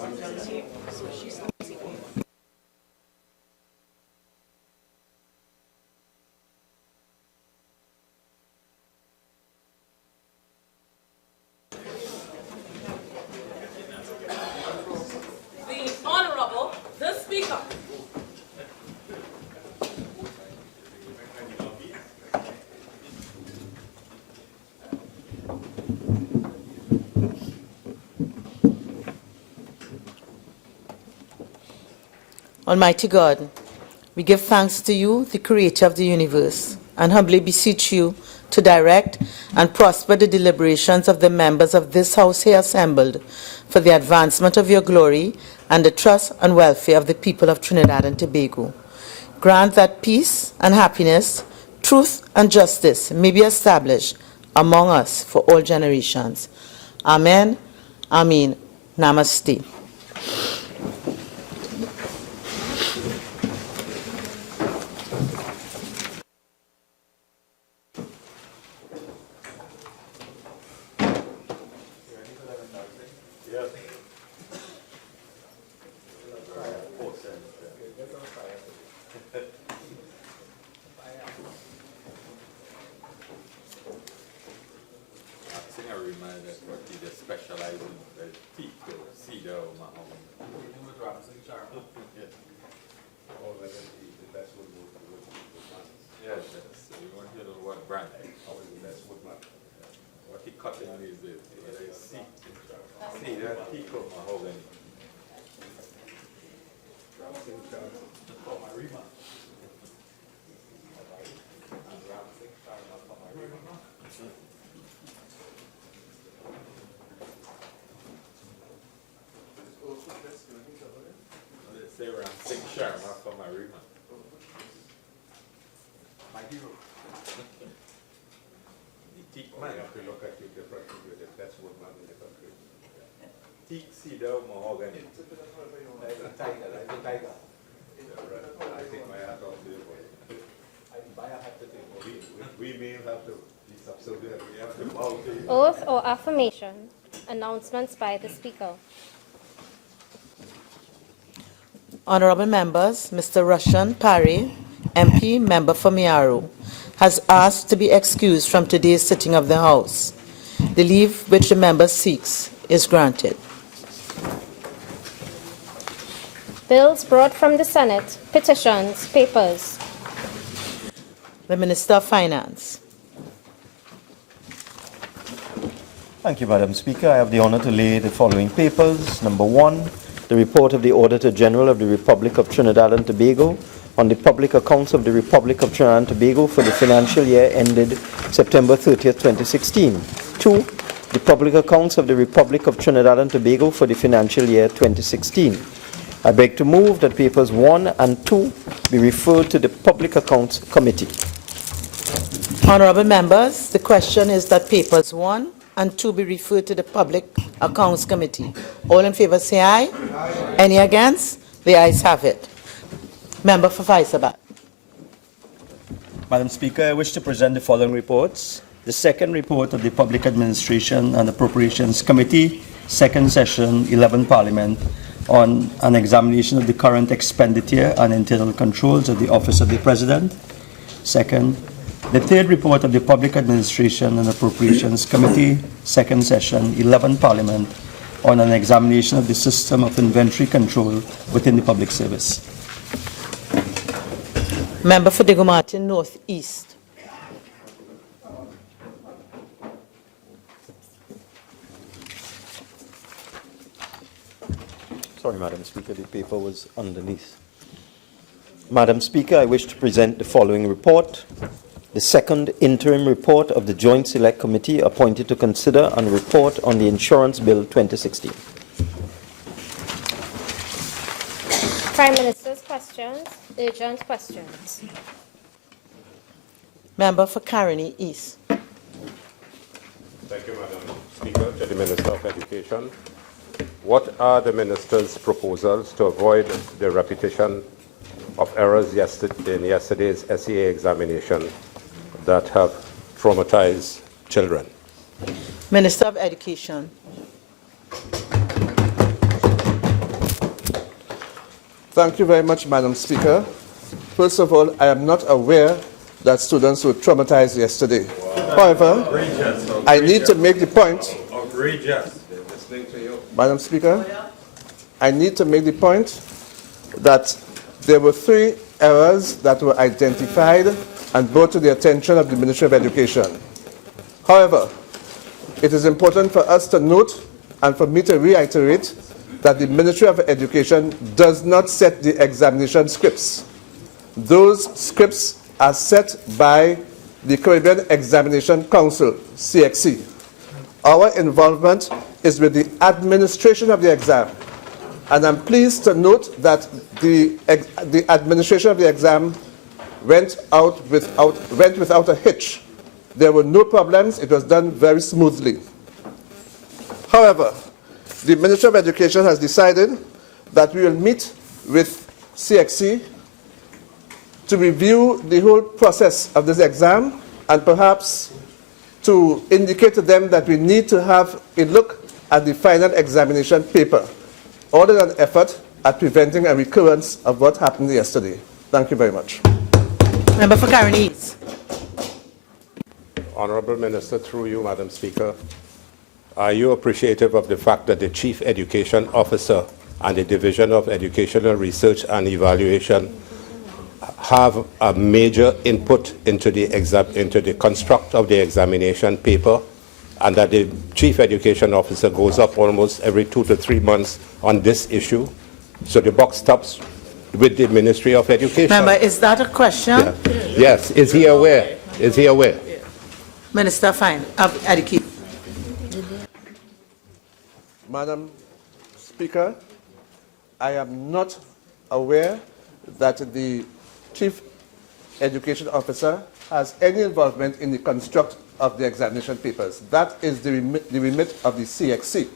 The Honorable, the Speaker. Almighty God, we give thanks to you, the creator of the universe, and humbly beseech you to direct and prosper the deliberations of the members of this house here assembled for the advancement of your glory and the trust and welfare of the people of Trinidad and Tobago. Grant that peace and happiness, truth and justice may be established among us for all generations. Amen. Amen. Namaste. Oath or affirmation. Announcements by the Speaker. Honorable members, Mr. Russian Parry, MP, member for Miaro, has asked to be excused from today's sitting of the House. The leave which the member seeks is granted. Bills brought from the Senate. Petitions. Papers. The Minister of Finance. Thank you, Madam Speaker. I have the honor to lay the following papers. Number 1, the report of the Auditor General of the Republic of Trinidad and Tobago on the public accounts of the Republic of Trinidad and Tobago for the financial year ended September 30th, 2016. 2, the public accounts of the Republic of Trinidad and Tobago for the financial year 2016. I beg to move that papers 1 and 2 be referred to the Public Accounts Committee. Honorable members, the question is that papers 1 and 2 be referred to the Public Accounts Committee. All in favor say aye. Aye. Any against? The ayes have it. Member for Faisabat. Madam Speaker, I wish to present the following reports. The second report of the Public Administration and Appropriations Committee, second session, 11 Parliament, on an examination of the current expenditure and internal controls of the Office of the President. Second, the third report of the Public Administration and Appropriations Committee, second session, 11 Parliament, on an examination of the system of inventory control within the public service. Member for Diego Martin North East. Sorry, Madam Speaker, the paper was underneath. Madam Speaker, I wish to present the following report. The second interim report of the Joint Select Committee appointed to consider and report on the Insurance Bill 2016. Prime Minister's questions. Urgent questions. Member for Caroni East. Thank you, Madam Speaker. To the Minister of Education. What are the Minister's proposals to avoid the repetition of errors in yesterday's SEA examination that have traumatized children? Minister of Education. Thank you very much, Madam Speaker. First of all, I am not aware that students were traumatized yesterday. However, I need to make the point. Madam Speaker, I need to make the point that there were 3 errors that were identified and brought to the attention of the Ministry of Education. However, it is important for us to note and for me to reiterate that the Ministry of Education does not set the examination scripts. Those scripts are set by the Caribbean Examination Council, CXC. Our involvement is with the administration of the exam. And I'm pleased to note that the administration of the exam went without a hitch. There were no problems. It was done very smoothly. However, the Ministry of Education has decided that we will meet with CXC to review the whole process of this exam and perhaps to indicate to them that we need to have a look at the final examination paper, all in an effort at preventing a recurrence of what happened yesterday. Thank you very much. Member for Carneys. Honorable Minister, through you, Madam Speaker, are you appreciative of the fact that the Chief Education Officer and the Division of Educational Research and Evaluation have a major input into the construct of the examination paper, and that the Chief Education Officer goes up almost every 2 to 3 months on this issue? So the buck stops with the Ministry of Education. Member, is that a question? Yeah. Yes. Is he aware? Is he aware? Minister of Education. Madam Speaker, I am not aware that the Chief Education Officer has any involvement in the construct of the examination papers. That is the remit of the CXC.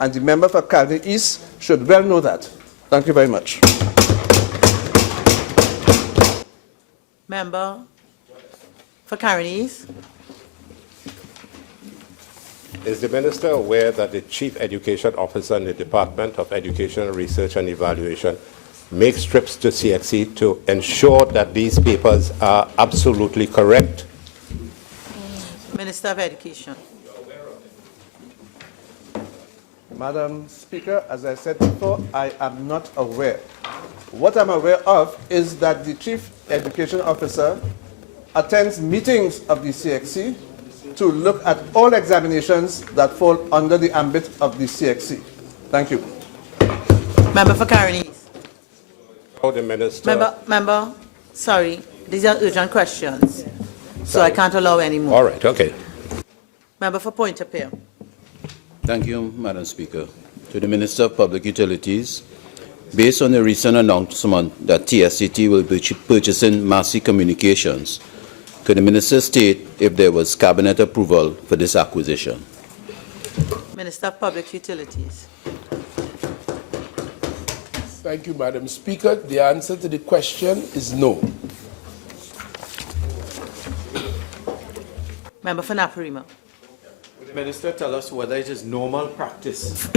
And the member for Calgary East should well know that. Thank you very much. Member for Carneys. Is the Minister aware that the Chief Education Officer in the Department of Educational Research and Evaluation makes trips to CXC to ensure that these papers are absolutely correct? Minister of Education. Madam Speaker, as I said before, I am not aware. What I'm aware of is that the Chief Education Officer attends meetings of the CXC to look at all examinations that fall under the ambit of the CXC. Thank you. Member for Carneys. Oh, the Minister. Member, sorry, these are urgent questions, so I can't allow any more. All right, okay. Member for Point-a-Pierre. Thank you, Madam Speaker. To the Minister of Public Utilities, based on the recent announcement that TSCT will be purchasing Massey Communications, could the Minister state if there was Cabinet approval for this acquisition? Minister of Public Utilities. Thank you, Madam Speaker. The answer to the question is no. Member for Naparima. Would the Minister tell us whether it is normal practice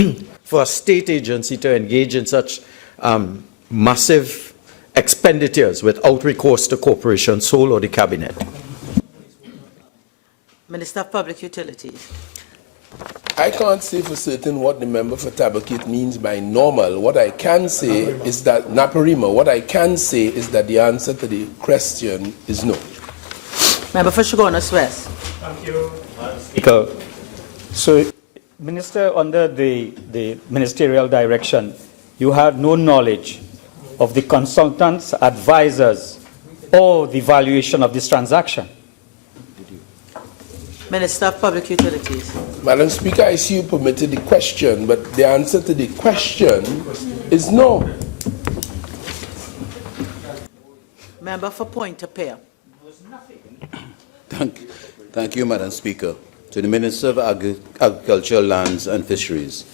for a state agency to engage in such massive expenditures without recourse to corporation, sole, or the Cabinet? Minister of Public Utilities. I can't say for certain what the member for Tabakit means by normal. What I can say is that, Naparima, what I can say is that the answer to the question is no. Member for Shogunas West. Thank you, Madam Speaker. So, Minister, under the ministerial direction, you had no knowledge of the consultants, advisors, or the valuation of this transaction. Minister of Public Utilities. Madam Speaker, I see you permitted the question, but the answer to the question is no. Member for Point-a-Pierre. Thank you, Madam Speaker. To the Minister of Agriculture, Lands and Fisheries,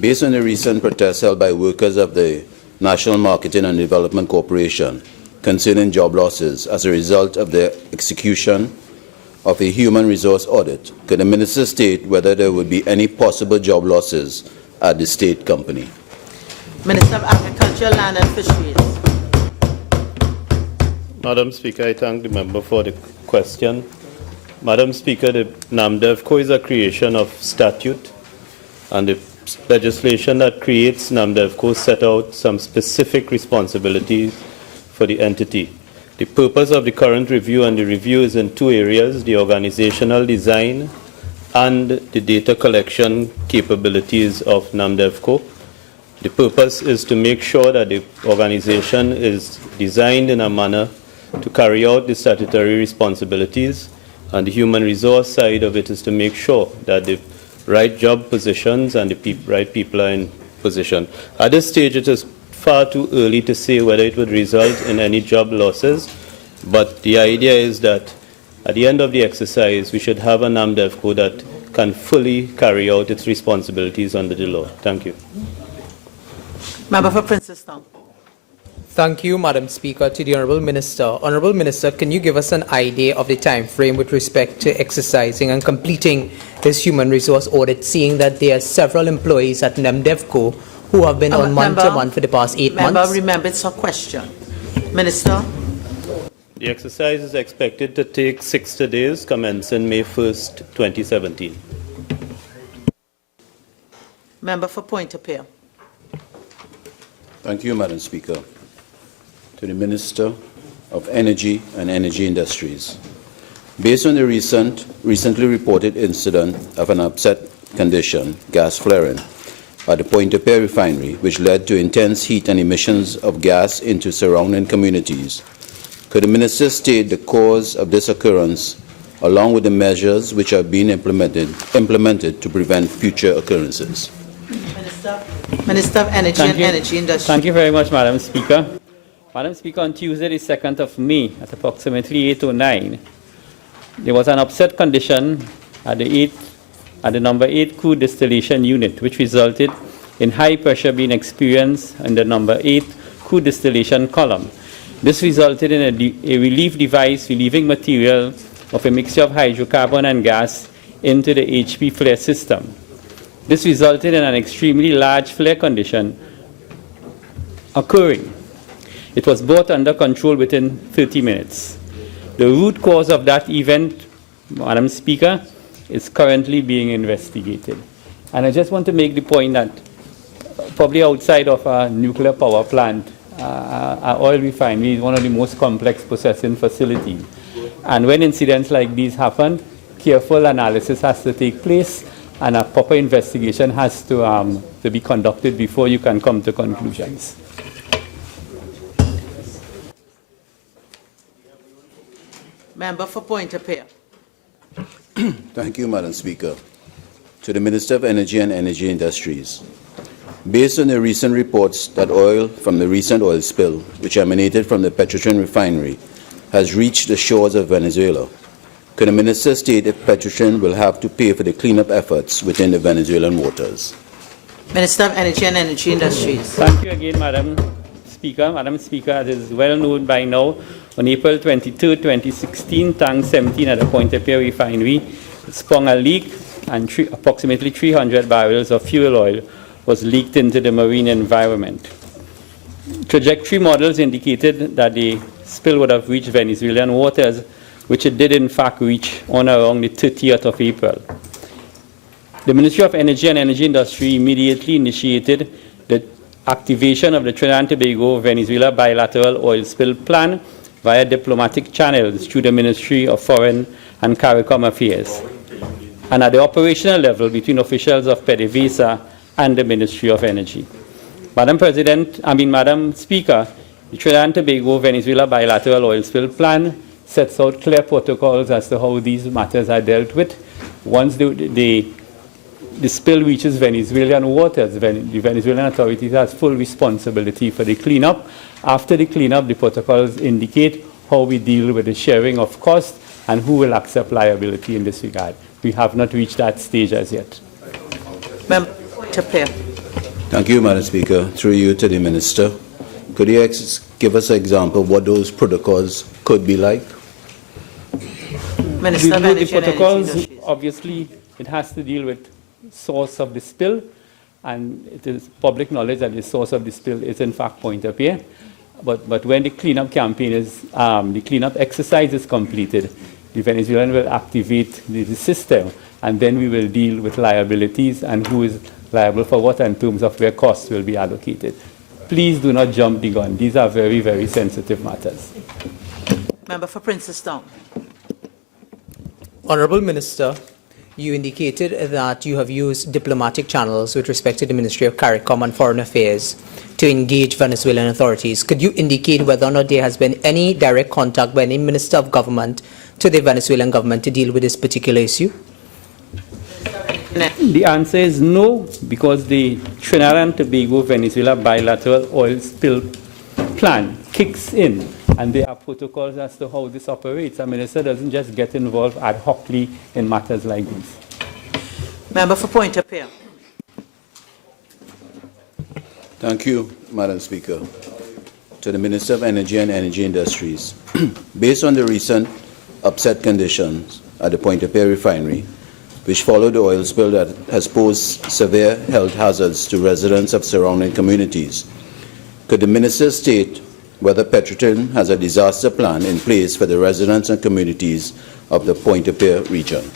based on the recent protests held by workers of the National Marketing and Development Corporation concerning job losses as a result of the execution of a human resource audit, could the Minister state whether there would be any possible job losses at the state company? Minister of Agriculture, Land and Fisheries. Madam Speaker, I thank the member for the question. Madam Speaker, the NAMDEVCO is a creation of statute, and the legislation that creates NAMDEVCO set out some specific responsibilities for the entity. The purpose of the current review and the review is in two areas: the organizational design and the data collection capabilities of NAMDEVCO. The purpose is to make sure that the organization is designed in a manner to carry out the statutory responsibilities, and the human resource side of it is to make sure that the right job positions and the right people are in position. At this stage, it is far too early to say whether it would result in any job losses, but the idea is that at the end of the exercise, we should have a NAMDEVCO that can fully carry out its responsibilities under the law. Thank you. Member for Princestown. Thank you, Madam Speaker. To the Honourable Minister. Honourable Minister, can you give us an idea of the time frame with respect to exercising and completing this human resource audit, seeing that there are several employees at NAMDEVCO who have been on month-to-month for the past 8 months? Member, remember it's a question. Minister. The exercise is expected to take 60 days, commencing May 1st, 2017. Member for Point-a-Peer. Thank you, Madam Speaker. To the Minister of Energy and Energy Industries. Based on the recently reported incident of an upset condition, gas flaring, at the Point-a-Peer refinery, which led to intense heat and emissions of gas into surrounding communities, could the Minister state the cause of this occurrence, along with the measures which are being implemented to prevent future occurrences? Minister of Energy and Energy Industries. Thank you very much, Madam Speaker. Madam Speaker, on Tuesday, the 2nd of May, at approximately 8:09, there was an upset condition at the number 8 crude distillation unit, which resulted in high pressure being experienced in the number 8 crude distillation column. This resulted in a relief device relieving material of a mixture of hydrocarbon and gas into the HP flare system. This resulted in an extremely large flare condition occurring. It was brought under control within 30 minutes. The root cause of that event, Madam Speaker, is currently being investigated. And I just want to make the point that probably outside of a nuclear power plant, our oil refinery is one of the most complex processing facilities. And when incidents like these happen, careful analysis has to take place and a proper investigation has to be conducted before you can come to conclusions. Member for Point-a-Peer. Thank you, Madam Speaker. To the Minister of Energy and Energy Industries. Based on the recent reports that oil from the recent oil spill, which emanated from the Petrotrin refinery, has reached the shores of Venezuela, could the Minister state if Petrotrin will have to pay for the cleanup efforts within the Venezuelan waters? Minister of Energy and Energy Industries. Thank you again, Madam Speaker. Madam Speaker, as is well known by now, on April 22, 2016, Tank 17 at the Point-a-Peer refinery sprung a leak and approximately 300 barrels of fuel oil was leaked into the marine environment. Trajectory models indicated that the spill would have reached Venezuelan waters, which it did in fact reach on around the 30th of April. The Ministry of Energy and Energy Industry immediately initiated the activation of the Trinidad and Tobago Venezuela bilateral oil spill plan via diplomatic channels through the Ministry of Foreign and CARICOM Affairs, and at the operational level between officials of PDVSA and the Ministry of Energy. Madam Speaker, the Trinidad and Tobago Venezuela bilateral oil spill plan sets out clear protocols as to how these matters are dealt with. Once the spill reaches Venezuelan waters, the Venezuelan authorities have full responsibility for the cleanup. After the cleanup, the protocols indicate how we deal with the sharing of costs and who will accept liability in this regard. We have not reached that stage as yet. Thank you, Madam Speaker. Through you to the Minister. Could you give us an example of what those protocols could be like? Minister of Energy the protocols, and Energy Industries. obviously, it has to deal with source of the spill, and it is public knowledge that the source of the spill is in fact Pointe-a-Pierre. But when the cleanup campaign is, the cleanup exercise is completed, the Venezuelan will activate the system, and then we will deal with liabilities and who is liable for what in terms of where costs will be allocated. Please do not jump the gun. These are very, very sensitive matters. Member for Princestown. Honorable Minister, you indicated that you have used diplomatic channels with respect to the Ministry of CARICOM and Foreign Affairs to engage Venezuelan authorities. Could you indicate whether or not there has been any direct contact by any Minister of Government to the Venezuelan government to deal with this particular issue? The answer is no, because the Trinidad and Tobago Venezuela bilateral oil spill plan kicks in, and there are protocols as to how this operates. A minister doesn't just get involved ad hocly in matters like these. Member for Pointe-a-Pierre. Thank you, Madam Speaker. To the Minister of Energy and Energy Industries, based on the recent upset conditions at the Pointe-a-Pierre refinery, which followed the oil spill that has posed severe health hazards to residents of surrounding communities, could the Minister state whether Petrotrin has a disaster plan in place for the residents and communities of the Pointe-a-Pierre region?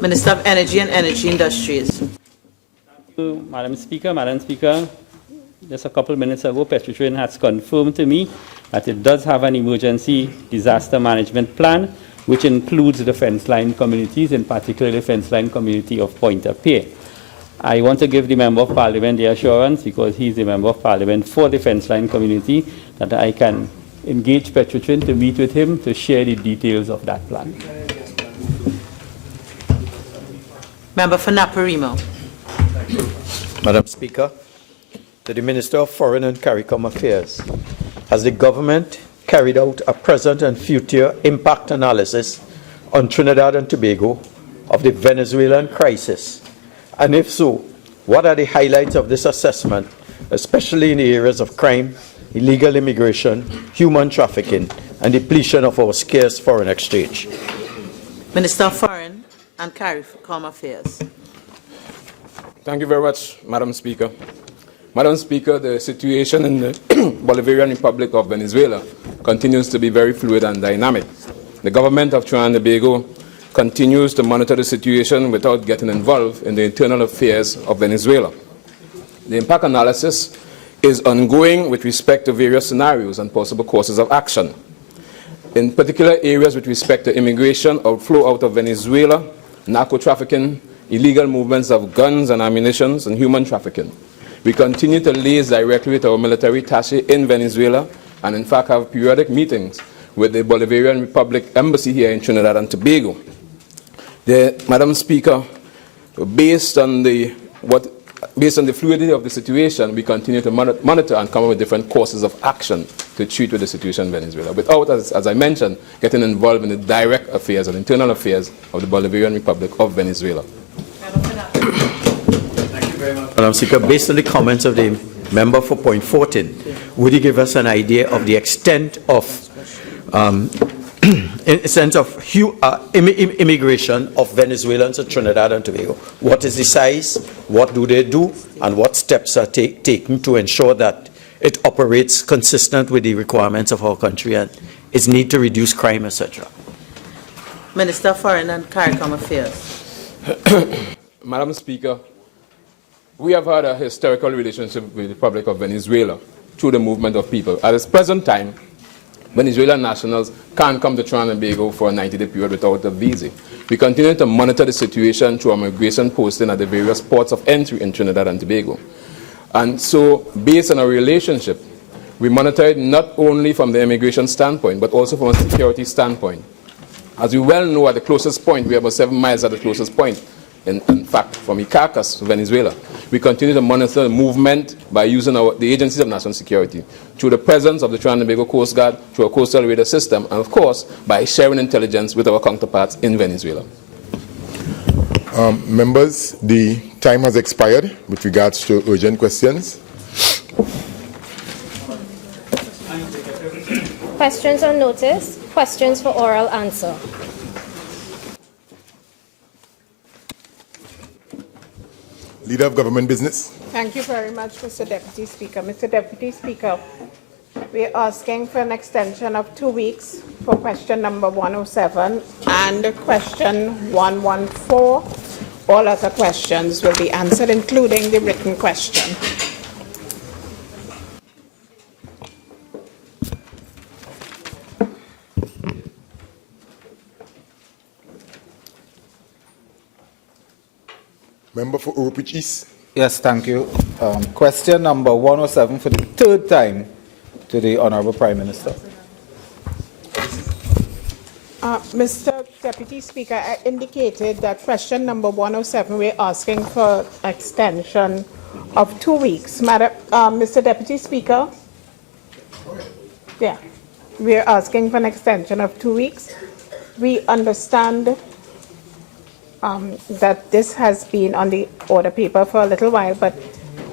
Minister of Energy and Energy Industries. Thank you, Madam Speaker. Madam Speaker, just a couple of minutes ago, Petrotrin has confirmed to me that it does have an emergency disaster management plan, which includes the fence line communities, in particular the fence line community of Pointe-a-Pierre. I want to give the Member of Parliament the assurance, because he is the Member of Parliament for the fence line community, that I can engage Petrotrin to meet with him to share the details of that plan. Member for Naparimo. Madam Speaker, to the Minister of Foreign and CARICOM Affairs, has the government carried out a present and future impact analysis on Trinidad and Tobago of the Venezuelan crisis? And if so, what are the highlights of this assessment, especially in the areas of crime, illegal immigration, human trafficking, and depletion of our scarce foreign exchange? Minister of Foreign and CARICOM Affairs. Thank you very much, Madam Speaker. Madam Speaker, the situation in the Bolivarian Republic of Venezuela continues to be very fluid and dynamic. The government of Trinidad and Tobago continues to monitor the situation without getting involved in the internal affairs of Venezuela. The impact analysis is ongoing with respect to various scenarios and possible courses of action. In particular areas with respect to immigration outflow out of Venezuela, narco-trafficking, illegal movements of guns and ammunition, and human trafficking. We continue to liaise directly with our military attaché in Venezuela, and in fact have periodic meetings with the Bolivarian Republic Embassy here in Trinidad and Tobago. Madam Speaker, based on the fluidity of the situation, we continue to monitor and come up with different courses of action to treat with the situation in Venezuela, without, as I mentioned, getting involved in the direct affairs and internal affairs of the Bolivarian Republic of Venezuela. Madam Speaker, based on the comments of the member for Point 14, would you give us an idea of the extent of, in a sense of immigration of Venezuelans to Trinidad and Tobago? What is the size, what do they do, and what steps are taken to ensure that it operates consistent with the requirements of our country and its need to reduce crime, etc.? Minister of Foreign and CARICOM Affairs. Madam Speaker, we have had a historical relationship with the Republic of Venezuela through the movement of people. At this present time, Venezuelan nationals can't come to Trinidad and Tobago for a 90-day period without a visa. We continue to monitor the situation through our migration posting at the various ports of entry in Trinidad and Tobago. And so, based on our relationship, we monitor it not only from the immigration standpoint, but also from a security standpoint. As you well know, at the closest point, we are about 7 miles at the closest point, in fact, from Caracas, Venezuela. We continue to monitor the movement by using the agencies of national security, through the presence of the Trinidad and Tobago Coast Guard, through a coastal radar system, and of course, by sharing intelligence with our counterparts in Venezuela. Members, the time has expired with regards to urgent questions. Questions on notice, questions for oral answer. Leader of Government Business. Thank you very much, Mr. Deputy Speaker. Mr. Deputy Speaker, we are asking for an extension of 2 weeks for question number 107 and question 114. All other questions will be answered, including the written question. Member for Oropich East. Yes, thank you. Question number 107 for the third time to the Honorable Prime Minister. Mr. Deputy Speaker, I indicated that question number 107, we're asking for extension of 2 weeks. Mr. Deputy Speaker? Yeah, we're asking for an extension of 2 weeks. We understand that this has been on the order paper for a little while, but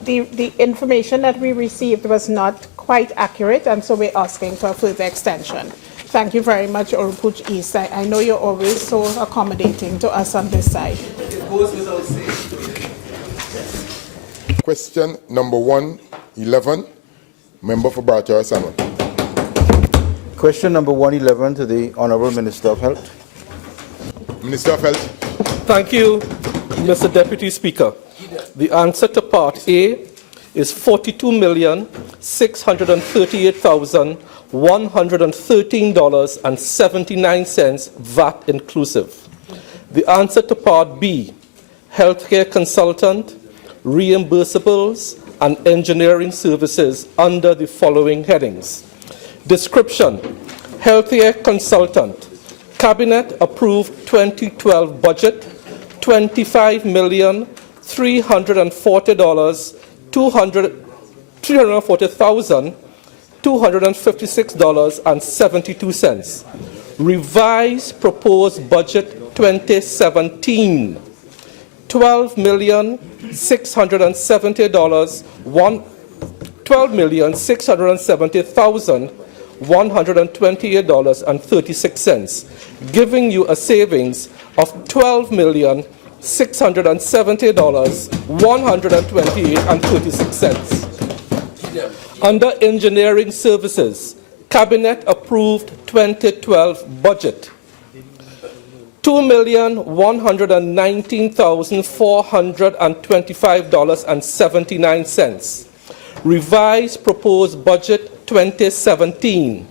the information that we received was not quite accurate, and so we're asking for a further extension. Thank you very much, Oropich East. I know you're always so accommodating to us on this side. It goes without saying. Question number 111, Member for Bartow Salmon. Question number 111 to the Honorable Minister of Health. Minister of Health. Thank you, Mr. Deputy Speaker. The answer to Part A is $42,638,113.79, VAT inclusive. The answer to Part B, healthcare consultant, reimbursables, and engineering services under the following headings. Description, healthcare consultant, Cabinet approved 2012 budget, $25,340,256.72. Revised proposed budget 2017, $12,670,128.36, giving you a savings of $12,670,128.36. Under engineering services, Cabinet approved 2012 budget, $2,119,425.79. Revised proposed budget 2017,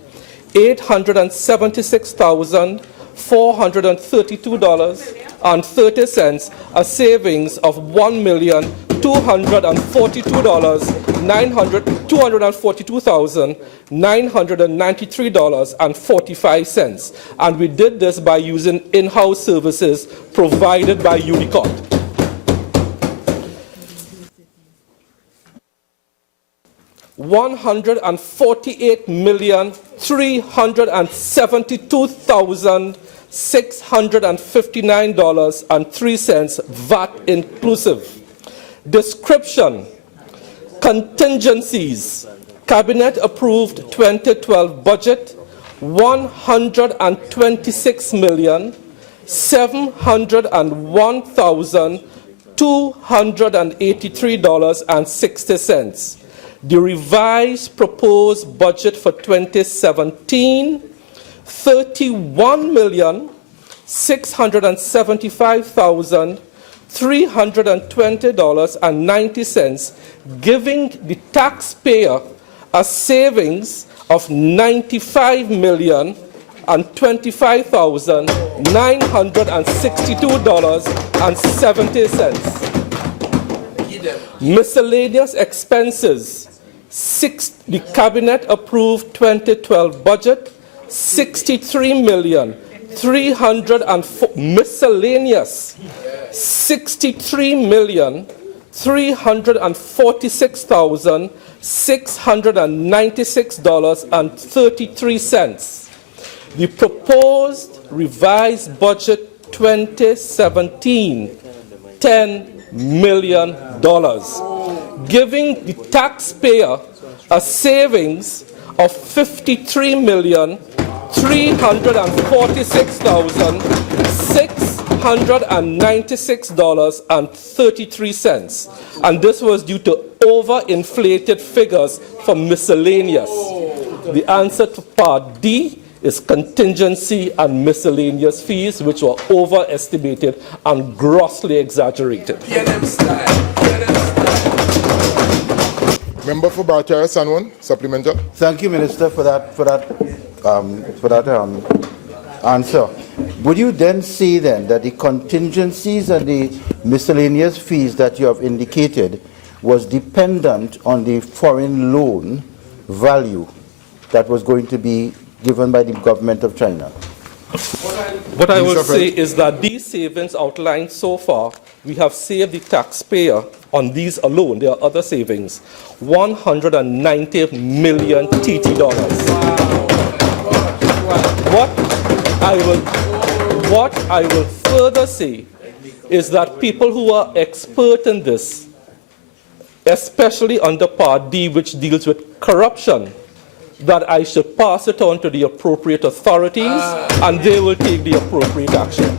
$876,432.30, a savings of $242,993.45. And we did this by using in-house services provided by Unicort. $148,372,659.03, VAT inclusive. Description, contingencies, Cabinet approved 2012 budget, $126,701,283.60. The revised proposed budget for 2017, $31,675,320.90, giving the taxpayer a savings of $95,025,962.70. Miscellaneous expenses, the Cabinet approved 2012 budget, miscellaneous, $63,346,696.33. The proposed revised budget 2017, $10 million, giving the taxpayer a savings of $53,346,696.33. $196.33, and this was due to overinflated figures for miscellaneous. The answer to Part D is contingency and miscellaneous fees, which were overestimated and grossly exaggerated. Member for Bartara Sanwan, supplemental. Thank you, Minister, for that answer. Would you then say then that the contingencies and the miscellaneous fees that you have indicated was dependent on the foreign loan value that was going to be given by the government of China? What I will say is that these savings outlined so far, we have saved the taxpayer on these alone, there are other savings, 190 million TT dollars. What I will further say is that people who are expert in this, especially under Part D, which deals with corruption, that I should pass it on to the appropriate authorities and they will take the appropriate action.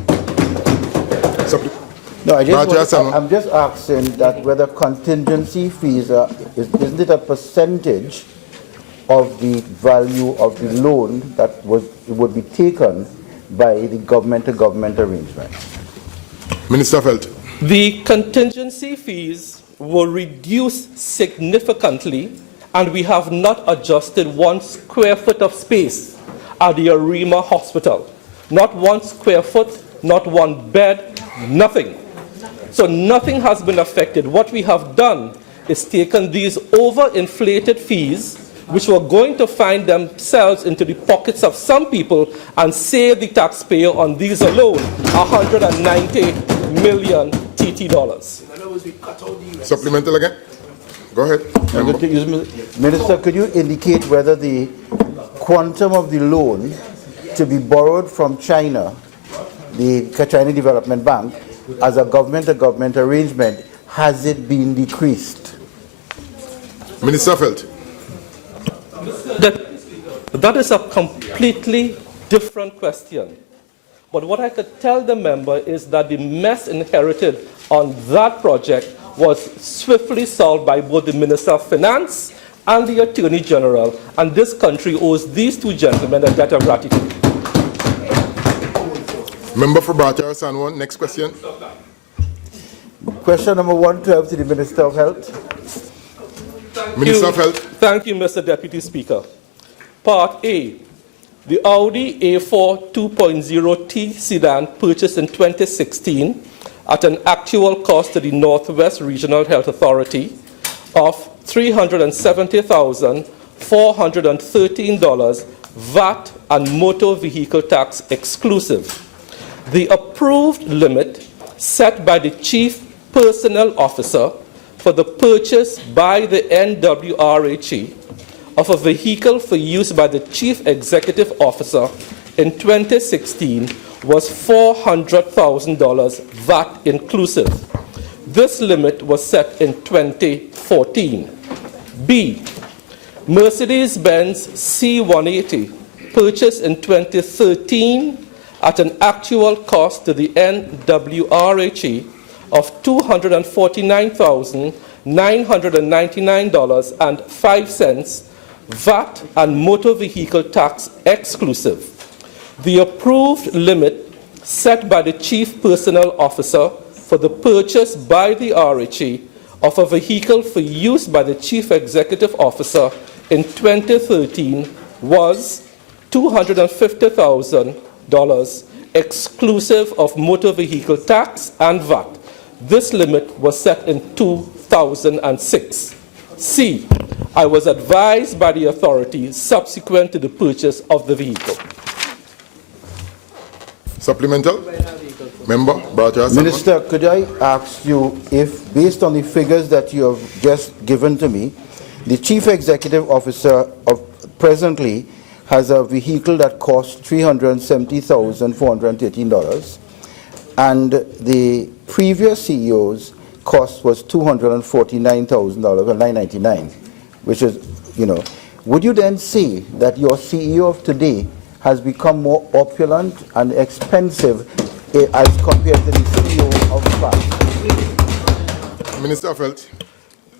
No, I'm just asking that whether contingency fees isn't it a percentage of the value of the loan that would be taken by the government-to-government arrangement? Minister of Health. The contingency fees were reduced significantly, and we have not adjusted 1 square foot of space at the Arima Hospital. Not 1 square foot, not 1 bed, nothing. So nothing has been affected. What we have done is taken these overinflated fees, which were going to find themselves into the pockets of some people, and save the taxpayer on these alone 190 million TT dollars. Supplemental again? Go ahead. Minister, could you indicate whether the quantum of the loan to be borrowed from China, the China Development Bank, as a government-to-government arrangement, has it been decreased? Minister of Health. That is a completely different question. But what I could tell the member is that the mess inherited on that project was swiftly solved by both the Minister of Finance and the Attorney General, and this country owes these two gentlemen a debt of gratitude. Member for Bartara Sanwan, next question. Question number 112 to the Minister of Health. Minister of Health. Thank you, Mr. Deputy Speaker. Part A. The Audi A4 2.0T sedan purchased in 2016 at an actual cost to the Northwest Regional Health Authority of $370,413 VAT and motor vehicle tax exclusive. The approved limit set by the Chief Personnel Officer for the purchase by the NWRHE of a vehicle for use by the Chief Executive Officer in 2016 was $400,000 VAT inclusive. This limit was set in 2014. B. Mercedes-Benz C180 purchased in 2013 at an actual cost to the NWRHE of $249,999.05 VAT and motor vehicle tax exclusive. The approved limit set by the Chief Personnel Officer for the purchase by the RHE of a vehicle for use by the Chief Executive Officer in 2013 was $250,000 exclusive of motor vehicle tax and VAT. This limit was set in 2006. C. I was advised by the authorities subsequent to the purchase of the vehicle. Supplemental? Member, Bartara Sanwan. Minister, could I ask you if, based on the figures that you have just given to me, the Chief Executive Officer presently has a vehicle that costs $370,413, and the previous CEO's cost was $249,999, which is, would you then say that your CEO of today has become more opulent and expensive as compared to the CEO of FAST? Minister of Health.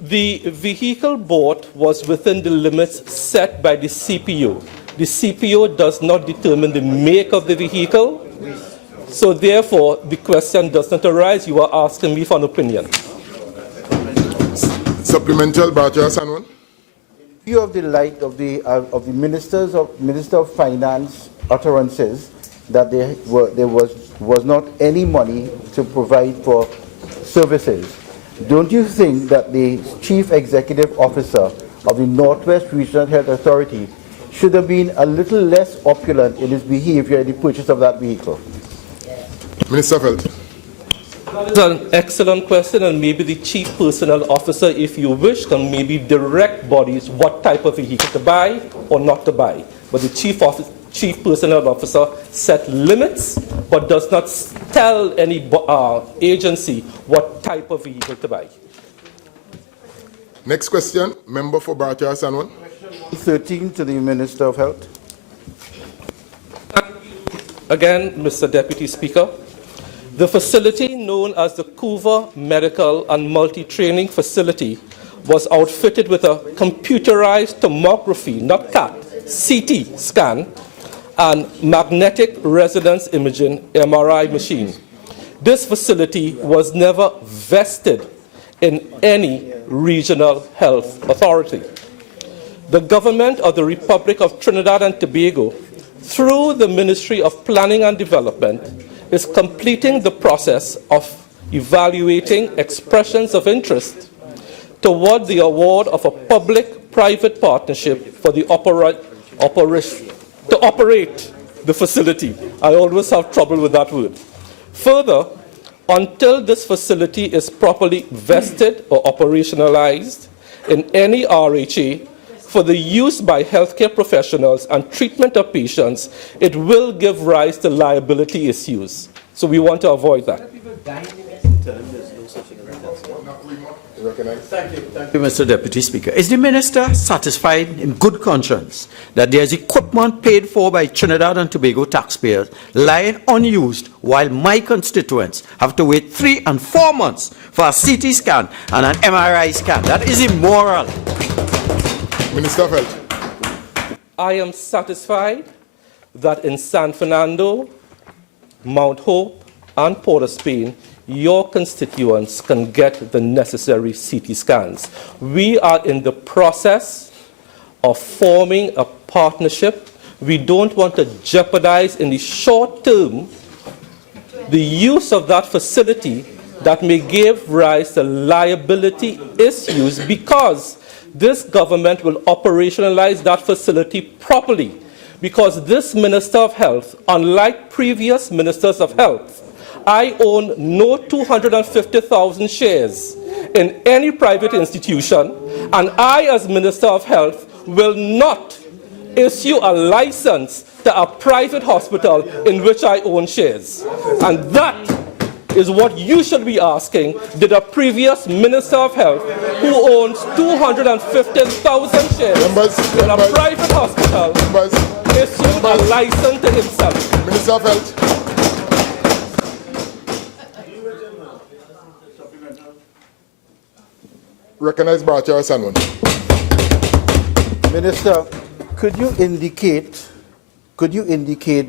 The vehicle bought was within the limits set by the CPO. The CPO does not determine the make of the vehicle, so therefore the question does not arise. You are asking me for an opinion. Supplemental, Bharatiya Sanwan. In view of the light of the Minister of Finance utterances that there was not any money to provide for services, don't you think that the Chief Executive Officer of the Northwest Regional Health Authority should have been a little less opulent in his behavior in the purchase of that vehicle? Minister of Health. That is an excellent question, and maybe the Chief Personnel Officer, if you wish, can maybe direct bodies what type of vehicle to buy or not to buy. But the Chief Personnel Officer set limits, but does not tell any agency what type of vehicle to buy. Next question, member for Bharatiya Sanwan. 13 to the Minister of Health. Again, Mr. Deputy Speaker, the facility known as the Couva Medical and Multi-Training Facility was outfitted with a computerized tomography, not CAT, CT scan, and magnetic resonance imaging MRI machine. This facility was never vested in any regional health authority. The government of the Republic of Trinidad and Tobago, through the Ministry of Planning and Development, is completing the process of evaluating expressions of interest toward the award of a public-private partnership for the to operate the facility. I always have trouble with that word. Further, until this facility is properly vested or operationalized in any RHA for the use by healthcare professionals and treatment of patients, it will give rise to liability issues. So we want to avoid that. Thank you, Mr. Deputy Speaker. Is the Minister satisfied in good conscience that there is equipment paid for by Trinidad and Tobago taxpayers lying unused while my constituents have to wait 3 and 4 months for a CT scan and an MRI scan? That is immoral. Minister of Health. I am satisfied that in San Fernando, Mount Hope, and Port of Spain, your constituents can get the necessary CT scans. We are in the process of forming a partnership. We don't want to jeopardize in the short term the use of that facility that may give rise to liability issues, because this government will operationalize that facility properly. Because this Minister of Health, unlike previous Ministers of Health, I own no 250,000 shares in any private institution, and I, as Minister of Health, will not issue a license to a private hospital in which I own shares. And that is what you should be asking. Did a previous Minister of Health, who owns 250,000 shares in a private hospital, issue a license to himself? Minister of Health. Recognize Bharatiya Sanwan. Minister, could you indicate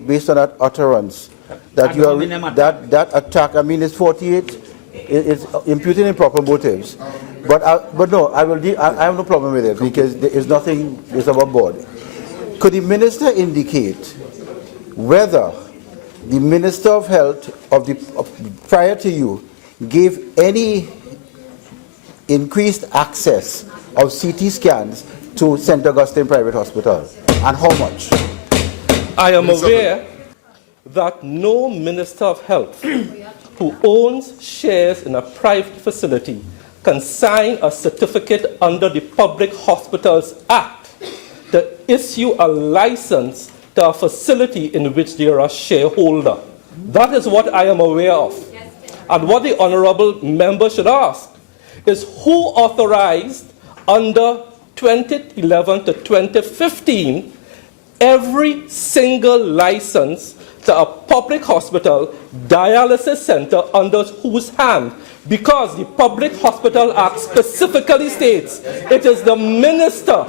based on that utterance that you are that attack? I mean, it's 48. It's imputing improper motives. But no, I have no problem with it because there is nothing is above board. Could the minister indicate whether the Minister of Health prior to you gave any increased access of CT scans to St. Augustine Private Hospital, and how much? I am aware that no Minister of Health who owns shares in a private facility can sign a certificate under the Public Hospitals Act to issue a license to a facility in which they are a shareholder. That is what I am aware of. And what the honourable member should ask is who authorized under 2011 to 2015 every single license to a public hospital dialysis center under whose hand? Because the Public Hospital Act specifically states it is the minister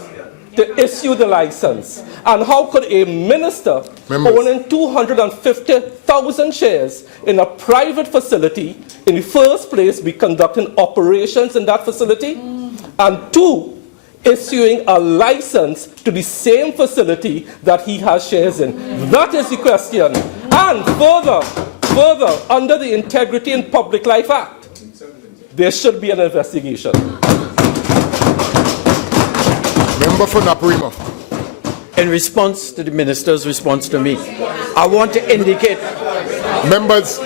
to issue the license. And how could a minister owning 250,000 shares in a private facility in the first place be conducting operations in that facility? And two, issuing a license to the same facility that he has shares in? That is the question. And further, under the Integrity in Public Life Act, there should be an investigation. Member for Naparima. In response to the minister's response to me, I want to indicate... Members,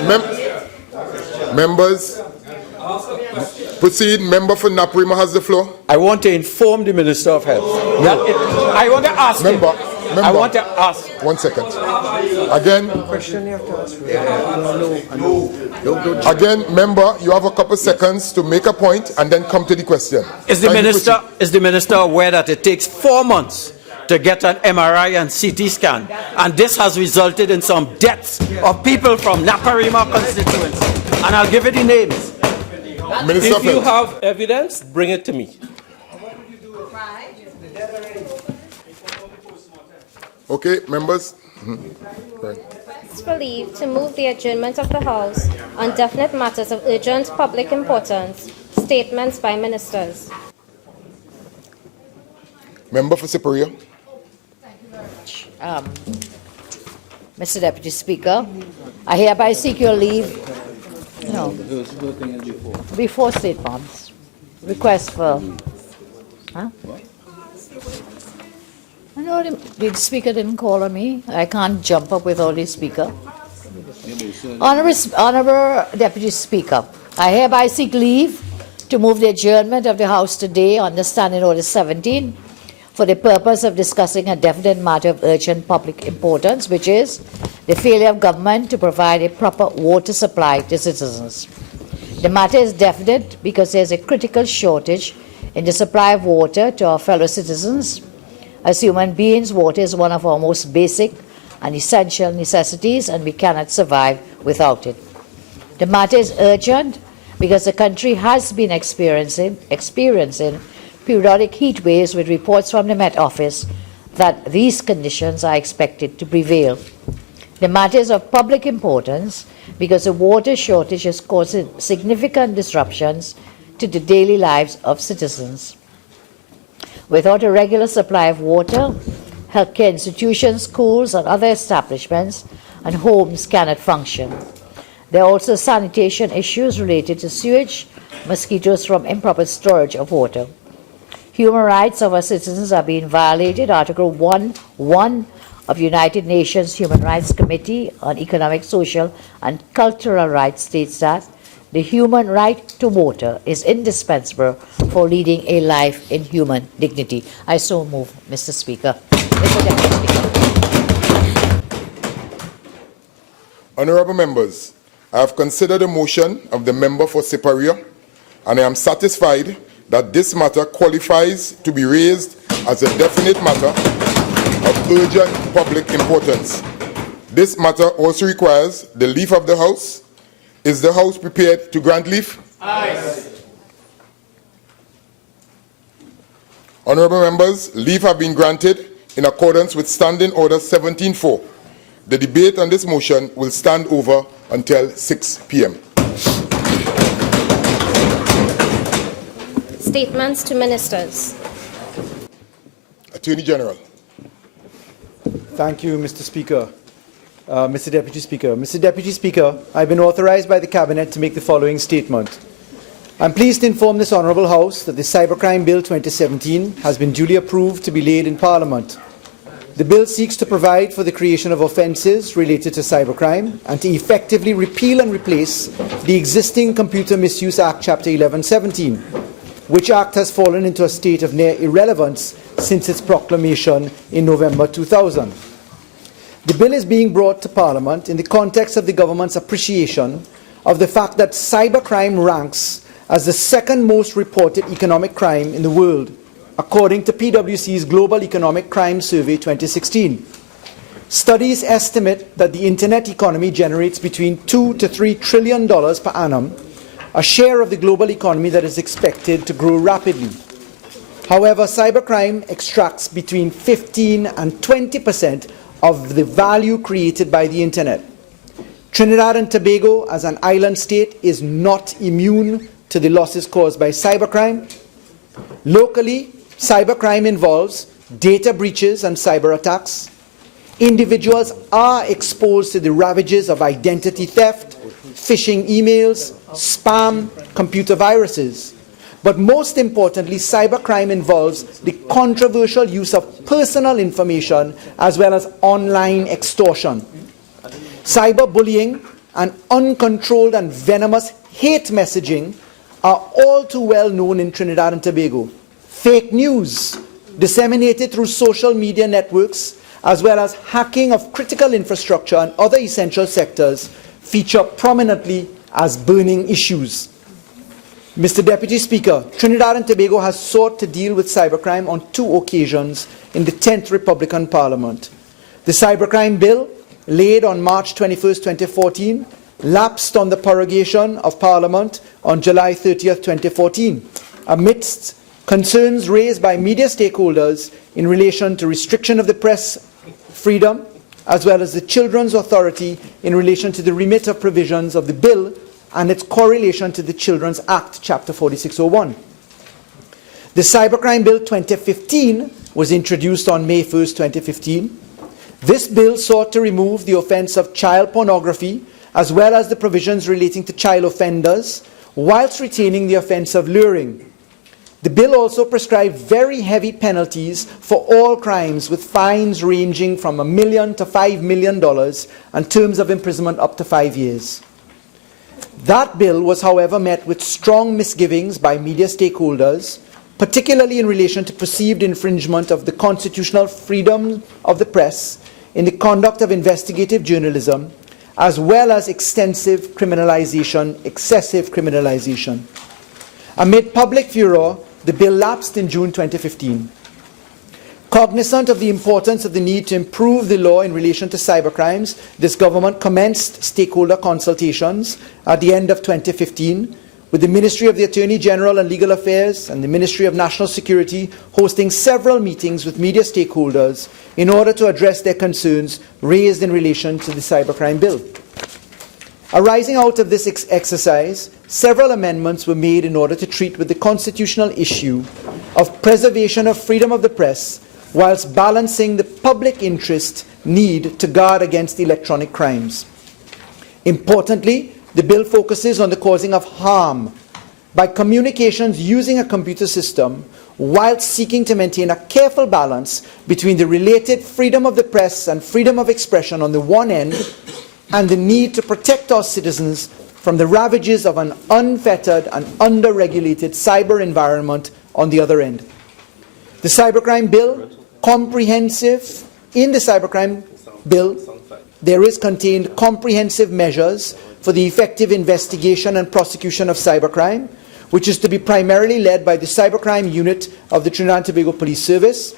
proceed. Member for Naparima has the floor. I want to inform the Minister of Health. I want to ask him. I want to ask. 1 second. Again, member, you have a couple seconds to make a point and then come to the question. Is the minister aware that it takes 4 months to get an MRI and CT scan, and this has resulted in some deaths of people from Naparima constituency? And I'll give you the names. Minister if you have evidence, bring it to me. Okay, members. Right. Request for leave to move the adjournment of the House on definite matters of urgent public importance. Statements by ministers. Member for Superior. Mr. Deputy Speaker, I hereby seek your leave. No. Before statements. Request for. Huh? No, the Speaker didn't call on me. I can't jump up without the Speaker. Honourable Deputy Speaker, I hereby seek leave to move the adjournment of the House today under Standing Order 17 for the purpose of discussing a definite matter of urgent public importance, which is the failure of government to provide a proper water supply to citizens. The matter is definite because there is a critical shortage in the supply of water to our fellow citizens. As human beings, water is one of our most basic and essential necessities, and we cannot survive without it. The matter is urgent because the country has been experiencing periodic heat waves, with reports from the Met Office that these conditions are expected to prevail. The matter is of public importance because the water shortage is causing significant disruptions to the daily lives of citizens. Without a regular supply of water, healthcare institutions, schools, and other establishments and homes cannot function. There are also sanitation issues related to sewage, mosquitoes from improper storage of water. Human rights of our citizens are being violated. Article 1.1 of United Nations Human Rights Committee on Economic, Social, and Cultural Rights states that the human right to water is indispensable for leading a life in human dignity. I so move, Mr. Speaker. Mr. Deputy Speaker. Honourable members, I have considered the motion of the member for Superior, and I am satisfied that this matter qualifies to be raised as a definite matter of urgent public importance. This matter also requires the leave of the House. Is the House prepared to grant leave? Aye. Honourable members, leave have been granted in accordance with Standing Order 17.4. The debate on this motion will stand over until 6 p.m. Statements to ministers. Attorney General. Thank you, Mr. Speaker. Mr. Deputy Speaker. Mr. Deputy Speaker, I've been authorized by the Cabinet to make the following statement. I'm pleased to inform this Honourable House that the Cybercrime Bill 2017 has been duly approved to be laid in Parliament. The bill seeks to provide for the creation of offences related to cybercrime and to effectively repeal and replace the existing Computer Misuse Act, Chapter 1117, which Act has fallen into a state of near irrelevance since its proclamation in November 2000. The bill is being brought to Parliament in the context of the government's appreciation of the fact that cybercrime ranks as the second most reported economic crime in the world, according to PwC's Global Economic Crime Survey 2016. Studies estimate that the internet economy generates between $2 to $3 trillion per annum, a share of the global economy that is expected to grow rapidly. However, cybercrime extracts between 15 and 20% of the value created by the internet. Trinidad and Tobago, as an island state, is not immune to the losses caused by cybercrime. Locally, cybercrime involves data breaches and cyber attacks. Individuals are exposed to the ravages of identity theft, phishing emails, spam, computer viruses. But most importantly, cybercrime involves the controversial use of personal information as well as online extortion. Cyberbullying and uncontrolled and venomous hate messaging are all too well known in Trinidad and Tobago. Fake news disseminated through social media networks as well as hacking of critical infrastructure and other essential sectors feature prominently as burning issues. Mr. Deputy Speaker, Trinidad and Tobago has sought to deal with cybercrime on 2 occasions in the 10th Republican Parliament. The cybercrime bill, laid on March 21, 2014, lapsed on the prorogation of Parliament on July 30, 2014, amidst concerns raised by media stakeholders in relation to restriction of the press freedom, as well as the Children's Authority in relation to the remit of provisions of the bill and its correlation to the Children's Act, Chapter 4601. The Cybercrime Bill 2015 was introduced on May 1, 2015. This bill sought to remove the offence of child pornography, as well as the provisions relating to child offenders, whilst retaining the offence of luring. The bill also prescribed very heavy penalties for all crimes, with fines ranging from $1 million to $5 million and terms of imprisonment up to 5 years. That bill was, however, met with strong misgivings by media stakeholders, particularly in relation to perceived infringement of the constitutional freedom of the press in the conduct of investigative journalism, as well as excessive criminalization. Amid public furor, the bill lapsed in June 2015. Cognizant of the importance of the need to improve the law in relation to cybercrimes, this government commenced stakeholder consultations at the end of 2015, with the Ministry of the Attorney General and Legal Affairs and the Ministry of National Security hosting several meetings with media stakeholders in order to address their concerns raised in relation to the cybercrime bill. Arising out of this exercise, several amendments were made in order to treat with the constitutional issue of preservation of freedom of the press, whilst balancing the public interest need to guard against electronic crimes. Importantly, the bill focuses on the causing of harm by communications using a computer system, whilst seeking to maintain a careful balance between the related freedom of the press and freedom of expression on the one end, and the need to protect our citizens from the ravages of an unfettered and under-regulated cyber environment on the other end. The cybercrime bill, in the cybercrime bill, there is contained comprehensive measures for the effective investigation and prosecution of cybercrime, which is to be primarily led by the cybercrime unit of the Trinidad and Tobago Police Service.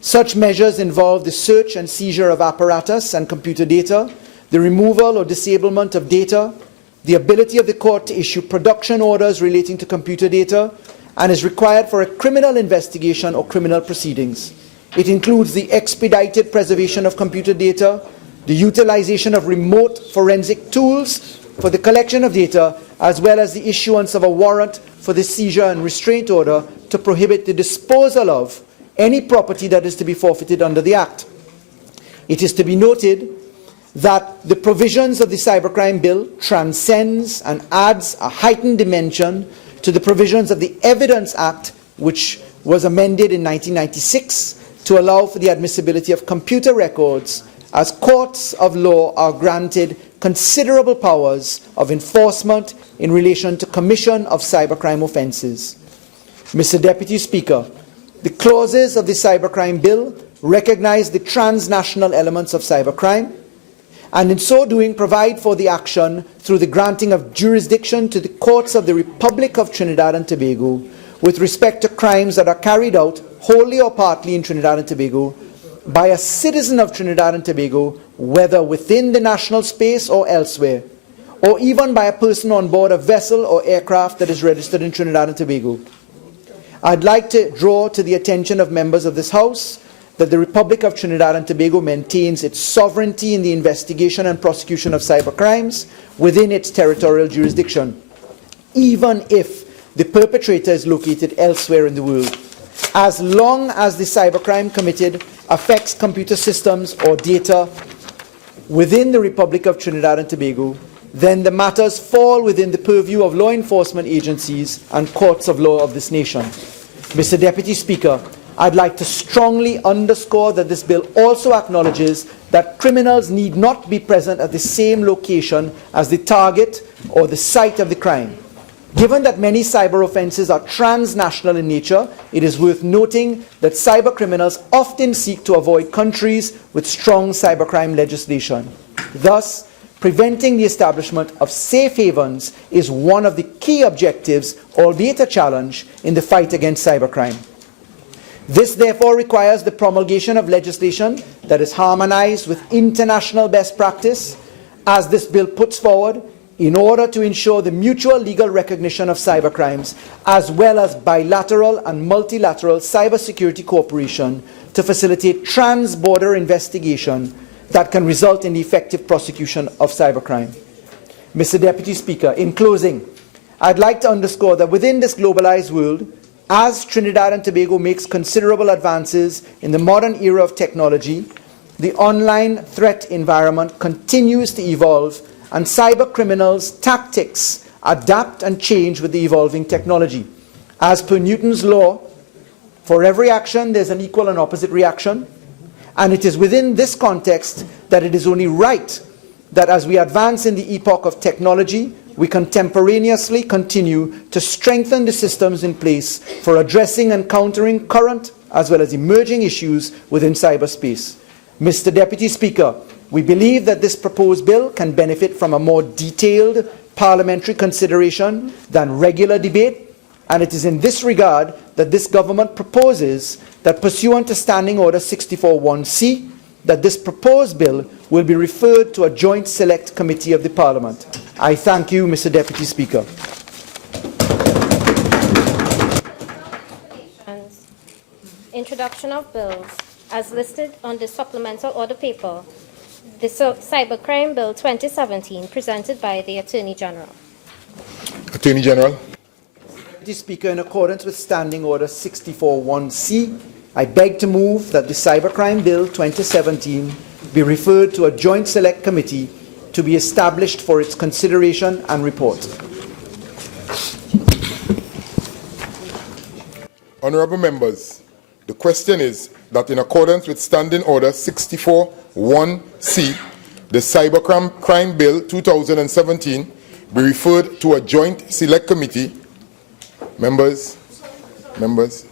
Such measures involve the search and seizure of apparatus and computer data, the removal or disablement of data, the ability of the court to issue production orders relating to computer data, and is required for a criminal investigation or criminal proceedings. It includes the expedited preservation of computer data, the utilization of remote forensic tools for the collection of data, as well as the issuance of a warrant for the seizure and restraint order to prohibit the disposal of any property that is to be forfeited under the Act. It is to be noted that the provisions of the cybercrime bill transcends and adds a heightened dimension to the provisions of the Evidence Act, which was amended in 1996 to allow for the admissibility of computer records, as courts of law are granted considerable powers of enforcement in relation to commission of cybercrime offences. Mr. Deputy Speaker, the clauses of the cybercrime bill recognize the transnational elements of cybercrime, and in so doing provide for the action through the granting of jurisdiction to the courts of the Republic of Trinidad and Tobago with respect to crimes that are carried out wholly or partly in Trinidad and Tobago, by a citizen of Trinidad and Tobago, whether within the national space or elsewhere, or even by a person on board a vessel or aircraft that is registered in Trinidad and Tobago. I'd like to draw to the attention of members of this House that the Republic of Trinidad and Tobago maintains its sovereignty in the investigation and prosecution of cybercrimes within its territorial jurisdiction, even if the perpetrator is located elsewhere in the world, as long as the cybercrime committed affects computer systems or data within the Republic of Trinidad and Tobago. Then the matters fall within the purview of law enforcement agencies and courts of law of this nation. Mr. Deputy Speaker, I'd like to strongly underscore that this bill also acknowledges that criminals need not be present at the same location as the target or the site of the crime. Given that many cyber offences are transnational in nature, it is worth noting that cyber criminals often seek to avoid countries with strong cybercrime legislation. Thus, preventing the establishment of safe havens is one of the key objectives, albeit a challenge, in the fight against cybercrime. This therefore requires the promulgation of legislation that is harmonized with international best practice, as this bill puts forward, in order to ensure the mutual legal recognition of cybercrimes, as well as bilateral and multilateral cybersecurity cooperation to facilitate trans-border investigation that can result in the effective prosecution of cybercrime. Mr. Deputy Speaker, in closing, I'd like to underscore that within this globalized world, as Trinidad and Tobago makes considerable advances in the modern era of technology, the online threat environment continues to evolve, and cyber criminals' tactics adapt and change with the evolving technology. As per Newton's law, for every action there's an equal and opposite reaction, and it is within this context that it is only right that as we advance in the epoch of technology, we contemporaneously continue to strengthen the systems in place for addressing and countering current as well as emerging issues within cyberspace. Mr. Deputy Speaker, we believe that this proposed bill can benefit from a more detailed parliamentary consideration than regular debate, and it is in this regard that this government proposes that, pursuant to Standing Order 64(1)(c), that this proposed bill will be referred to a joint select committee of the Parliament. I thank you, Mr. Deputy Speaker. Introduction of bills. As listed on the supplemental order paper, the Cybercrime Bill 2017, presented by the Attorney General. Attorney General. Deputy Speaker, in accordance with Standing Order 64(1)(c), I beg to move that the Cybercrime Bill 2017 be referred to a joint select committee to be established for its consideration and report. Honourable members, the question is that in accordance with Standing Order 64(1)(c), the Cybercrime Bill 2017 be referred to a joint select committee. Members, please.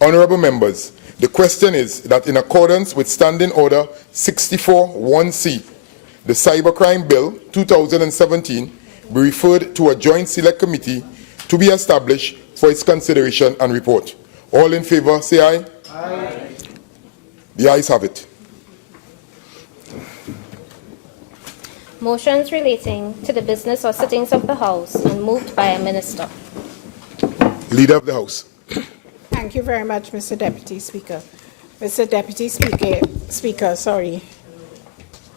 Honourable members, the question is that in accordance with Standing Order 64(1)(c), the Cybercrime Bill 2017 be referred to a joint select committee to be established for its consideration and report. All in favour, say aye. Aye. The ayes have it. Motions relating to the business or sittings of the House and moved by a minister. Leader of the House. Thank you very much, Mr. Deputy Speaker. Mr. Deputy Speaker,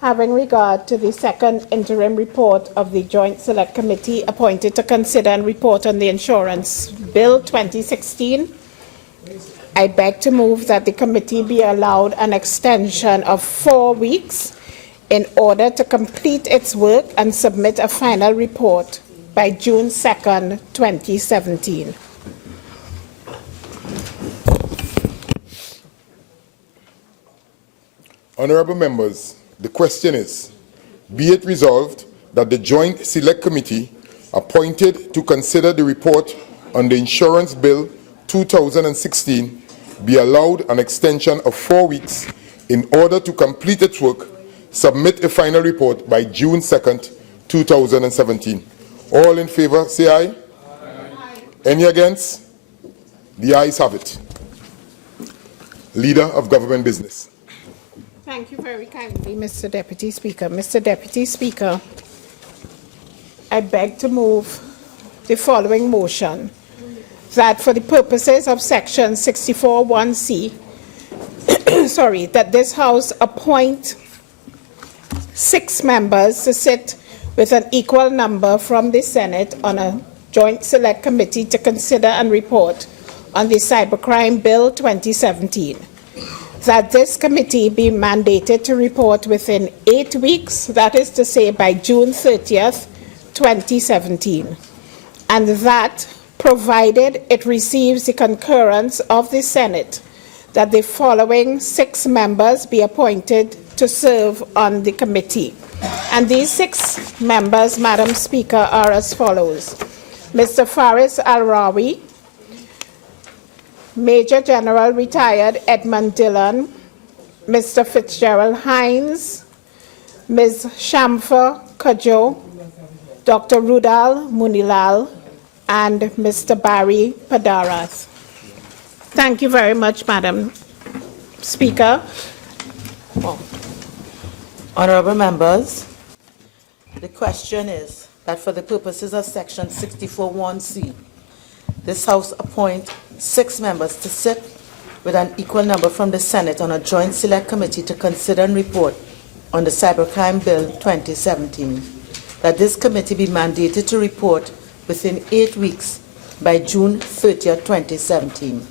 having regard to the second interim report of the Joint Select Committee appointed to consider and report on the Insurance Bill 2016, I beg to move that the committee be allowed an extension of 4 weeks in order to complete its work and submit a final report by June 2nd, 2017. Honourable members, the question is, be it resolved that the Joint Select Committee appointed to consider the report on the Insurance Bill 2016 be allowed an extension of 4 weeks in order to complete its work, submit a final report by June 2nd, 2017. All in favour, say aye. Aye. Any against? The ayes have it. Leader of Government Business. Thank you very kindly, Mr. Deputy Speaker. Mr. Deputy Speaker, I beg to move the following motion, that for the purposes of Section 64(1)(c), that this House appoint 6 members to sit with an equal number from the Senate on a joint select committee to consider and report on the Cybercrime Bill 2017. That this committee be mandated to report within 8 weeks, that is to say by June 30th, 2017. And that, provided it receives the concurrence of the Senate, that the following 6 members be appointed to serve on the committee. And these 6 members, Madam Speaker, are as follows. Mr. Faris Al-Rawi, Major General Retired Edmund Dillon, Mr. Fitzgerald Hines, Ms. Shamfa Kajo, Dr. Rudal Munilal, and Mr. Barry Padarath. Thank you very much, Madam Speaker. Honorable members, the question is that for the purposes of Section 64(1)(c), this House appoint 6 members to sit with an equal number from the Senate on a joint select committee to consider and report on the Cybercrime Bill 2017. That this committee be mandated to report within 8 weeks by June 30th, 2017.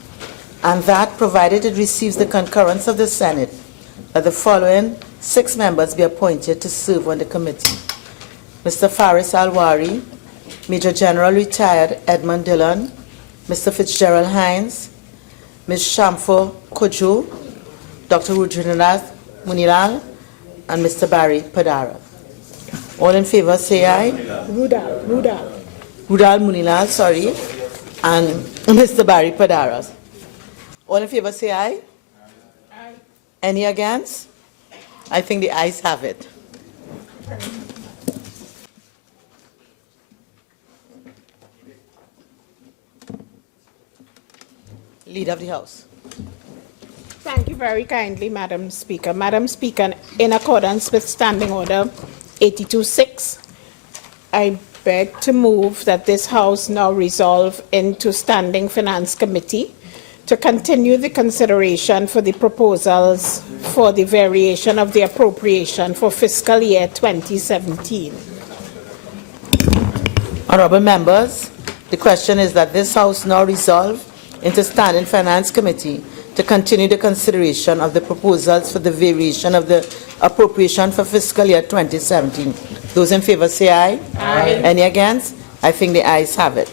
And that, provided it receives the concurrence of the Senate, that the following 6 members be appointed to serve on the committee. Mr. Faris Al-Wari, Major General Retired Edmund Dillon, Mr. Fitzgerald Hines, Ms. Shamfo Kojo, Dr. Rudra Munilal, and Mr. Barry Padara. All in favor say aye. Rudal Munilal, sorry, and Mr. Barry Padara. All in favor say aye. Aye. Any against? I think the ayes have it. Leader of the House. Thank you very kindly, Madam Speaker. Madam Speaker, in accordance with Standing Order 82.6, I beg to move that this House now resolve into Standing Finance Committee to continue the consideration for the proposals for the variation of the appropriation for fiscal year 2017. Honorable members, the question is that this House now resolve into Standing Finance Committee to continue the consideration of the proposals for the variation of the appropriation for fiscal year 2017. Those in favor say aye. Aye. Any against? I think the ayes have it.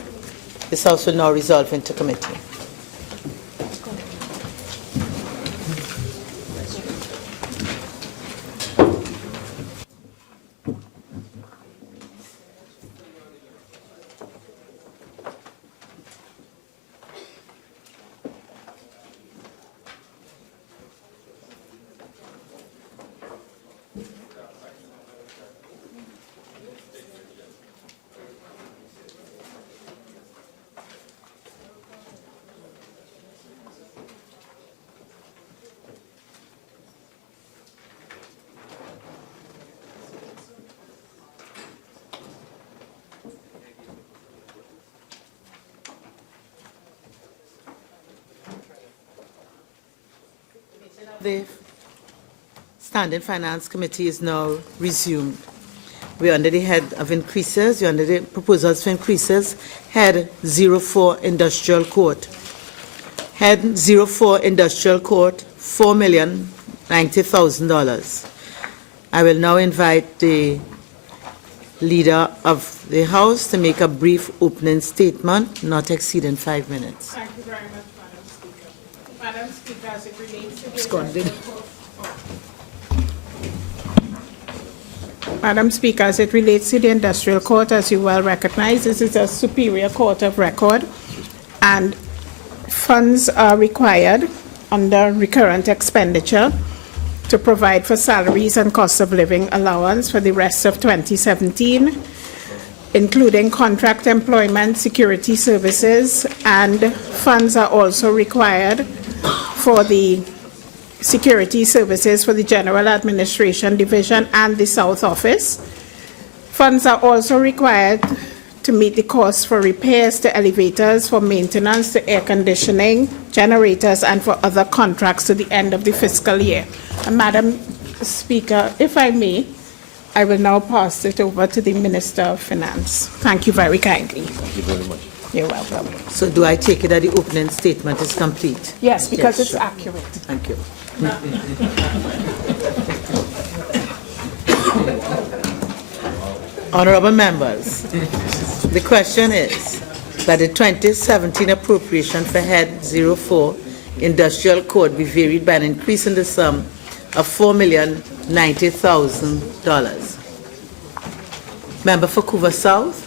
This House will now resolve into committee. The Standing Finance Committee is now resumed. We're under the head of increases, we're under the proposals for increases, Head 04 Industrial Court. Head 04 Industrial Court, $4,090,000. I will now invite the Leader of the House to make a brief opening statement, not exceeding 5 minutes. Thank you very much, Madam Speaker. Madam Speaker, as it relates to the Madam Speaker, as it relates to the Industrial Court, as you well recognize, this is a superior court of record, and funds are required under recurrent expenditure to provide for salaries and cost of living allowance for the rest of 2017, including contract employment, security services, and funds are also required for the security services for the General Administration Division and the South Office. Funds are also required to meet the costs for repairs to elevators, for maintenance to air conditioning, generators, and for other contracts to the end of the fiscal year. And Madam Speaker, if I may, I will now pass it over to the Minister of Finance. Thank you very kindly. Thank you very much. You're welcome. So do I take it that the opening statement is complete? Yes, because Yes, it's sure. accurate. Thank you. Honorable members, the question is that the 2017 appropriation for Head 04 Industrial Code be varied by an increase in the sum of $4,090,000. Member for Couva South.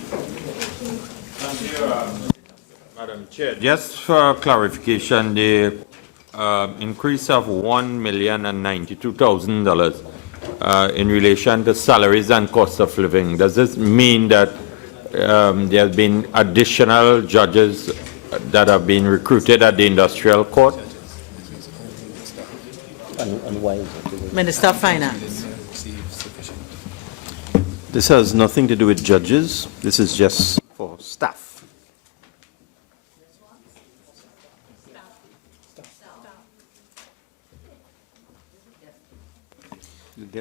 Madam Chair, just for clarification, the increase of $1,092,000 in relation to salaries and cost of living, does this mean that there have been additional judges that have been recruited at the industrial court? And why is it? Minister of Finance. This has nothing to do with judges. This is just for staff.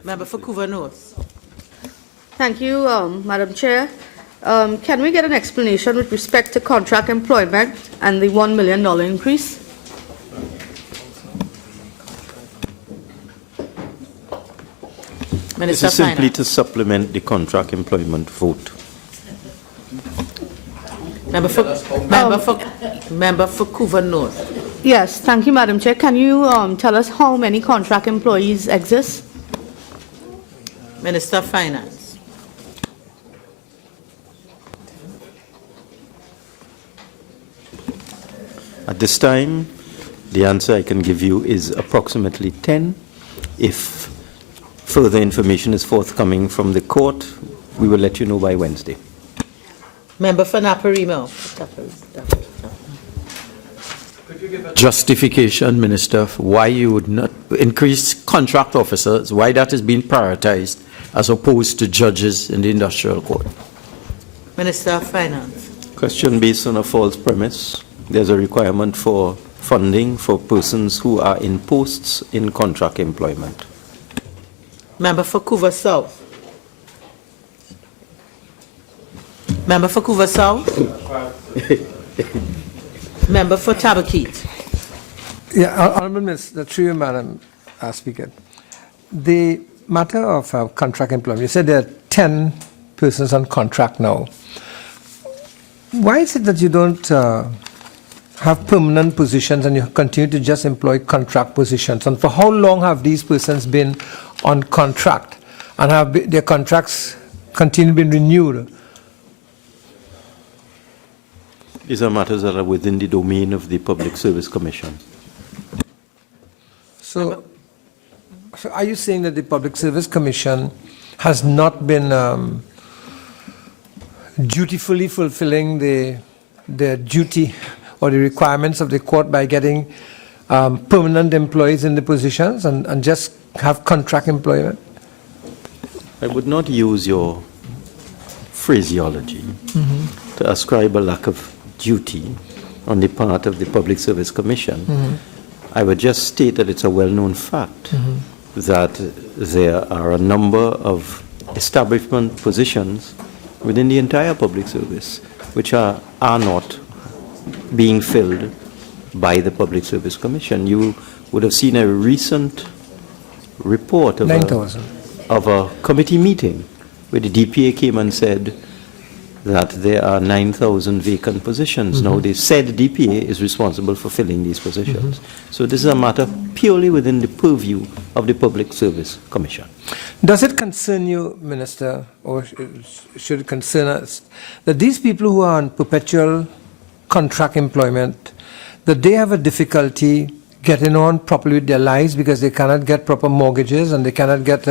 Member for Couva North. Thank you, Madam Chair. Can we get an explanation with respect to contract employment and the $1 million increase? This is simply to supplement the contract employment vote. Member for Couva North. Yes, thank you, Madam Chair. Can you tell us how many contract employees exist? Minister of Finance. At this time, the answer I can give you is approximately 10. If further information is forthcoming from the court, we will let you know by Wednesday. Member for Naparimo. Justification, Minister, for why you would not increase contract officers, why that is being prioritized as opposed to judges in the industrial court. Minister of Finance. Question based on a false premise. There's a requirement for funding for persons who are in posts in contract employment. Member for Couva South. Member for Couva South. Member for Tabaquite. Yeah, Honourable Minister, through you, Madam Speaker. The matter of contract employment, you said there are 10 persons on contract now. Why is it that you don't have permanent positions and you continue to just employ contract positions? And for how long have these persons been on contract and have their contracts continued been renewed? These are matters that are within the domain of the Public Service Commission. So are you saying that the Public Service Commission has not been dutifully fulfilling the duty or the requirements of the court by getting permanent employees in the positions and just have contract employment? I would not use your phraseology to ascribe a lack of duty on the part of the Public Service Commission. I would just state that it's a well-known fact that there are a number of establishment positions within the entire public service which are not being filled by the Public Service Commission. You would have seen a recent report of a committee meeting where the DPA came and said that there are 9,000 vacant positions. Now, the said DPA is responsible for filling these positions. So this is a matter purely within the purview of the Public Service Commission. Does it concern you, Minister, or should it concern us, that these people who are on perpetual contract employment, that they have a difficulty getting on properly with their lives because they cannot get proper mortgages and they cannot get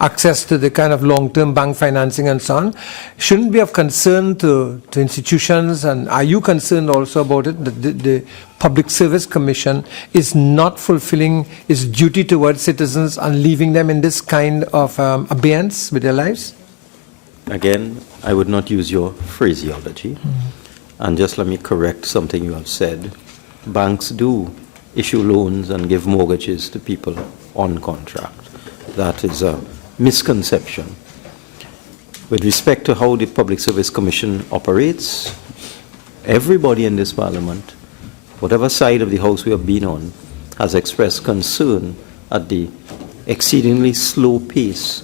access to the kind of long-term bank financing and so on, shouldn't be of concern to institutions? And are you concerned also about it, that the Public Service Commission is not fulfilling its duty towards citizens and leaving them in this kind of abeyance with their lives? Again, I would not use your phraseology. And just let me correct something you have said. Banks do issue loans and give mortgages to people on contract. That is a misconception. With respect to how the Public Service Commission operates, everybody in this Parliament, whatever side of the House we have been on, has expressed concern at the exceedingly slow pace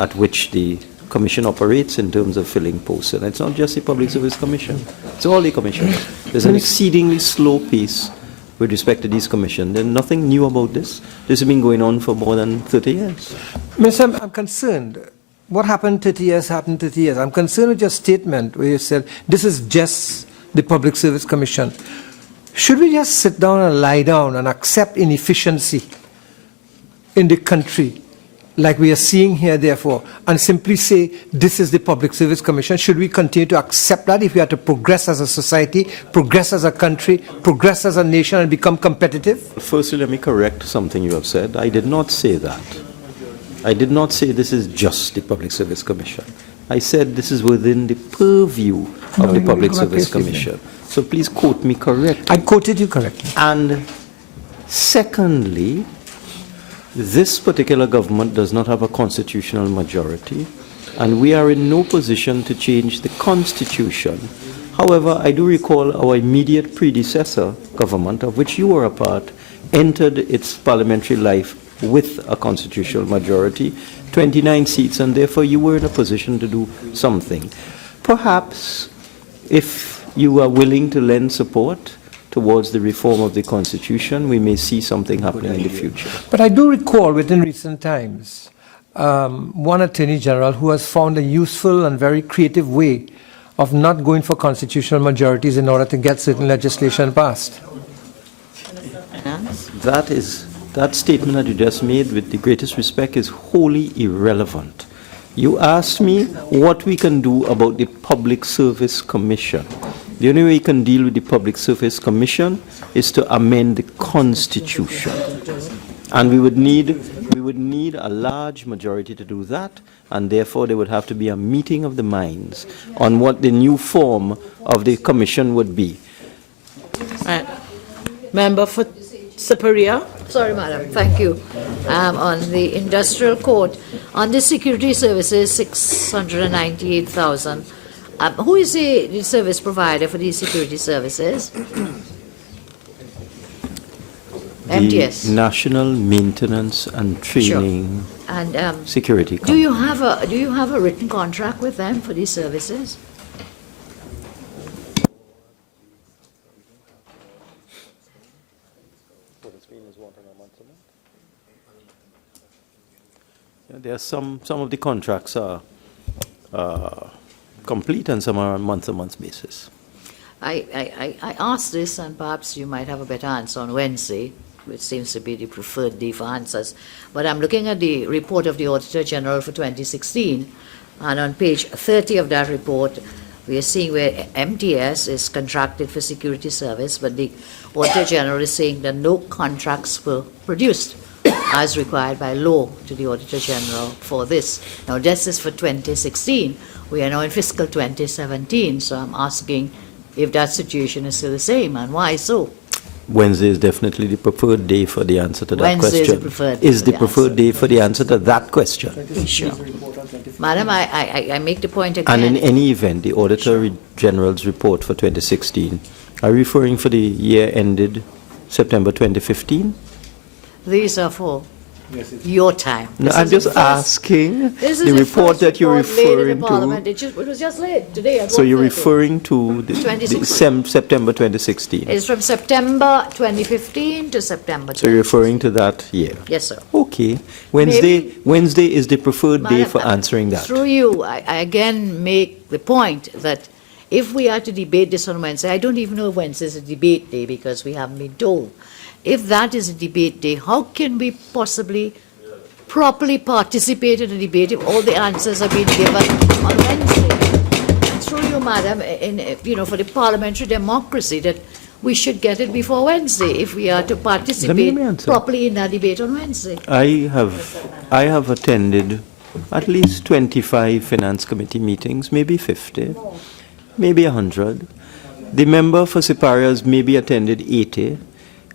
at which the Commission operates in terms of filling posts. And it's not just the Public Service Commission, it's all the commissions. There's an exceedingly slow pace with respect to these commissions. There's nothing new about this. This has been going on for more than 30 years. Minister, I'm concerned. What happened 30 years happened 30 years. I'm concerned with your statement where you said this is just the Public Service Commission. Should we just sit down and lie down and accept inefficiency in the country like we are seeing here, therefore, and simply say this is the Public Service Commission? Should we continue to accept that if we are to progress as a society, progress as a country, progress as a nation, and become competitive? Firstly, let me correct something you have said. I did not say that. I did not say this is just the Public Service Commission. I said this is within the purview of the Public Service Commission. So please quote me correctly. I quoted you correctly. And secondly, this particular government does not have a constitutional majority, and we are in no position to change the Constitution. However, I do recall our immediate predecessor government, of which you were a part, entered its parliamentary life with a constitutional majority, 29 seats, and therefore you were in a position to do something. Perhaps, if you are willing to lend support towards the reform of the Constitution, we may see something happening in the future. But I do recall within recent times one Attorney General who has found a useful and very creative way of not going for constitutional majorities in order to get certain legislation passed. That statement that you just made, with the greatest respect, is wholly irrelevant. You asked me what we can do about the Public Service Commission. The only way you can deal with the Public Service Commission is to amend the Constitution. And we would need a large majority to do that, and therefore there would have to be a meeting of the minds on what the new form of the commission would be. Right. Member for Superior. Sorry, madam. Thank you. On the industrial court, on the security services, 698,000. Who is the service provider for these security services? MTS. The National Maintenance and Training And Security do you have a written contract with them for these services? There are some of the contracts are complete and some are on month-to-month basis. I asked this, and perhaps you might have a better answer on Wednesday, which seems to be the preferred day for answers. But I'm looking at the report of the Auditor General for 2016, and on page 30 of that report, we are seeing where MTS is contracted for security service, but the Auditor General is saying that no contracts were produced as required by law to the Auditor General for this. Now, this is for 2016. We are now in fiscal 2017, so I'm asking if that situation is still the same, and why so? Wednesday is definitely the preferred day for the answer to that Wednesday question. is the preferred day Is the preferred day for the answer to that question. Sure. Madam, I make the point again. And in any event, the Auditor General's report for 2016, are you referring for the year ended September 2015? These are for your time. No, I'm just asking the report that you're referring to. It was just late today. So you're referring to the September 2016. It's from September 2015 to September 2016. So you're referring to that year? Yes, sir. Okay. Wednesday is the preferred day for answering that. Through you, I again make the point that if we are to debate this on Wednesday, I don't even know if Wednesday is a debate day because we haven't been told. if that is a debate day, how can we possibly properly participate in a debate if all the answers are being given on Wednesday? And through you, Madam, for the parliamentary democracy, that we should get it before Wednesday if we are to participate properly in that debate on Wednesday. I have attended at least 25 Finance Committee meetings, maybe 50, maybe 100. The member for Siparia has maybe attended 80.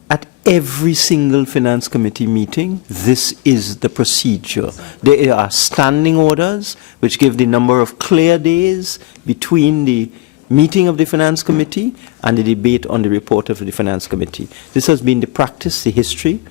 At every single Finance Committee meeting, this is the procedure. There are standing orders which give the number of clear days between the meeting of the Finance Committee and the debate on the report of the Finance Committee. This has been the practice, the history,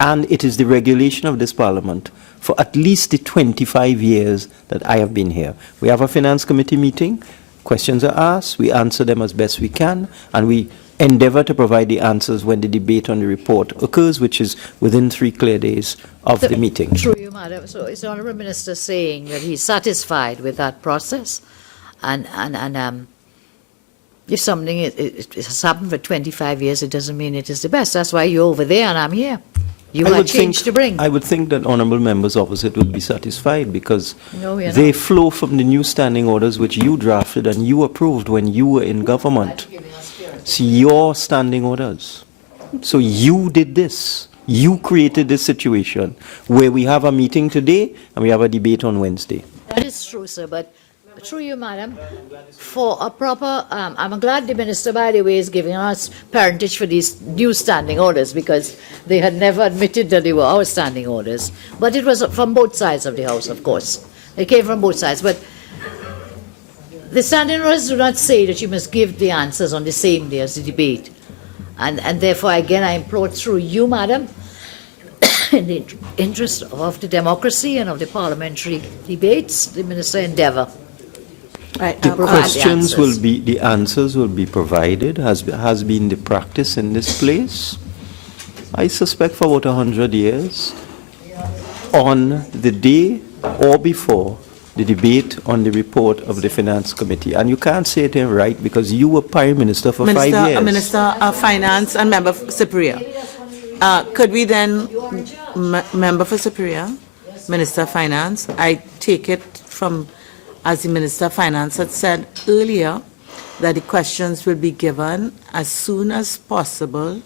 and it is the regulation of this Parliament for at least the 25 years that I have been here. We have a Finance Committee meeting, questions are asked, we answer them as best we can, and we endeavor to provide the answers when the debate on the report occurs, which is within 3 clear days of the meeting. Through you, Madam. So is the Honourable Minister saying that he's satisfied with that process? And if something it has happened for 25 years, it doesn't mean it is the best. That's why you're over there and I'm here. You have change to bring. I would think that honourable members opposite would be satisfied because No, you're they not. flow from the new standing orders which you drafted and you approved when you were in government. It's your standing orders. So you did this. You created this situation where we have a meeting today and we have a debate on Wednesday. That is true, sir, but through you, Madam, for a proper, I'm glad the Minister, by the way, is giving us parentage for these new standing orders because they had never admitted that they were our standing orders. But it was from both sides of the House, of course. They came from both sides. But the standing orders do not say that you must give the answers on the same day as the debate. And therefore, again, I implore through you, Madam, in the interest of the democracy and of the parliamentary debates, the Minister endeavour The questions will be, the answers will be provided, has been the practice in this place, I suspect for about 100 years, on the day or before the debate on the report of the Finance Committee. And you can't say it in right because you were Prime Minister for 5 years. Minister of Finance and Member for Superior. Could we then, Member for Superior, Minister of Finance, I take it from, as the Minister of Finance had said earlier, that the questions will be given as soon as possible,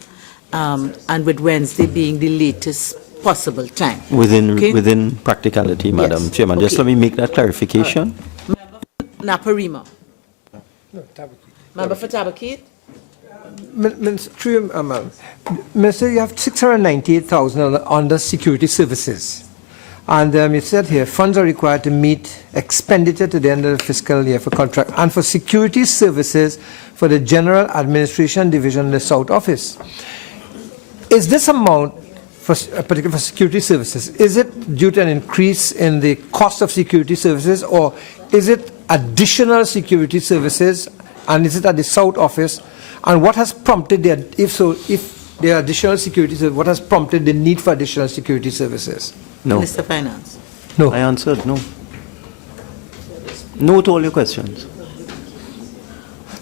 and with Wednesday being the latest possible time. Within practicality, Madam Yes. Chairman. Just Okay. let me make that clarification. Naparima. Member for Tabakit. Minister, you have 698,000 under security services. And it said here, funds are required to meet expenditure to the end of the fiscal year for contract and for security services for the General Administration Division in the South Office. Is this amount, particularly for security services, is it due to an increase in the cost of security services, or is it additional security services, and is it at the South Office? And what has prompted the, if there are additional security services, what has prompted the need for additional security services? No. Minister of Finance. No. I answered no. No to all your questions.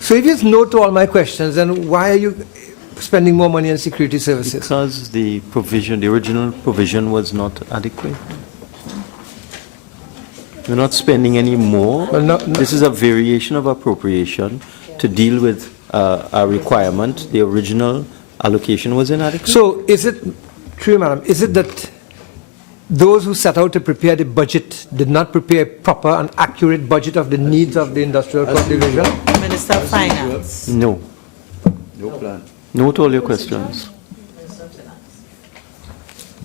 So if it's no to all my questions, then why are you spending more money on security services? Because the provision, the original provision was not adequate. We're not spending any more. This is a variation of appropriation to deal with a requirement. The original allocation was inadequate. So is it true, Madam, is it that those who set out to prepare the budget did not prepare a proper and accurate budget of the needs of the industrial division? Minister of Finance. No. No plan. No to all your questions.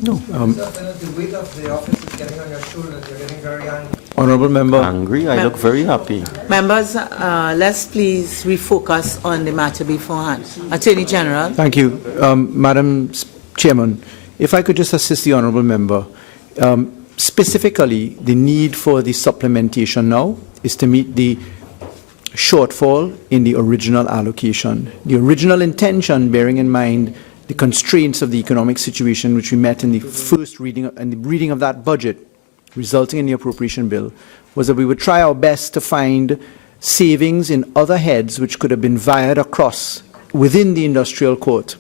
No. The weight of the office is getting on your shoulders. You're getting very angry. Honourable Member. Angry? I look very happy. Members, let's please refocus on the matter beforehand. Attorney General. Thank you. Madam Chairman, if I could just assist the Honourable Member. Specifically, the need for the supplementation now is to meet the shortfall in the original allocation. The original intention, bearing in mind the constraints of the economic situation which we met in the first reading and the reading of that budget, resulting in the appropriation bill, was that we would try our best to find savings in other heads which could have been wired across within the industrial court,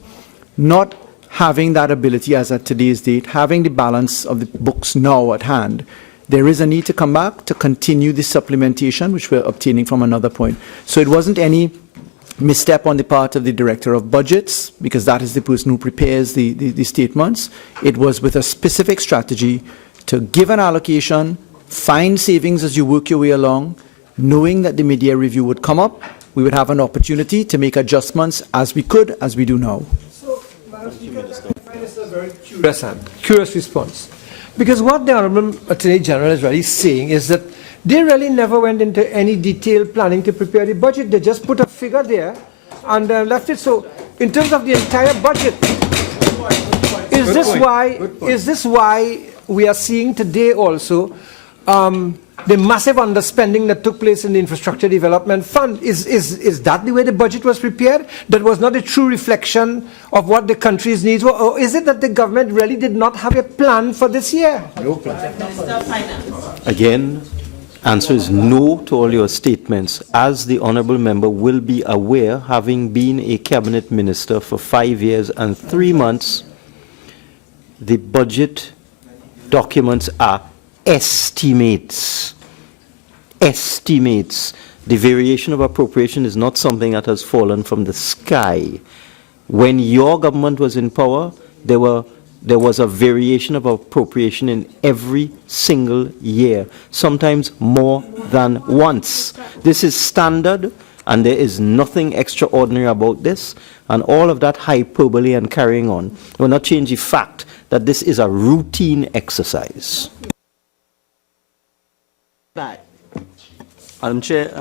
not having that ability as at today's date, having the balance of the books now at hand, there is a need to come back to continue the supplementation, which we're obtaining from another point. So it wasn't any misstep on the part of the Director of Budgets, because that is the person who prepares the statements. It was with a specific strategy to give an allocation, find savings as you work your way along, knowing that the mid-year review would come up. We would have an opportunity to make adjustments as we could, as we do now. So, Madam Speaker, I find this a very curious response. Because what the Honourable Attorney General is really saying is that they really never went into any detailed planning to prepare the budget. They just put a figure there and left it. So, in terms of the entire budget, is this why we are seeing today also the massive underspending that took place in the Infrastructure Development Fund? Is that the way the budget was prepared? That was not a true reflection of what the country's needs were? Or is it that the government really did not have a plan for this year? No plan. Again, answer is no to all your statements. As the honourable member will be aware, having been a cabinet minister for 5 years and 3 months, the budget documents are estimates. Estimates. The variation of appropriation is not something that has fallen from the sky. When your government was in power, there was a variation of appropriation in every single year, sometimes more than once. This is standard, and there is nothing extraordinary about this, and all of that hyperbole and carrying on will not change the fact that this is a routine exercise. Madam Chair,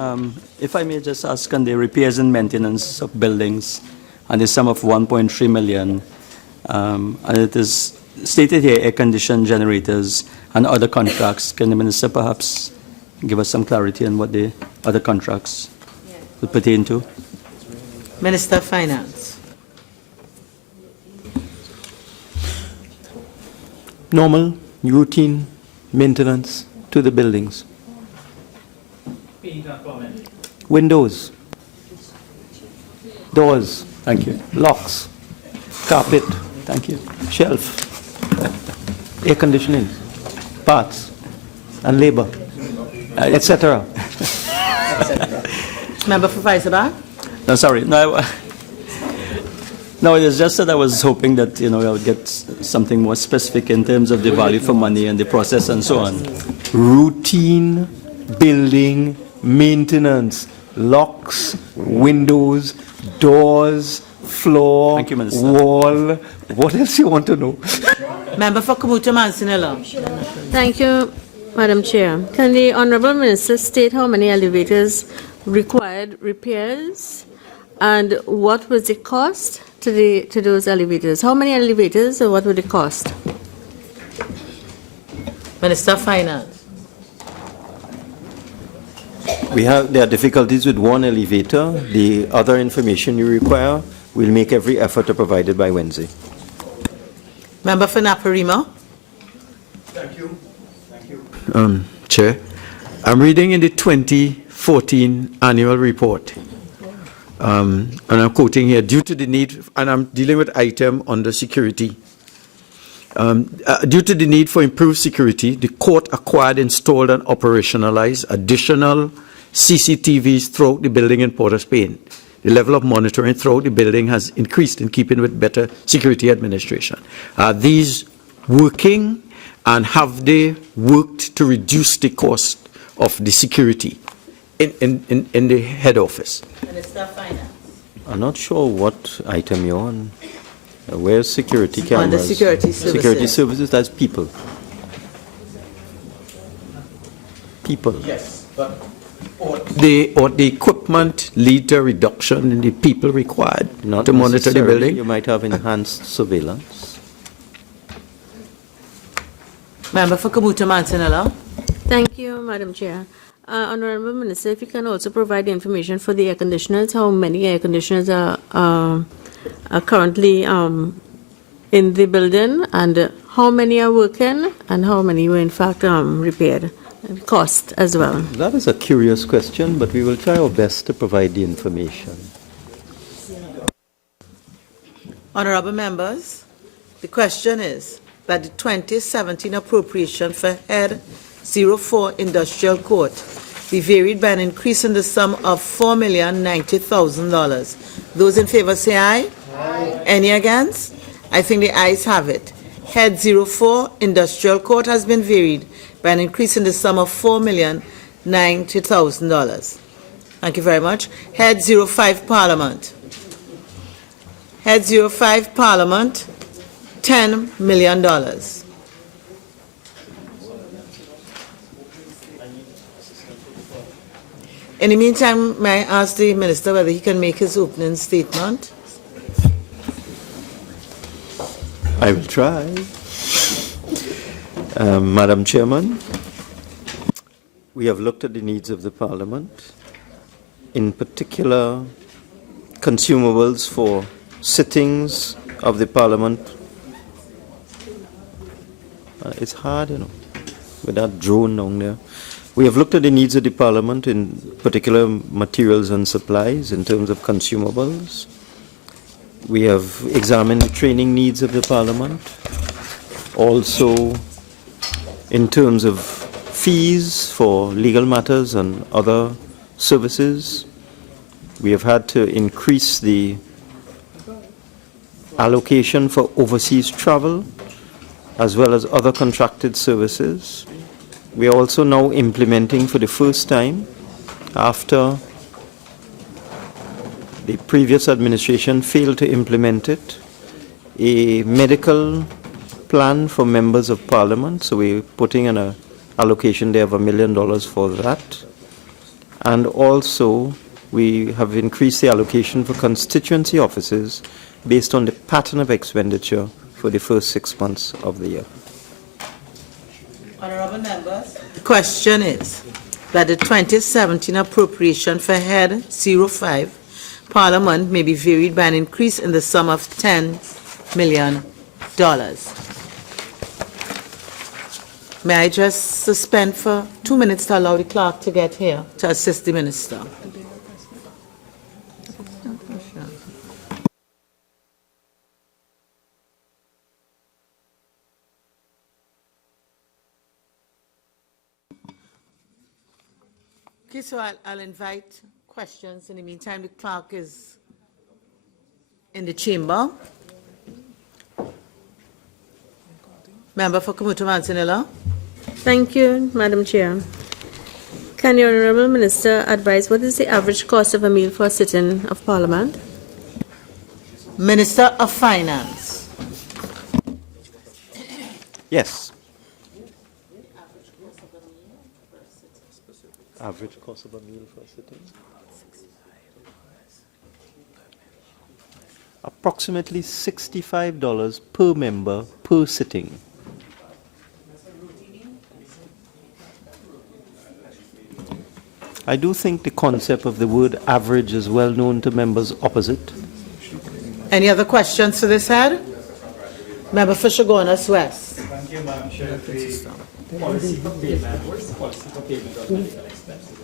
if I may just ask on the repairs and maintenance of buildings and the sum of 1.3 million, and it is stated here air-conditioned generators and other contracts. Can the Minister perhaps give us some clarity on what the other contracts would pertain to? Minister of Finance. Normal, routine maintenance to the buildings. Windows, doors, thank you. Locks, carpet, thank you. Shelf, air conditioning, parts, and labor, etc. Member for Faisalabad? No, sorry. No, it is just that I was hoping that I would get something more specific in terms of the value for money and the process and so on. Routine building maintenance, locks, windows, doors, floor, Thank you, Minister. wall. What else you want to know? Member for Kamuta Mansinella. Thank you, Madam Chair. Can the Honourable Minister state how many elevators required repairs and what was the cost to those elevators? How many elevators and what would the cost? Minister of Finance. There are difficulties with one elevator. The other information you require, we'll make every effort to provide it by Wednesday. Member for Naparima. Thank you. Chair, I'm reading in the 2014 annual report, and I'm quoting here, due to the need, and I'm dealing with item under security. Due to the need for improved security, the court acquired, installed, and operationalized additional CCTVs throughout the building in Port of Spain. The level of monitoring throughout the building has increased in keeping with better security administration. Are these working, and have they worked to reduce the cost of the security in the head office? Minister of Finance. I'm not sure what item you're on. Where's security cameras? Under security services. Security services, that's people. People. Yes, but the equipment lead to a reduction in the people required Not to monitor the necessarily. building? You might have enhanced surveillance. Member for Kamuta Mansinella. Thank you, Madam Chair. Honourable Minister, if you can also provide the information for the air conditioners, how many air conditioners are currently in the building, and how many are working, and how many were in fact repaired, and cost as well. That is a curious question, but we will try our best to provide the information. Honourable members, The question is that the 2017 appropriation for Head 04 Industrial Court be varied by an increase in the sum of $4,090,000. Those in favor say aye. Aye. Any against? I think the ayes have it. Head 04 Industrial Court has been varied by an increase in the sum of $4,090,000. Thank you very much. Head 05 Parliament. Head 05 Parliament, $10 million. In the meantime, may I ask the Minister whether he can make his opening statement? I will try. Madam Chairman, we have looked at the needs of the Parliament, in particular consumables for sittings of the Parliament. It's hard, with that drone down there. We have looked at the needs of the Parliament, in particular materials and supplies in terms of consumables. We have examined the training needs of the Parliament. Also, in terms of fees for legal matters and other services, we have had to increase the allocation for overseas travel as well as other contracted services. We are also now implementing for the first time, after the previous administration failed to implement it, a medical plan for members of Parliament. So we're putting an allocation there of $1 million for that. And also we have increased the allocation for constituency offices based on the pattern of expenditure for the first 6 months of the year. Honorable members, the question is that the 2017 appropriation for Head 05 Parliament may be varied by an increase in the sum of $10 million. May I just suspend for 2 minutes to allow the clerk to get here to assist the Minister? Okay, so I'll invite questions. In the meantime, the clerk is in the chamber. Member for Kamutu Manzanilla. Thank you, Madam Chair. Can the Honourable Minister advise what is the average cost of a meal for a sitting of Parliament? Minister of Finance. Yes. Average cost of a meal for a sitting? Approximately $65 per member per sitting. I do think the concept of the word average is well known to members opposite. Any other questions for this head? Member for Chaguanas West. Thank you, Madam Chair. Policy for payment. Policy for payment of medical expenses.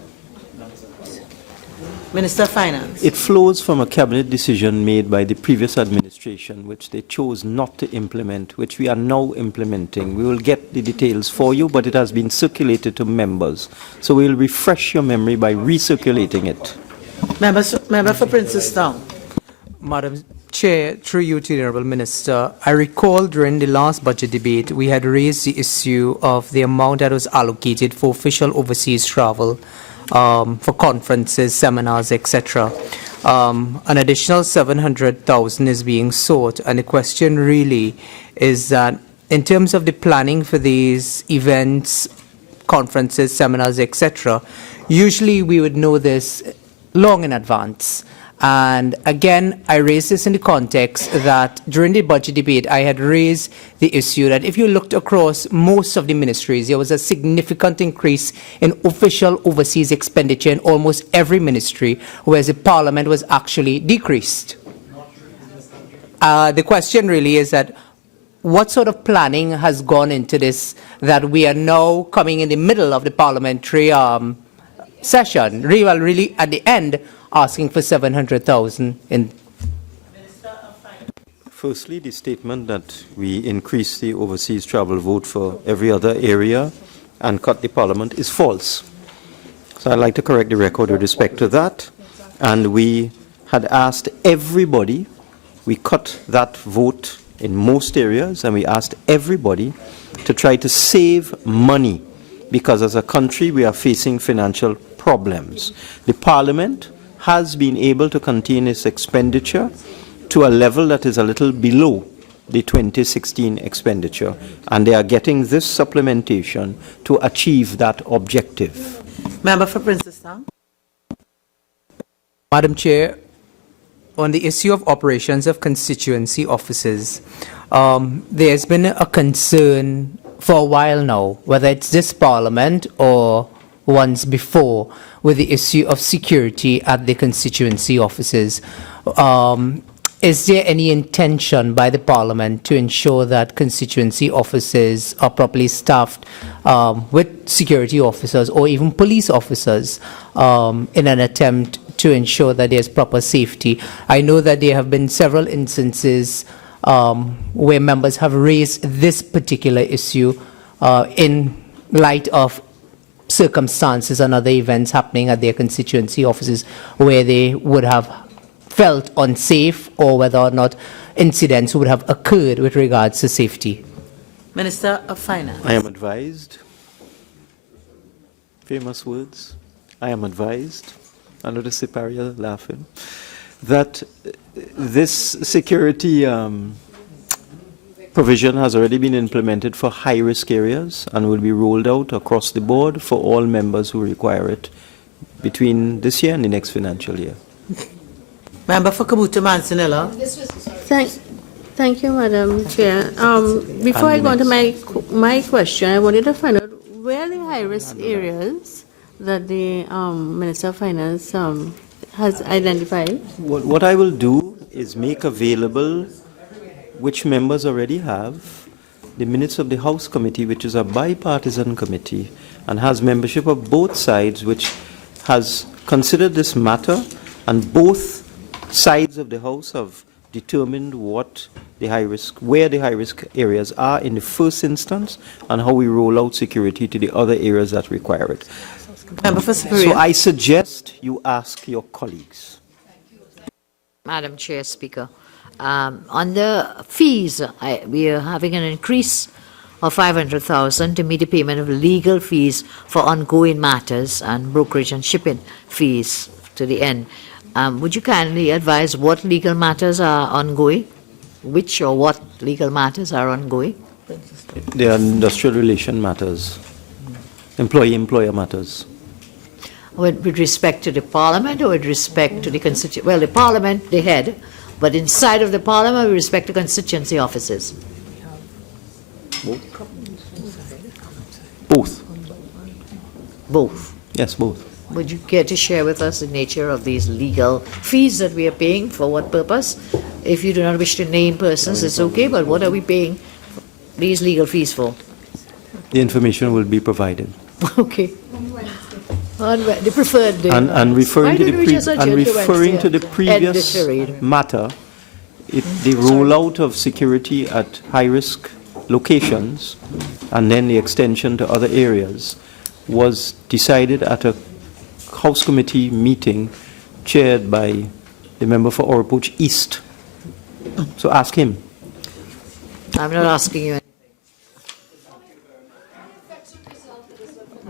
Minister of Finance. It flows from a cabinet decision made by the previous administration, which they chose not to implement, which we are now implementing. We will get the details for you, but it has been circulated to members. So we'll refresh your memory by recirculating it. Member for Princestown. Madam Chair, through you to the Honourable Minister, I recall during the last budget debate we had raised the issue of the amount that was allocated for official overseas travel for conferences, seminars, etc. An additional $700,000 is being sought, and the question really is that in terms of the planning for these events, conferences, seminars, etc., usually we would know this long in advance. And again, I raised this in the context that during the budget debate, I had raised the issue that if you looked across most of the ministries, there was a significant increase in official overseas expenditure in almost every ministry, whereas the Parliament was actually decreased. The question really is that what sort of planning has gone into this that we are now coming in the middle of the parliamentary session, really at the end, asking for $700,000 in. Firstly, the statement that we increase the overseas travel vote for every other area and cut the parliament is false. So I'd like to correct the record with respect to that. And we had asked everybody, we cut that vote in most areas, and we asked everybody to try to save money because as a country we are facing financial problems. The parliament has been able to contain its expenditure to a level that is a little below the 2016 expenditure, and they are getting this supplementation to achieve that objective. Member for Princestown. Madam Chair, on the issue of operations of constituency offices, there's been a concern for a while now, whether it's this Parliament or once before, with the issue of security at the constituency offices. Is there any intention by the Parliament to ensure that constituency offices are properly staffed with security officers or even police officers in an attempt to ensure that there's proper safety? I know that there have been several instances where members have raised this particular issue in light of circumstances and other events happening at their constituency offices where they would have felt unsafe, or whether or not incidents would have occurred with regards to safety. Minister of Finance. I am advised, famous words, I am advised, I notice Siparia laughing, that this security provision has already been implemented for high-risk areas and will be rolled out across the board for all members who require it between this year and the next financial year. Member for Kabuta Manzanilla. Thank you, Madam Chair. Before I go on to my question, I wanted to find out where are the high-risk areas that the Minister of Finance has identified. What I will do is make available, which members already have, the minutes of the House Committee, which is a bipartisan committee and has membership of both sides, which has considered this matter, and both sides of the House have determined what the where the high-risk areas are in the first instance, and how we roll out security to the other areas that require it. So I suggest you ask your colleagues. Madam Chair, Speaker. On the fees, we are having an increase of 500,000 to meet the payment of legal fees for ongoing matters and brokerage and shipping fees to the end. Would you kindly advise what legal matters are ongoing? Which or what legal matters are ongoing? They are industrial relation matters, employee-employer matters. With respect to the Parliament or with respect to the constituency? Well, the Parliament, the head, but inside of the Parliament with respect to constituency offices? Both. Both? Yes, both. Would you care to share with us the nature of these legal fees that we are paying, for what purpose? If you do not wish to name persons, it's okay, but what are we paying these legal fees for? The information will be provided. Okay. The preferred day. And referring to the previous matter, the rollout of security at high-risk locations and then the extension to other areas was decided at a House Committee meeting chaired by the member for Oropouche East. So ask him. I'm not asking you anything.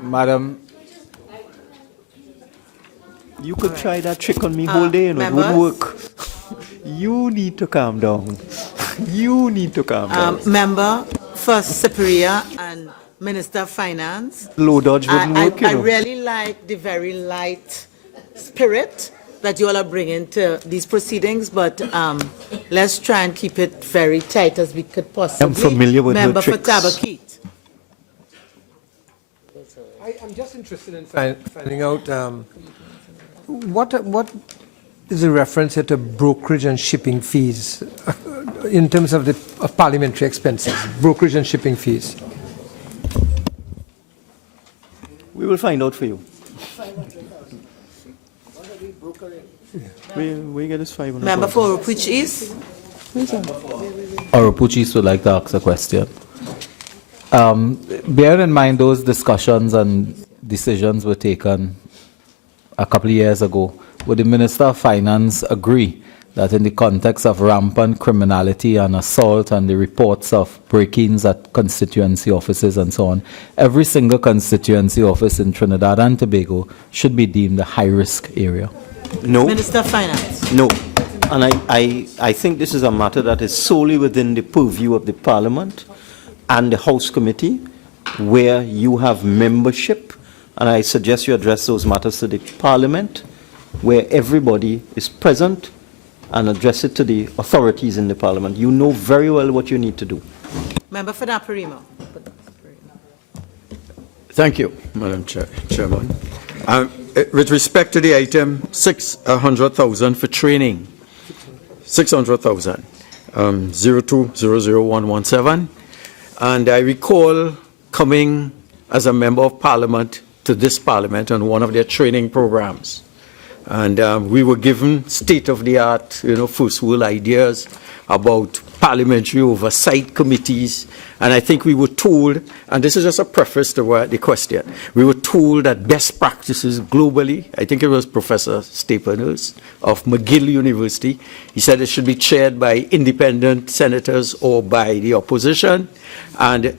Madam, you could try that trick on me whole day and it wouldn't work. You need to calm down. You need to calm down. Member for Siparia and Minister of Finance. Low dodge wouldn't work, I really like the very light spirit that you all are bringing to these proceedings, but let's try and keep it very tight as we could possibly. I'm familiar with Member her for tricks. Tabaquite. I'm just interested in finding out what is the reference here to brokerage and shipping fees in terms of the parliamentary expenses, brokerage and shipping fees. We will find out for you. We get this 500. Member for Oropouche East. Oropuchis would like to ask a question. Bear in mind those discussions and decisions were taken a couple of years ago. Would the Minister of Finance agree that in the context of rampant criminality and assault and the reports of break-ins at constituency offices and so on, every single constituency office in Trinidad and Tobago should be deemed a high-risk area? No. Minister of Finance. No. And I think this is a matter that is solely within the purview of the Parliament and the House Committee, where you have membership, and I suggest you address those matters to the Parliament, where everybody is present, and address it to the authorities in the Parliament. You know very well what you need to do. Member for Naparima. Thank you, Madam Chairman. With respect to the item 600,000 for training, 600,000, 02000117, and I recall coming as a member of Parliament to this Parliament on one of their training programs. And we were given state-of-the-art, first world ideas about parliamentary oversight committees. And I think we were told, and this is just a preface to the question, we were told that best practices globally, I think it was Professor Staples of McGill University, he said it should be chaired by independent senators or by the opposition, and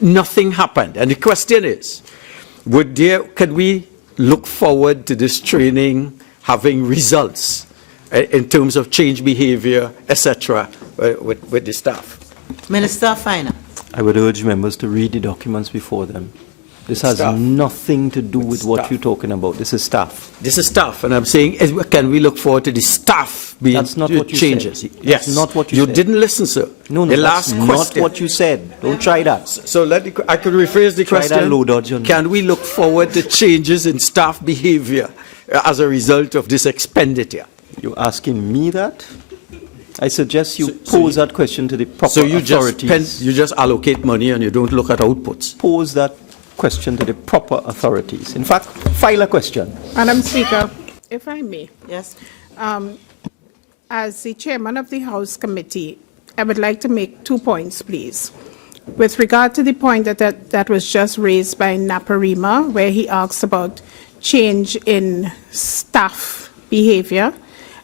nothing happened. And the question is, could we look forward to this training having results in terms of change behavior, etc., with the staff? Minister of Finance. I would urge members to read the documents before them. This has nothing to do with what you're talking about. This is staff. This is staff, and I'm saying, can we look forward to the staff being That's not what you changes? said. Yes, That's not what you said. You didn't listen, sir. No, the that's last not question. what you said. Don't try that. So I could rephrase the Try question. that low dodge on me. Can we look forward to changes in staff behavior as a result of this expenditure? You're asking me that? I suggest you pose that question to the proper So you authorities. you just allocate money and you don't look at outputs. Pose that question to the proper authorities. In fact, file a question. Madam Speaker, if I may. Yes. As the chairman of the House Committee, I would like to make 2 points, please. With regard to the point that was just raised by Naparima, where he asks about change in staff behavior,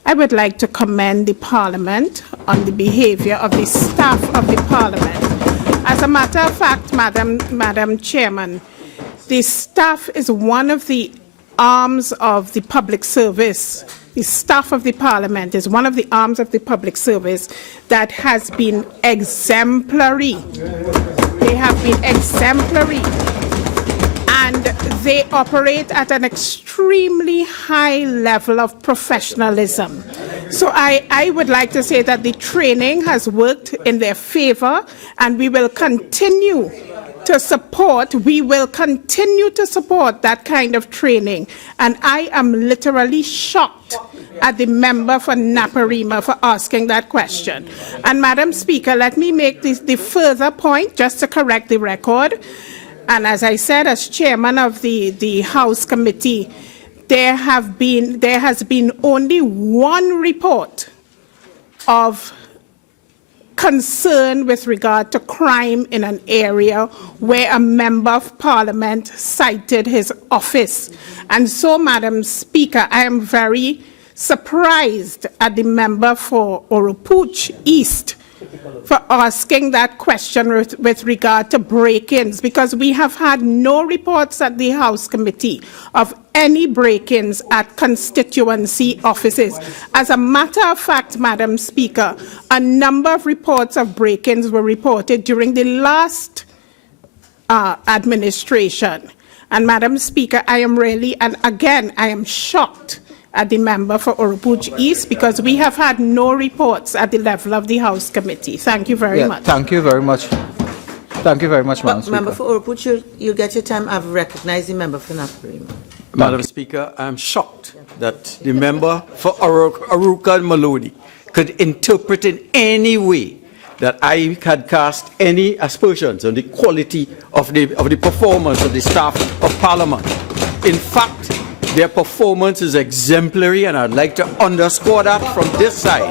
I would like to commend the Parliament on the behavior of the staff of the Parliament. As a matter of fact, Madam Chairman, the staff is one of the arms of the public service. The staff of the Parliament is one of the arms of the public service that has been exemplary. They have been exemplary. And they operate at an extremely high level of professionalism. So I would like to say that the training has worked in their favor, and we will continue to support that kind of training. And I am literally shocked at the member for Naparima for asking that question. And Madam Speaker, let me make the further point just to correct the record. And as I said, as chairman of the House Committee, there has been only one report of concern with regard to crime in an area where a member of Parliament cited his office. And so, Madam Speaker, I am very surprised at the member for Oropuch East for asking that question with regard to break-ins, because we have had no reports at the House Committee of any break-ins at constituency offices. As a matter of fact, Madam Speaker, a number of reports of break-ins were reported during the last administration. And Madam Speaker, I am really, and again, I am shocked at the member for Oropuch East, because we have had no reports at the level of the House Committee. Thank you very much. Thank you very much. Thank you very much, Madam Speaker. Member for Oropuch, you'll get your time. I've recognized the member for Naparima. Madam Speaker, I'm shocked that the member for Aruka and Maloney could interpret in any way that I had cast any aspersions on the quality of the performance of the staff of Parliament. In fact, their performance is exemplary, and I'd like to underscore that from this side.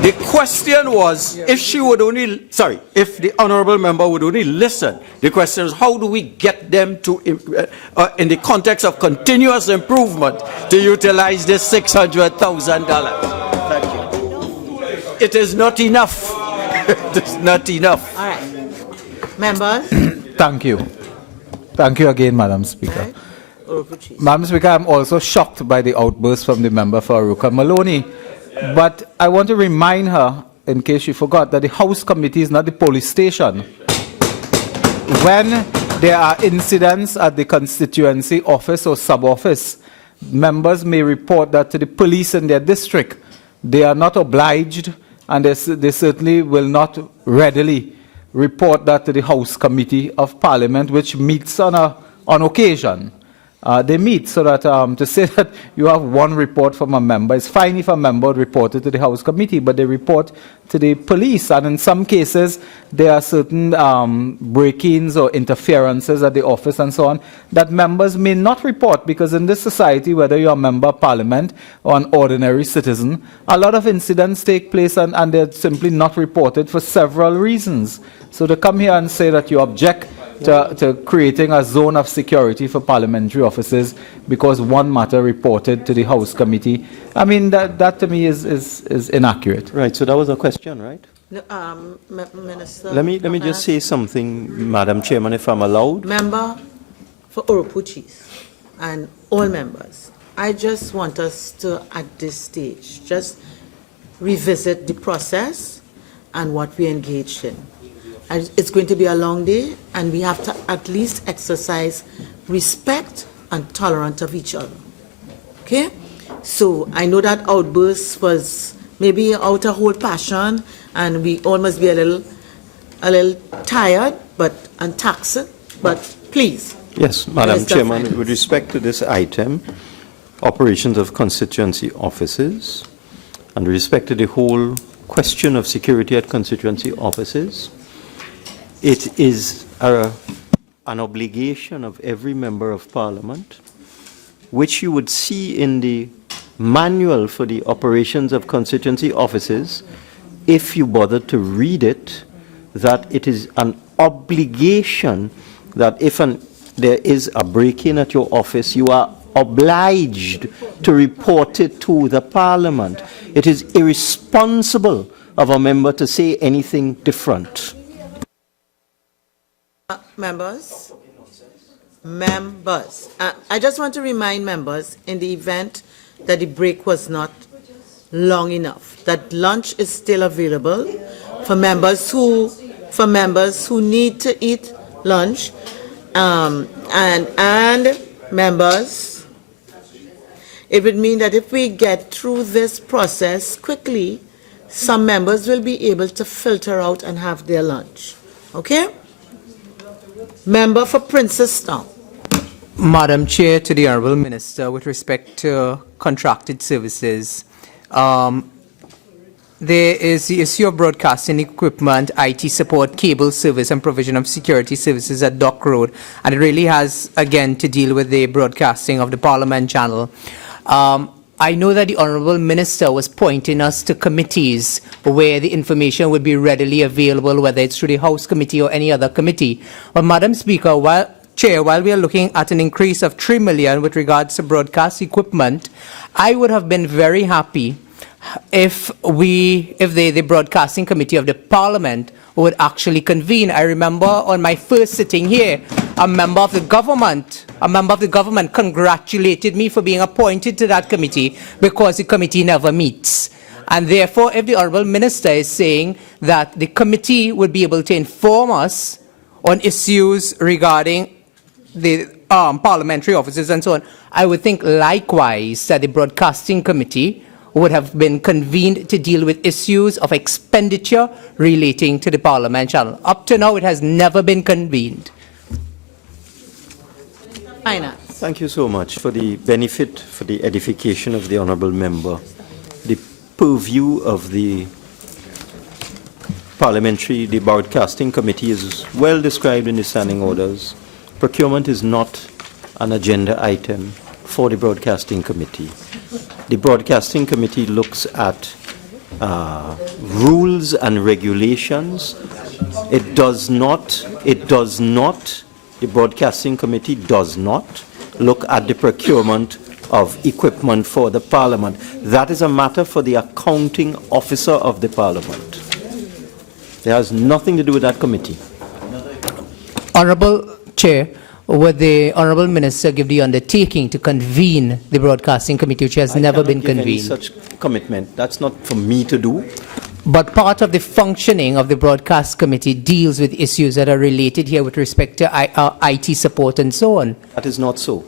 The question was, if she would only, sorry, if the honorable member would only listen, the question is, how do we get them to, in the context of continuous improvement, to utilize this $600,000? Thank you. It is not enough. It is not enough. All right. Members? Thank you. Thank you again, Madam Speaker. Madam Speaker, I'm also shocked by the outburst from the member for Aruka Maloney. But I want to remind her, in case she forgot, that the House Committee is not the police station. When there are incidents at the constituency office or sub-office, members may report that to the police in their district. They are not obliged, and they certainly will not readily report that to the House Committee of Parliament, which meets on occasion. They meet so that to say that you have one report from a member, it's fine if a member reported to the House Committee, but they report to the police. And in some cases, there are certain break-ins or interferences at the office and so on that members may not report, because in this society, whether you're a member of Parliament or an ordinary citizen, a lot of incidents take place and they're simply not reported for several reasons. So to come here and say that you object to creating a zone of security for parliamentary offices because one matter reported to the House Committee, I mean, that to me is inaccurate. Right, so that was a question, right? No, Minister. Let me just say something, Madam Chairman, if I'm allowed. Member for Oropuchis and all members, I just want us to, at this stage, just revisit the process and what we engaged in. It's going to be a long day, and we have to at least exercise respect and tolerance of each other. Okay? So I know that outburst was maybe out of whole passion, and we all must be a little tired, and taxed. But please. Yes, Madam Chairman, with respect to this item, operations of constituency offices, and with respect to the whole question of security at constituency offices, it is an obligation of every member of Parliament, which you would see in the manual for the operations of constituency offices, if you bother to read it, that it is an obligation that if there is a break-in at your office, you are obliged to report it to the Parliament. It is irresponsible of a member to say anything different. Members, I just want to remind members, in the event that the break was not long enough, that lunch is still available for members who need to eat lunch, and members, it would mean that if we get through this process quickly, some members will be able to filter out and have their lunch. Okay? Member for Princestown. Madam Chair, to the Honourable Minister, with respect to contracted services, there is the issue of broadcasting equipment, IT support, cable service, and provision of security services at Dock Road, and it really has, again, to deal with the broadcasting of the Parliament channel. I know that the Honourable Minister was pointing us to committees where the information would be readily available, whether it's through the House Committee or any other committee. But, Madam Speaker, while we are looking at an increase of $3 million with regards to broadcast equipment, I would have been very happy if the Broadcasting Committee of the Parliament would actually convene. I remember on my first sitting here, a member of the government congratulated me for being appointed to that committee because the committee never meets. And therefore, if the Honourable Minister is saying that the committee would be able to inform us on issues regarding the parliamentary offices and so on, I would think likewise that the Broadcasting Committee would have been convened to deal with issues of expenditure relating to the Parliament channel. Up to now, it has never been convened. Finance. Thank you so much. For the benefit, for the edification of the honourable member, the purview of the the Broadcasting Committee is well described in the standing orders. Procurement is not an agenda item for the Broadcasting Committee. The Broadcasting Committee looks at rules and regulations. It does not, the Broadcasting Committee does not look at the procurement of equipment for the Parliament. That is a matter for the accounting officer of the Parliament. It has nothing to do with that committee. Honorable Chair, would the Honorable Minister give the undertaking to convene the Broadcasting Committee, which has never been Any convened? such commitment. That's not for me to do. But part of the functioning of the Broadcast Committee deals with issues that are related here with respect to IT support and so on. That is not so.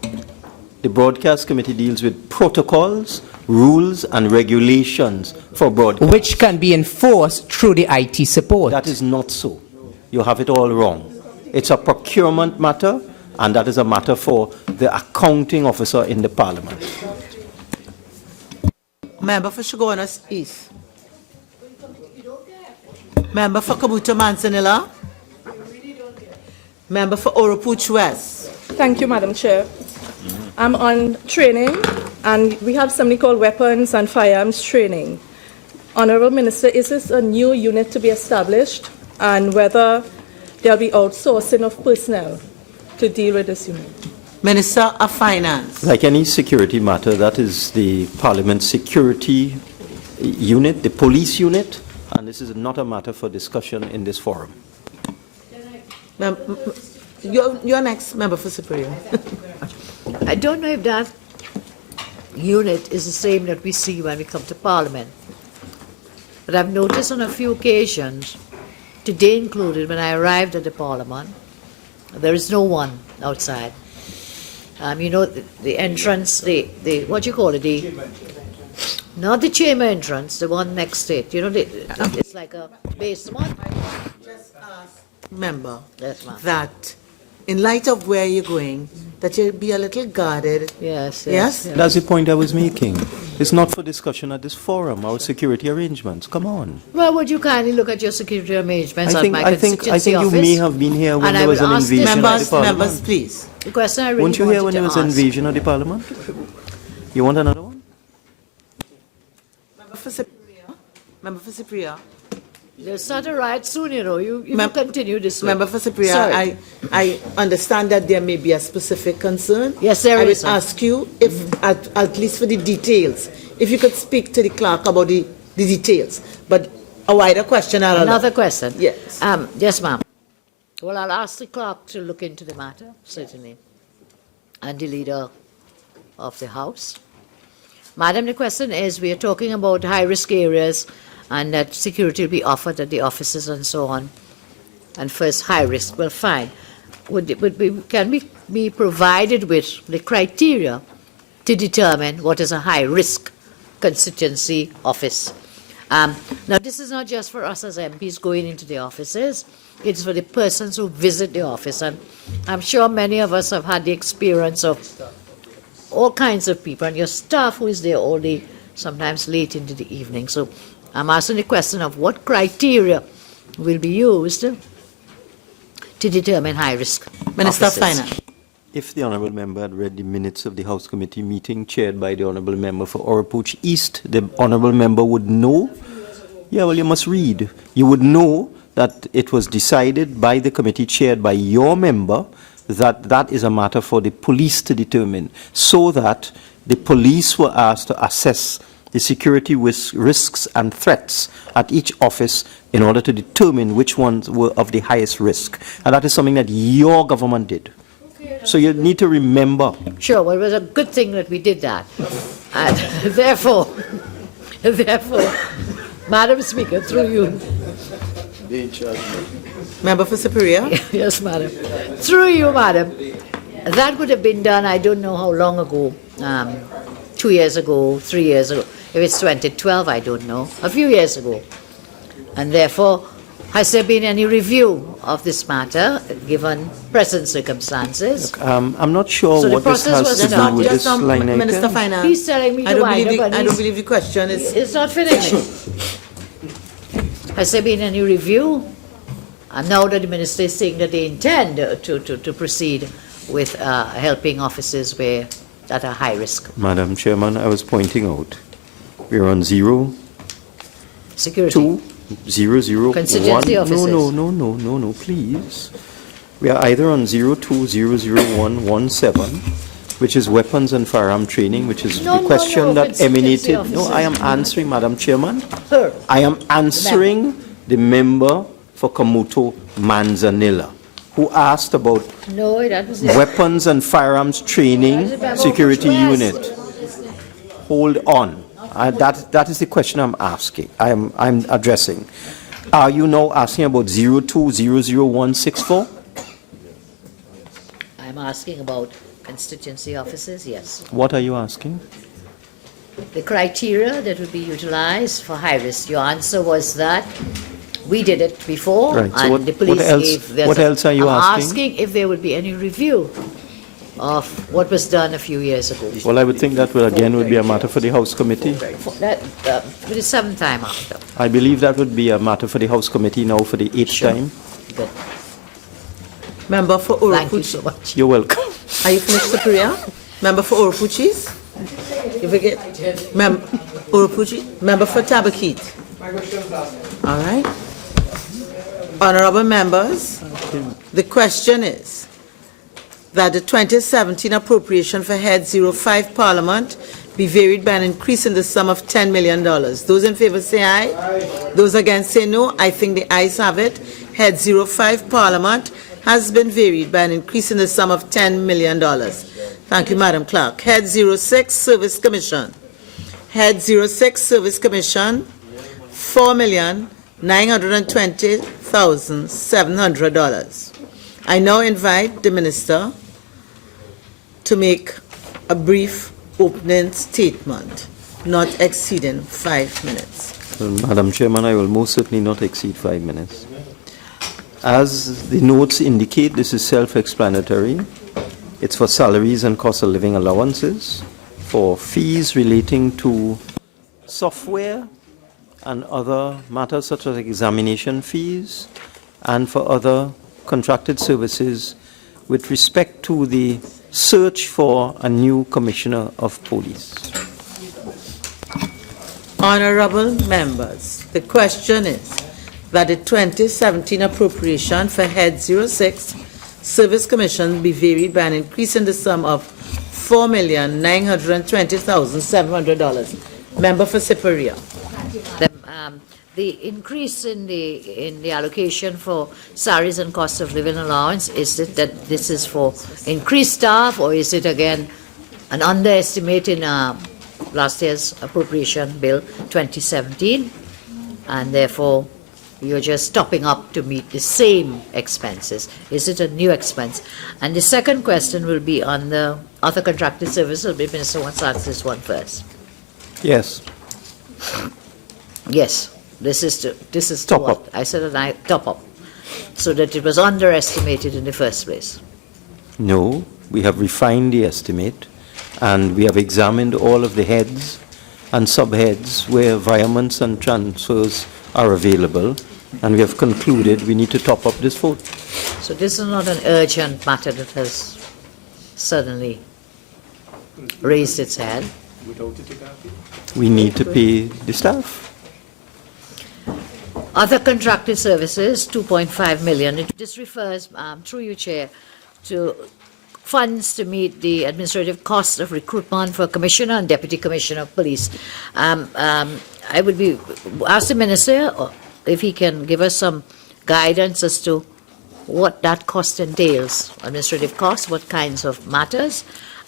The Broadcast Committee deals with protocols, rules, and regulations for broadcast. Which can be enforced through the IT support. That is not so. You have it all wrong. It's a procurement matter, and that is a matter for the accounting officer in the Parliament. Member for Shogunas East. Member for Kabuta Manzanilla. Member for Oropouche West. Thank you, Madam Chair. I'm on training, and we have something called weapons and firearms training. Honorable Minister, is this a new unit to be established, and whether there'll be outsourcing of personnel to deal with this unit? Minister of Finance. Like any security matter, that is the Parliament Security Unit, the police unit, and this is not a matter for discussion in this forum. You're next, Member for Superior. I don't know if that unit is the same that we see when we come to Parliament. But I've noticed on a few occasions, today included, when I arrived at the Parliament, there is no one outside. You know, the entrance, the what do you call it? Not the chamber entrance, the one next to it. You know, it's like a basement. Just ask, Member, Yes, ma'am. that in light of where you're going, that you be a little guarded. Yes. That's the point I was making. It's not for discussion at this forum, our security arrangements. Come on. Well, would you kindly look at your security arrangements I at think, my I think constituency you office? may have been here when And there I was will an ask this invasion of the Parliament. Members, please. The question I really Weren't you here wanted when to there was an ask. invasion of the Parliament? You want another one? Member for Superior. Member for Superior. They'll start a riot soon, you know. You continue this way. Member for Superior, Sorry. I understand that there may be a specific concern. Yes, there I is, would sir. ask you if, at least for the details, if you could speak to the clerk about the details. But a wider question, I don't know. Another question? Yes. Yes, ma'am. Well, I'll ask the clerk to look into the matter, certainly, and the leader of the House. Madam, the question is, we are talking about high-risk areas and that security will be offered at the offices and so on. And first, high risk, well, fine. Can we be provided with the criteria to determine what is a high-risk constituency office? Now, this is not just for us as MPs going into the offices. It's for the persons who visit the office. And I'm sure many of us have had the experience of all kinds of people, and your staff who is there all day, sometimes late into the evening. So I'm asking the question of what criteria will be used to determine high-risk Minister of offices. Finance. If the honourable member had read the minutes of the House Committee meeting chaired by the honourable member for Oropouche East, the honourable member would know. Yeah, well, you must read. You would know that it was decided by the committee chaired by your member that that is a matter for the police to determine, so that the police were asked to assess the security risks and threats at each office in order to determine which ones were of the highest risk. And that is something that your government did. So you need to remember. Sure, well, it was a good thing that we did that. And therefore, Madam Speaker, through you. Member for Superior. Yes, Madam. Through you, Madam. That would have been done, I don't know how long ago, 2 years ago, 3 years ago. If it's 2012, I don't know. A few years ago. And therefore, has there been any review of this matter, given present circumstances? I'm not sure So the what this process has was to not do with just this line item. Minister of Finance. He's telling me to wind up, and I don't believe the question is. it's not finished. Has there been any review? And now that the minister is saying that they intend to proceed with helping offices that are high risk. Madam Chairman, I was pointing out, we're on 0 Security. 20001. Contingency officers. No, please. We are either on 02000117, which is weapons and firearm training, which is the question that contingency emanated. No, officers. I am answering, Madam Chairman. Sir. I am answering the member for Kamuto Manzanilla, who asked about No, that was it. weapons and firearms training security unit. Hold on. That is the question I'm asking. I'm addressing. Are you now asking about 02000164? I'm asking about constituency officers, yes. What are you asking? The criteria that would be utilized for high risk. Your answer was that we did it before, Right, so and what- the police what else- gave. there's what a- else are you I'm asking? asking if there would be any review of what was done a few years ago. Well, I would think that would be a matter for the House Committee. That, for the seventh time after. I believe that would be a matter for the House Committee now for the 8th time. Good. Member for Thank you Urupuchi. so much. You're welcome. Are you finished, Superior? Member for Urupuchis? You forget? Urupuchi? Member for Tabaquite? All right. Honorable members, the question is that the 2017 appropriation for Head 05 Parliament be varied by an increase in the sum of $10 million. Those in favor say aye. Those against say no. I think the ayes have it. Head 05 Parliament has been varied by an increase in the sum of $10 million. Thank you, Madam Clerk. Head 06 Service Commission. Head 06 Service Commission, $4,920,700. I now invite the Minister to make a brief opening statement, not exceeding 5 minutes. Well, Madam Chairman, I will most certainly not exceed 5 minutes. As the notes indicate, this is self-explanatory. It's for salaries and cost of living allowances, for fees relating to software and other matters such as examination fees, and for other contracted services with respect to the search for a new Commissioner of Police. Honorable members, the question is that the 2017 appropriation for Head 06 Service Commission be varied by an increase in the sum of $4,920,700. Member for Superior. The increase in the allocation for salaries and cost of living allowance, is it that this is for increased staff, or is it again an underestimate in last year's appropriation bill 2017, and therefore you're just topping up to meet the same expenses? Is it a new expense? And the second question will be on the other contracted services. The Minister wants to answer this one first. Yes. Yes. This is Top what up. I said, top up, so that it was underestimated in the first place. No, we have refined the estimate, and we have examined all of the heads and subheads where variaments and transfers are available, and we have concluded we need to top up this vote. So this is not an urgent matter that has suddenly raised its head. We need to pay the staff. Other contracted services, 2.5 million. This refers, through you, Chair, to funds to meet the administrative costs of recruitment for Commissioner and Deputy Commissioner of Police. I would ask the Minister if he can give us some guidance as to what that cost entails, administrative costs, what kinds of matters,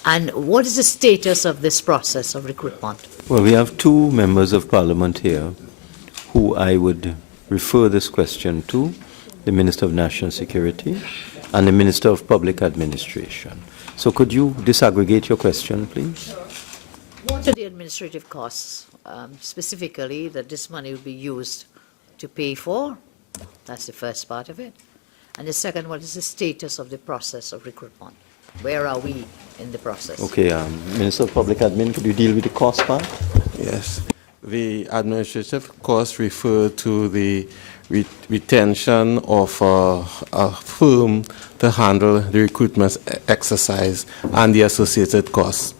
and what is the status of this process of recruitment? Well, we have two members of Parliament here who I would refer this question to, the Minister of National Security and the Minister of Public Administration. So could you disaggregate your question, please? What are the administrative costs, specifically, that this money will be used to pay for? That's the first part of it. And the second, what is the status of the process of recruitment? Where are we in the process? Okay, Minister of Public Admin, could you deal with the cost part? Yes. The administrative costs refer to the retention of a firm to handle the recruitment exercise and the associated costs.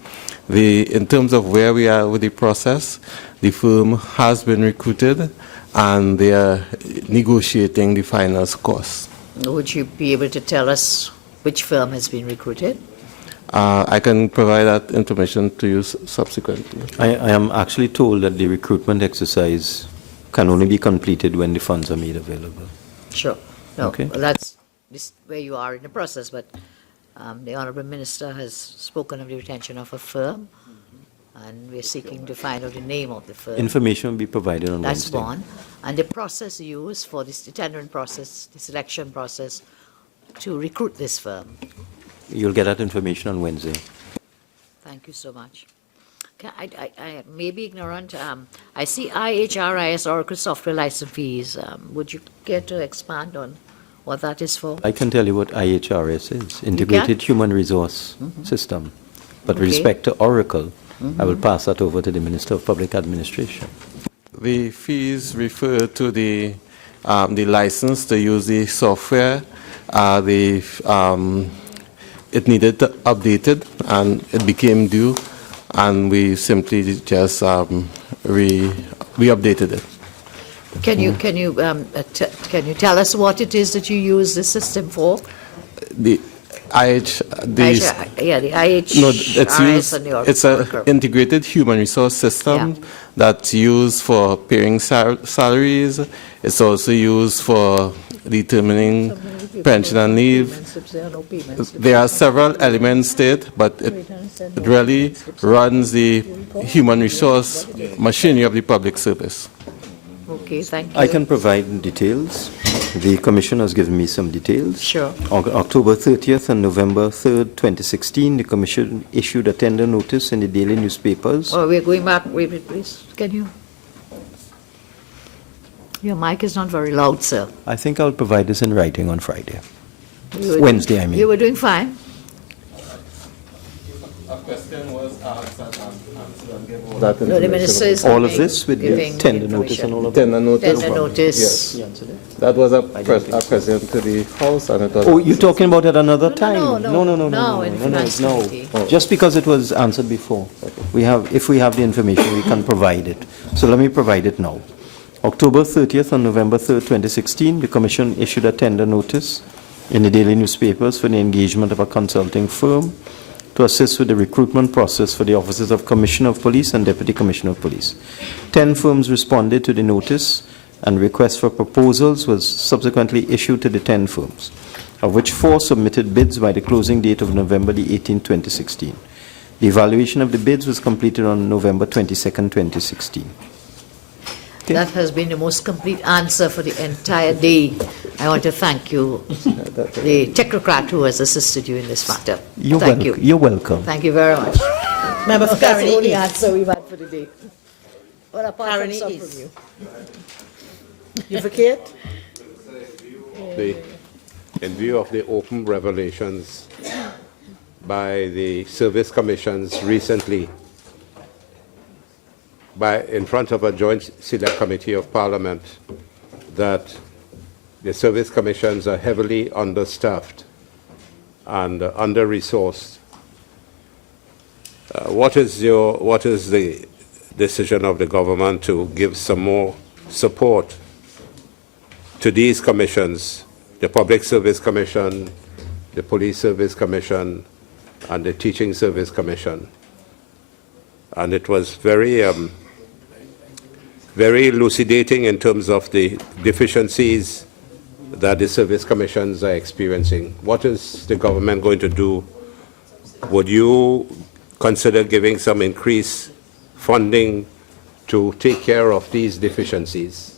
In terms of where we are with the process, the firm has been recruited and they are negotiating the final cost. Would you be able to tell us which firm has been recruited? I can provide that information to you subsequently. I am actually told that the recruitment exercise can only be completed when the funds are made available. Sure. No, Okay. well, that's where you are in the process, but the Honourable Minister has spoken of the retention of a firm, and we're seeking to find out the name of the firm. Information will be provided on That's Wednesday. one. And the process used for this, the tendering process, the selection process to recruit this firm. You'll get that information on Wednesday. Thank you so much. I may be ignorant. I see IHRIS Oracle software license fees. Would you care to expand on what that is for? I can tell you what IHRS is, Integrated Human Resource System. But with Okay. respect to Oracle, I will pass that over to the Minister of Public Administration. The fees refer to the license to use the software. It needed to updated and it became due, and we simply just re-updated it. Can you tell us what it is that you use the system for? The the IHRIS no, it's used. and the Oracle. It's an integrated human resource system that's used for paying salaries. It's also used for determining pension and leave. There are several elements to it, but it really runs the human resource machinery of the public service. Okay, thank you. I can provide details. The Commission has given me some details. Sure. On October 30th and November 3rd, 2016, the Commission issued a tender notice in the daily newspapers. Oh, we're going back. Wait, please. Can you? Your mic is not very loud, sir. I think I'll provide this in writing on Friday. Wednesday, I mean. You were doing fine. A question was asked and No, the minister is all of giving- this with the giving tender information. notice and all of Tender notice. Tender notice. Yes. That was a question to the House, and it was. Oh, you're talking about at another time? no, no, now in Finance Committee. Just because it was answered before. If we have the information, we can provide it. So let me provide it now. October 30th and November 3rd, 2016, the Commission issued a tender notice in the daily newspapers for the engagement of a consulting firm to assist with the recruitment process for the offices of Commissioner of Police and Deputy Commissioner of Police. 10 firms responded to the notice, and request for proposals was subsequently issued to the 10 firms, of which 4 submitted bids by the closing date of November the 18th, 2016. The evaluation of the bids was completed on November 22nd, 2016. That has been the most complete answer for the entire day. I want to thank you, the technocrat who has assisted you in this matter. Thank you. You're welcome. Thank you very much. Member for That's the Caroni only East. answer we've had for the day. Well, apart from Caroni some East. from you. You forget? In view of the open revelations by the service commissions recently, in front of a joint select committee of Parliament, that the service commissions are heavily understaffed and under-resourced. What is the decision of the government to give some more support to these commissions, the Public Service Commission, the Police Service Commission, and the Teaching Service Commission? And it was very elucidating in terms of the deficiencies that the service commissions are experiencing. What is the government going to do? Would you consider giving some increased funding to take care of these deficiencies?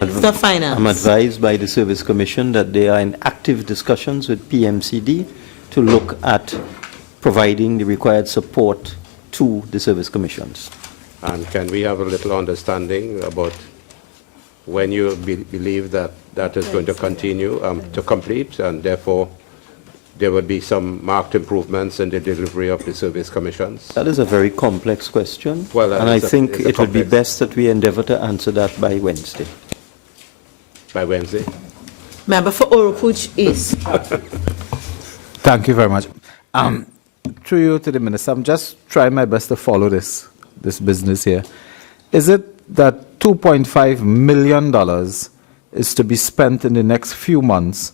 The Finance. I'm advised by the Service Commission that they are in active discussions with PMCD to look at providing the required support to the service commissions. And can we have a little understanding about when you believe that that is going to continue to complete, and therefore there will be some marked improvements in the delivery of the service commissions? That is a very complex question, Well, and I think it's a it would be complex- best that we endeavor to answer that by Wednesday. By Wednesday? Member for Oropouche East. Thank you very much. Through you to the Minister, I'm just trying my best to follow this business here. Is it that $2.5 million is to be spent in the next few months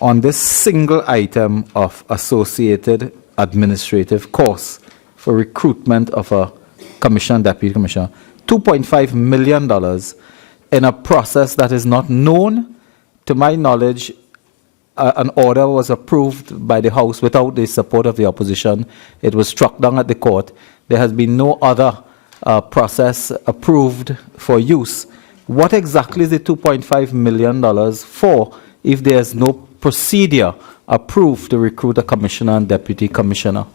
on this single item of associated administrative costs for recruitment of a commissioner, deputy commissioner. $2.5 million in a process that is not known. To my knowledge, an order was approved by the House without the support of the opposition. It was struck down at the court. There has been no other process approved for use. What exactly is the $2.5 million for if there's no procedure approved to recruit a commissioner and deputy commissioner?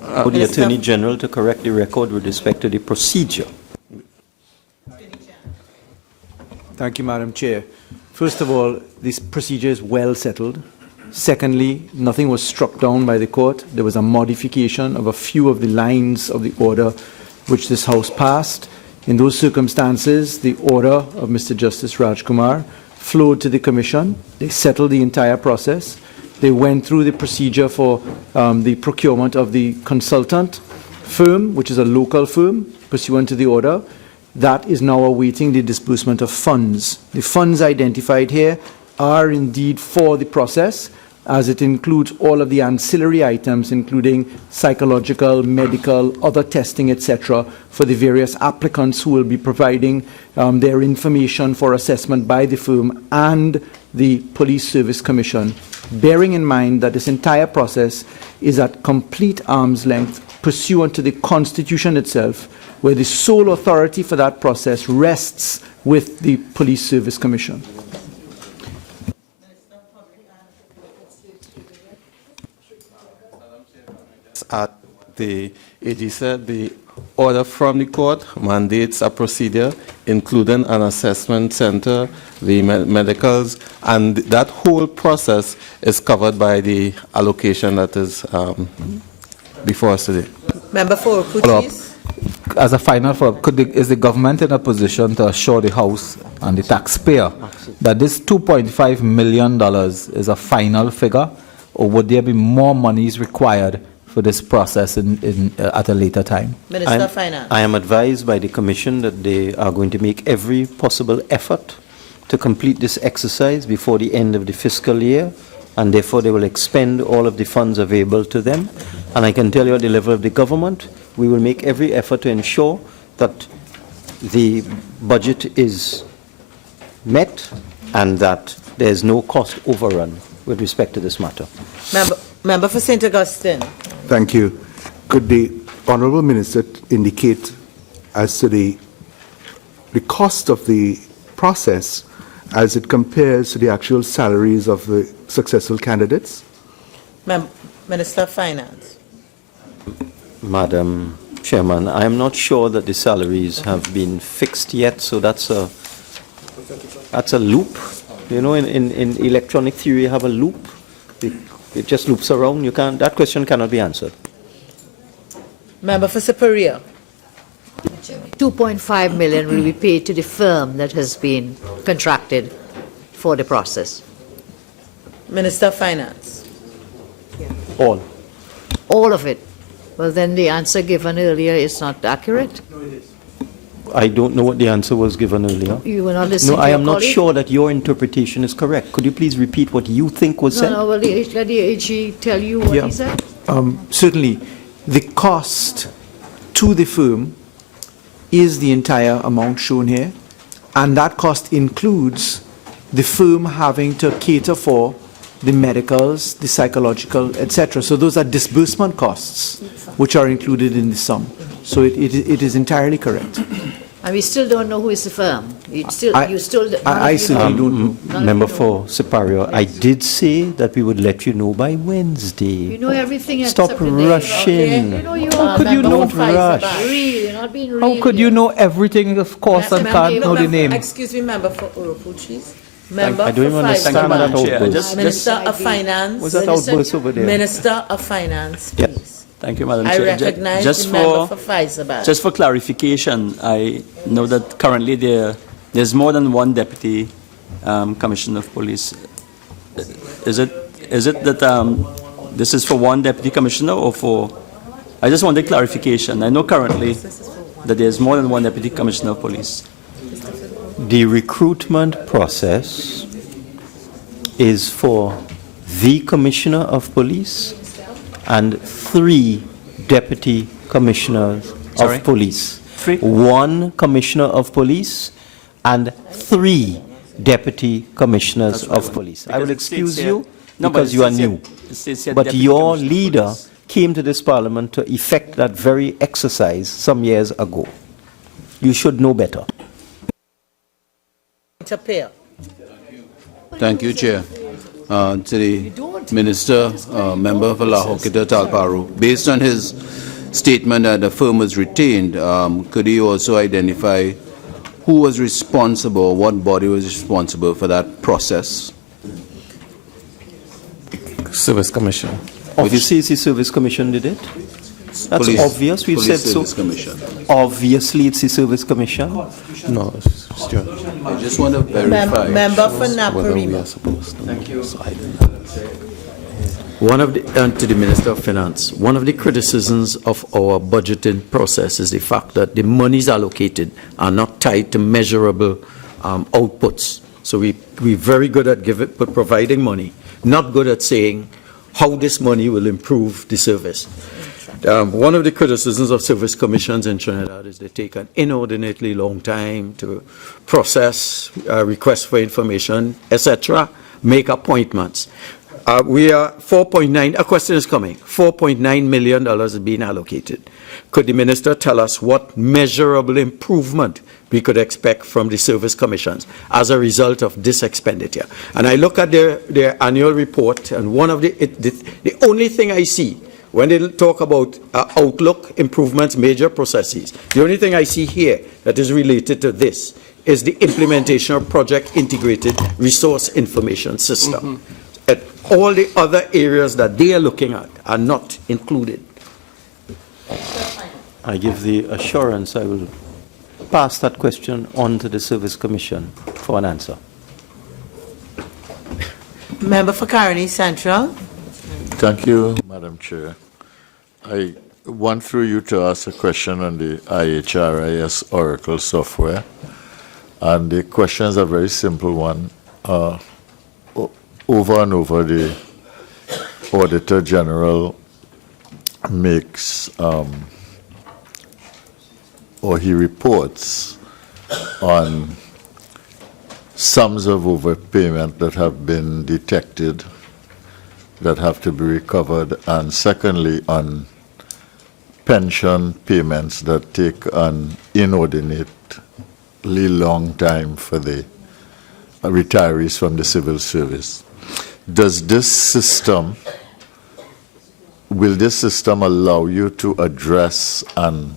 For the Attorney General to correct the record with respect to the procedure. Thank you, Madam Chair. First of all, this procedure is well settled. Secondly, nothing was struck down by the court. There was a modification of a few of the lines of the order which this House passed. In those circumstances, the order of Mr. Justice Rajkumar flowed to the Commission. They settled the entire process. They went through the procedure for the procurement of the consultant firm, which is a local firm, pursuant to the order. That is now awaiting the disbursement of funds. The funds identified here are indeed for the process, as it includes all of the ancillary items, including psychological, medical, other testing, etc., for the various applicants who will be providing their information for assessment by the firm and the Police Service Commission, bearing in mind that this entire process is at complete arm's length pursuant to the Constitution itself, where the sole authority for that process rests with the Police Service Commission. At the AG said the order from the court mandates a procedure, including an assessment center, the medicals, and that whole process is covered by the allocation that is before us today. Member for please. As a final follow-up, is the government in a position to assure the House and the taxpayer that this $2.5 million is a final figure, or would there be more monies required for this process at a later time? Minister of Finance. I am advised by the Commission that they are going to make every possible effort to complete this exercise before the end of the fiscal year, and therefore they will expend all of the funds available to them. And I can tell you at the level of the government, we will make every effort to ensure that the budget is met and that there is no cost overrun with respect to this matter. Member for St. Augustine. Thank you. Could the Honourable Minister indicate as to the cost of the process as it compares to the actual salaries of the successful candidates? Minister of Finance. Madam Chairman, I am not sure that the salaries have been fixed yet, so that's a loop. You know, in electronic theory, you have a loop. It just loops around. That question cannot be answered. Member for Superior. $2.5 million will be paid to the firm that has been contracted for the process. Minister of Finance. All. All of it. Well, then the answer given earlier is not accurate. I don't know what the answer was given earlier. You were not listening No, to I your am not colleague? sure that your interpretation is correct. Could you please repeat what you think was said? No, well, the AG tell you what Yeah. he said? Certainly, the cost to the firm is the entire amount shown here, and that cost includes the firm having to cater for the medicals, the psychological, etc. So those are disbursement costs which are included in the sum. So it is entirely correct. And we still don't know who is the firm. I don't certainly don't know. Member for Superior, I did say that we would let you know by Wednesday. You know everything Stop except the name, rushing. okay? You know you How are could you member not for rush? Pfizer. Really, you're not being real. How could you know everything, of course, and can't know the name? Excuse me, member for Urupuchis. I Member don't even for understand Pfizer. that outburst. Minister of Finance. Was that outburst over there? Minister of Finance, Yeah. please. Thank you, Madam I Chair. recognize Just the member for Pfizer. Just for clarification, I know that currently there's more than one deputy commissioner of police. Is it that this is for one deputy commissioner or for? I just wanted clarification. I know currently. that there's more than one Deputy Commissioner of Police? The recruitment process is for the Commissioner of Police and 3 Deputy Commissioners Sorry? of Police. 3? 1 Commissioner of Police and 3 Deputy Commissioners of Police. I will excuse you because you are new. But your leader came to this Parliament to effect that very exercise some years ago. You should know better. Thank you, Chair. To the Minister, Member for Lahore Talparu, based on his statement that the firm was retained, could he also identify who was responsible, what body was responsible for that process? Service Commission. If you say it's the Service Commission did it? That's Police- obvious. We've Police said so. Service Commission. Obviously, it's the Service Commission. No, Stuart. I just want to verify. Member for Whether we Naparima. are supposed to. Thank you. To the Minister of Finance, one of the criticisms of our budgeting process is the fact that the monies allocated are not tied to measurable outputs. So we're very good at providing money, not good at saying how this money will improve the service. One of the criticisms of service commissions in Trinidad is they take an inordinately long time to process requests for information, etc., make appointments. We are 4.9, a question is coming, $4.9 million is being allocated. Could the Minister tell us what measurable improvement we could expect from the service commissions as a result of this expenditure? And I look at their annual report, and one of the only thing I see when they talk about outlook, improvements, major processes, the only thing I see here that is related to this is the implementation of Project Integrated Resource Information System. All the other areas that they are looking at are not included. I give the assurance I will pass that question on to the Service Commission for an answer. Member for Caroni Central. Thank you, Madam Chair. I want through you to ask a question on the IHRIS Oracle software. And the question is a very simple one. Over and over, the Auditor General makes, or he reports on sums of overpayment that have been detected that have to be recovered, and secondly, on pension payments that take an inordinately long time for the retirees from the civil service. Does this system, will this system allow you to address and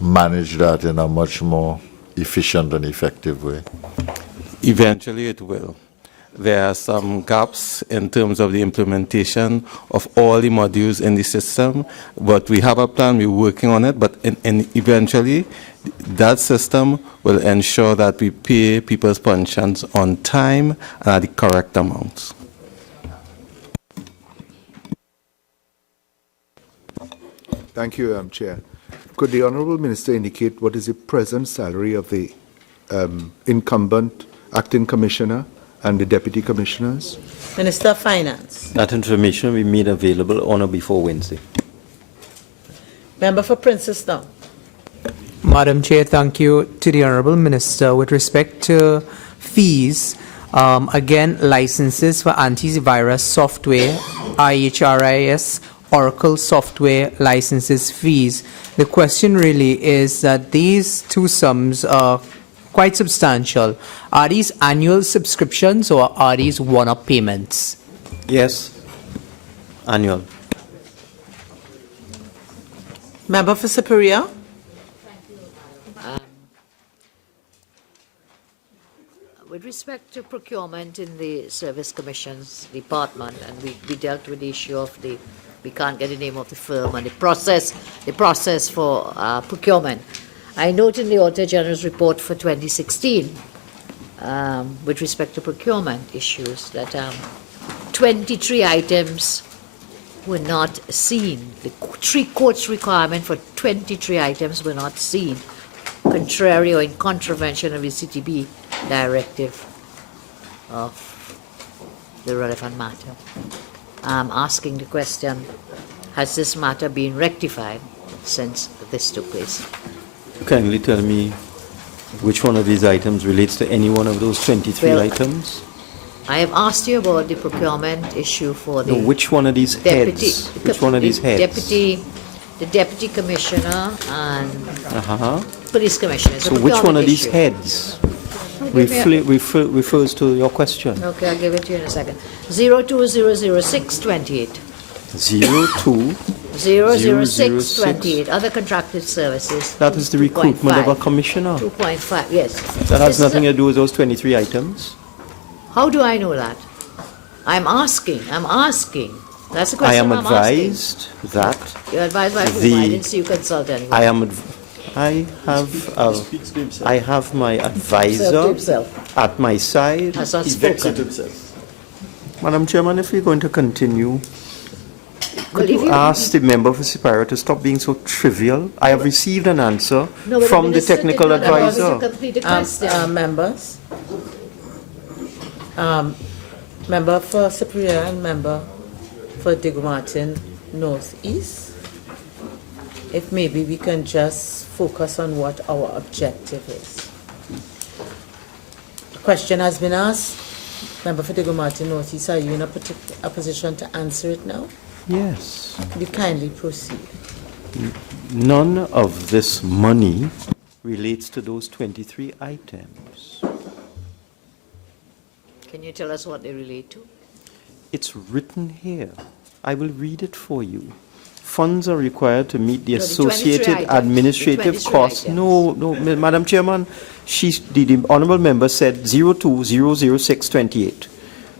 manage that in a much more efficient and effective way? Eventually it will. There are some gaps in terms of the implementation of all the modules in the system, but we have a plan, we're working on it, but eventually that system will ensure that we pay people's pensions on time and at the correct amounts. Thank you, Chair. Could the Honourable Minister indicate what is the present salary of the incumbent acting commissioner and the deputy commissioners? Minister of Finance. That information will be made available on or before Wednesday. Member for Princestown. Madam Chair, thank you to the Honourable Minister. With respect to fees, again, licenses for antivirus software, IHRIS, Oracle software licenses fees. The question really is that these two sums are quite substantial. Are these annual subscriptions or are these one-off payments? Yes, annual. Member for Superior. With respect to procurement in the Service Commission's department, and we dealt with the issue of we can't get the name of the firm and the process for procurement. I note in the Auditor General's report for 2016, with respect to procurement issues, that 23 items were not seen. The three courts requirement for 23 items were not seen, contrary or in contravention of the CTB directive of the relevant matter. I'm asking the question, has this matter been rectified since this took place? Kindly tell me which one of these items relates to any one of those 23 Well, items? I have asked you about the procurement issue for the No, which one of these deputy, heads? Which one of these heads? the deputy commissioner and Uh-huh. police commissioner. It's a So which one of procurement these issue. heads Give me a- refers to your question? Okay, I'll give it to you in a second. 0200628. 02. 00628, other contracted services. That is the recruitment of a commissioner. 2.5, yes. That has This is nothing to do with those 23 items. How do I know that? I'm asking. That's the I question am I'm asking. advised that You're advised by whom? the- I didn't see you consult anyone. I have my advisor himself. at my side. Has not spoken. Madam Chairman, if we're going to continue, could Well, if you you- ask the member for Superior to stop being so trivial? I have received an answer No, but from the minister technical did not allow me to advisor. complete the question. Members, member for Superior and member for Diego Martin Northeast, if maybe we can just focus on what our objective is. The question has been asked. Member for Diego Martin Northeast, are you in a position to answer it now? Yes. Could you kindly proceed? None of this money relates to those 23 items. Can you tell us what they relate to? It's written here. I will read it for you. Funds are required to meet the No, the 23 associated items. administrative The 23 costs. items. No, Madam Chairman, the honourable member said 02-00628.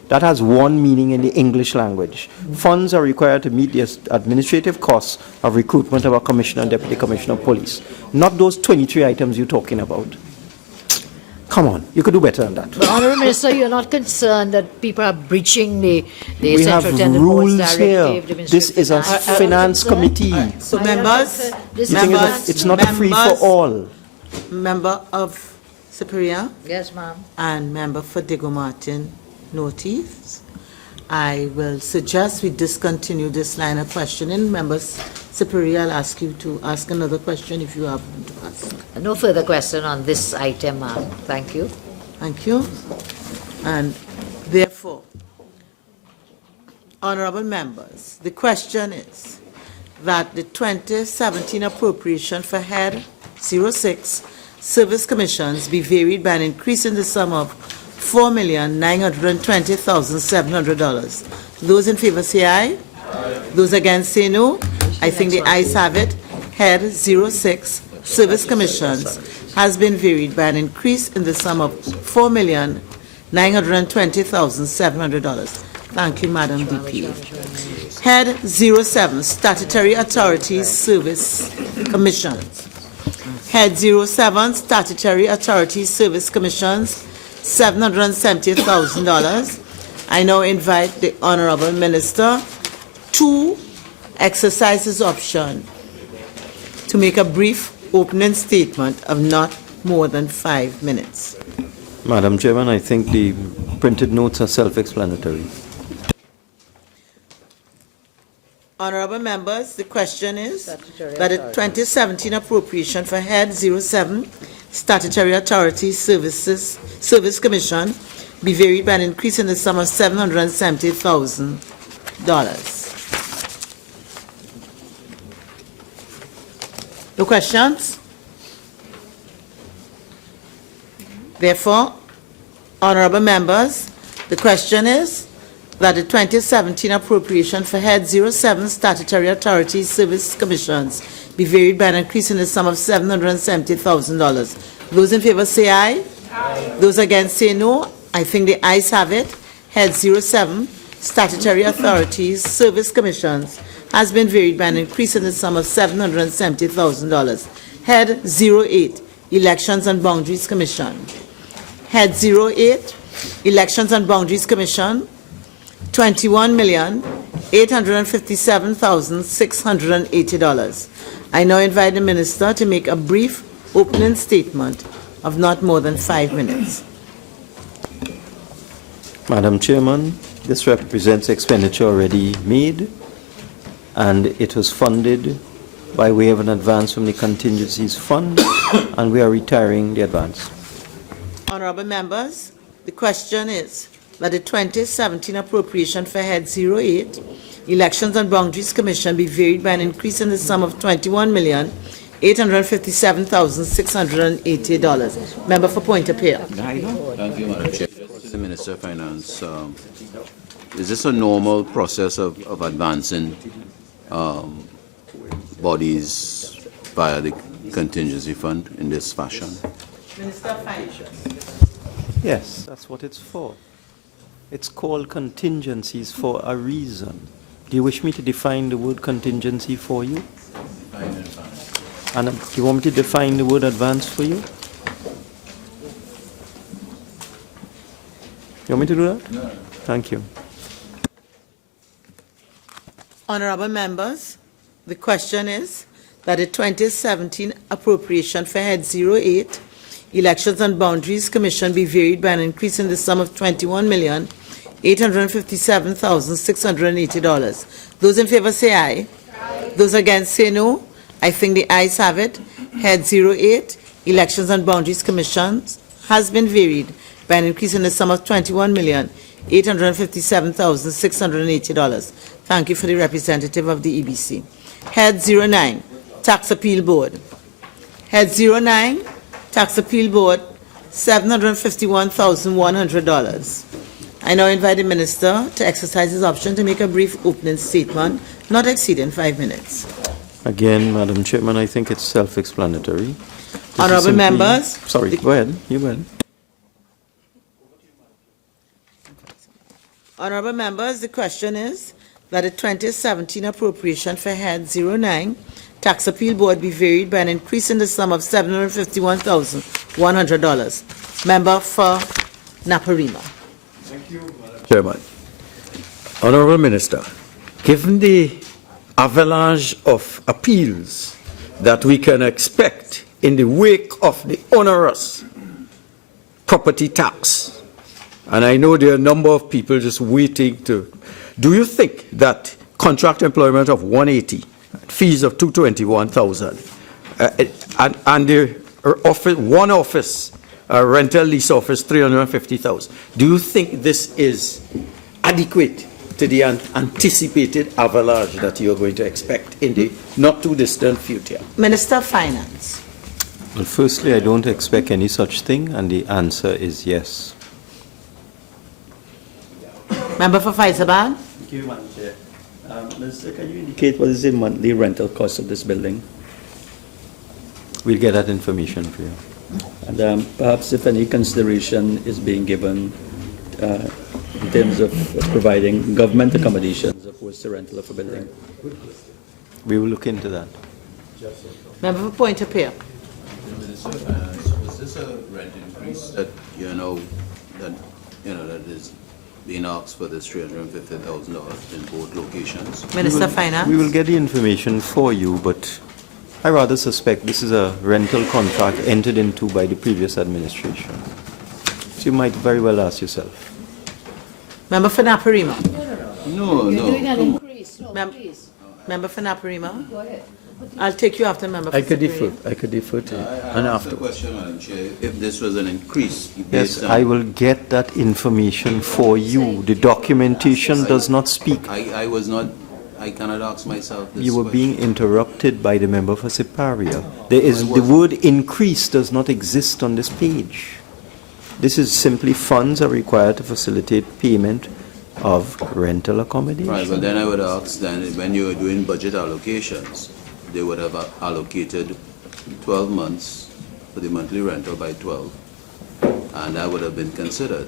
That has one meaning in the English language. Funds are required to meet the administrative costs of recruitment of a commissioner and deputy commissioner of police. Not those 23 items you're talking about. Come on, you could do better than that. But Honourable Minister, you're not concerned that people are breaching the We have Central Tender Board's rules here. directive? the This is a Ministry of finance committee. So members, This You is think finance- it's not a free for all? Member of Superior Yes, ma'am. and member for Diego Martin Northeast, I will suggest we discontinue this line of questioning. Members Superior, I'll ask you to ask another question if you have one to ask. No further question on this item, ma'am. Thank you. Thank you. And therefore, honorable members, the question is that the 2017 appropriation for Head 06 Service Commissions be varied by an increase in the sum of $4,920,700. Those in favor say aye. Those against say no. I think the ayes have it. Head 06 Service Commissions has been varied by an increase in the sum of $4,920,700. Thank you, Madam DP. Head 07 Statutory Authorities Service Commissions. Head 07 Statutory Authorities Service Commissions, $770,000. I now invite the Honorable Minister to exercise his option to make a brief opening statement of not more than 5 minutes. Madam Chairman, I think the printed notes are self-explanatory. Honorable members, the question is that the 2017 appropriation for Head 07 Statutory Authority Service Commission be varied by an increase in the sum of $770,000. No questions? Therefore, honorable members, the question is that the 2017 appropriation for Head 07 Statutory Authority Service Commissions be varied by an increase in the sum of $770,000. Those in favor say aye. Aye. Those against say no. I think the ayes have it. Head 07 Statutory Authorities Service Commissions has been varied by an increase in the sum of $770,000. Head 08 Elections and Boundaries Commission. Head 08 Elections and Boundaries Commission, $21,800,000 $857,680. I now invite the Minister to make a brief opening statement of not more than 5 minutes. Madam Chairman, this represents expenditure already made, and it was funded by way of an advance from the contingencies fund, and we are retiring the advance. Honorable members, the question is that the 2017 appropriation for Head 08, Elections and Boundaries Commission, be varied by an increase in the sum of $21,857,680. Member for Point of Peer. Thank you, Madam Chair. The Minister of Finance, is this a normal process of advancing bodies via the contingency fund in this fashion? Minister of Finance. Yes, that's what it's for. It's called contingencies for a reason. Do you wish me to define the word contingency for you? And do you want me to define the word advance for you? You want me to do that? No. Thank you. Honorable members, the question is that the 2017 appropriation for Head 08, Elections and Boundaries Commission, be varied by an increase in the sum of $21,857,680. Those in favor say aye. Aye. Those against say no. I think the ayes have it. Head 08, Elections and Boundaries Commission, has been varied by an increase in the sum of $21,857,680. Thank you for the representative of the EBC. Head 09, Tax Appeal Board. Head 09, Tax Appeal Board, $751,100. I now invite the Minister to exercise his option to make a brief opening statement, not exceeding 5 minutes. Again, Madam Chairman, I think it's self-explanatory. Honorable members. Sorry, go ahead. You go ahead. Honorable members, the question is that the 2017 appropriation for Head 09, Tax Appeal Board, be varied by an increase in the sum of $751,100. Member for Naparima. Thank you, Madam Chairman. Honorable Minister, given the avalanche of appeals that we can expect in the wake of the onerous property tax, and I know there are a number of people just waiting to, do you think that contract employment of 180, fees of 221,000, and the office, one office, rental lease office 350,000, do you think this is adequate to the anticipated avalanche that you are going to expect in the not too distant future? Minister of Finance. Well, firstly, I don't expect any such thing, and the answer is yes. Member for Faisalabad. Thank you, Madam Chair. Minister, can you indicate what is the monthly rental cost of this building? We'll get that information for you. And perhaps if any consideration is being given in terms of providing government accommodations opposed to rental of a building. We will look into that. Member for Point of Peer. Was this a rent increase that that is being asked for this $350,000 in both locations? Minister of Finance. We will get the information for you, but I rather suspect this is a rental contract entered into by the previous administration. So you might very well ask yourself. Member for Naparima. You're doing an increase. No, please. Member for Naparima. Go ahead. I'll take you after member for I could Naparima. defer to you. And after the question, Madam Chair, if this was an increase, Yes, I will get that information for you. The documentation does not speak. I cannot ask myself this. You were being interrupted by the member for Siparia. The word increase does not exist on this page. This is simply funds are required to facilitate payment of rental accommodation. Right, but then I would ask then, when you were doing budget allocations, they would have allocated 12 months for the monthly rental by 12, and that would have been considered.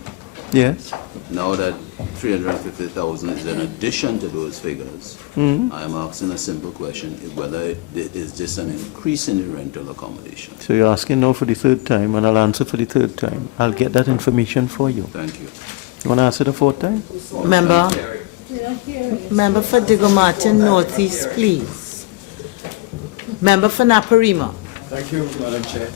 Yes. Now that 350,000 is in addition to those figures, I am asking a simple question, whether is this an increase in the rental accommodation? So you're asking now for the third time, and I'll answer for the third time. I'll get that information for you. Thank you. You want to answer the fourth time? Member Member for Digo Martin Northeast, please. Member for Naparima. Thank you, Madam Chair.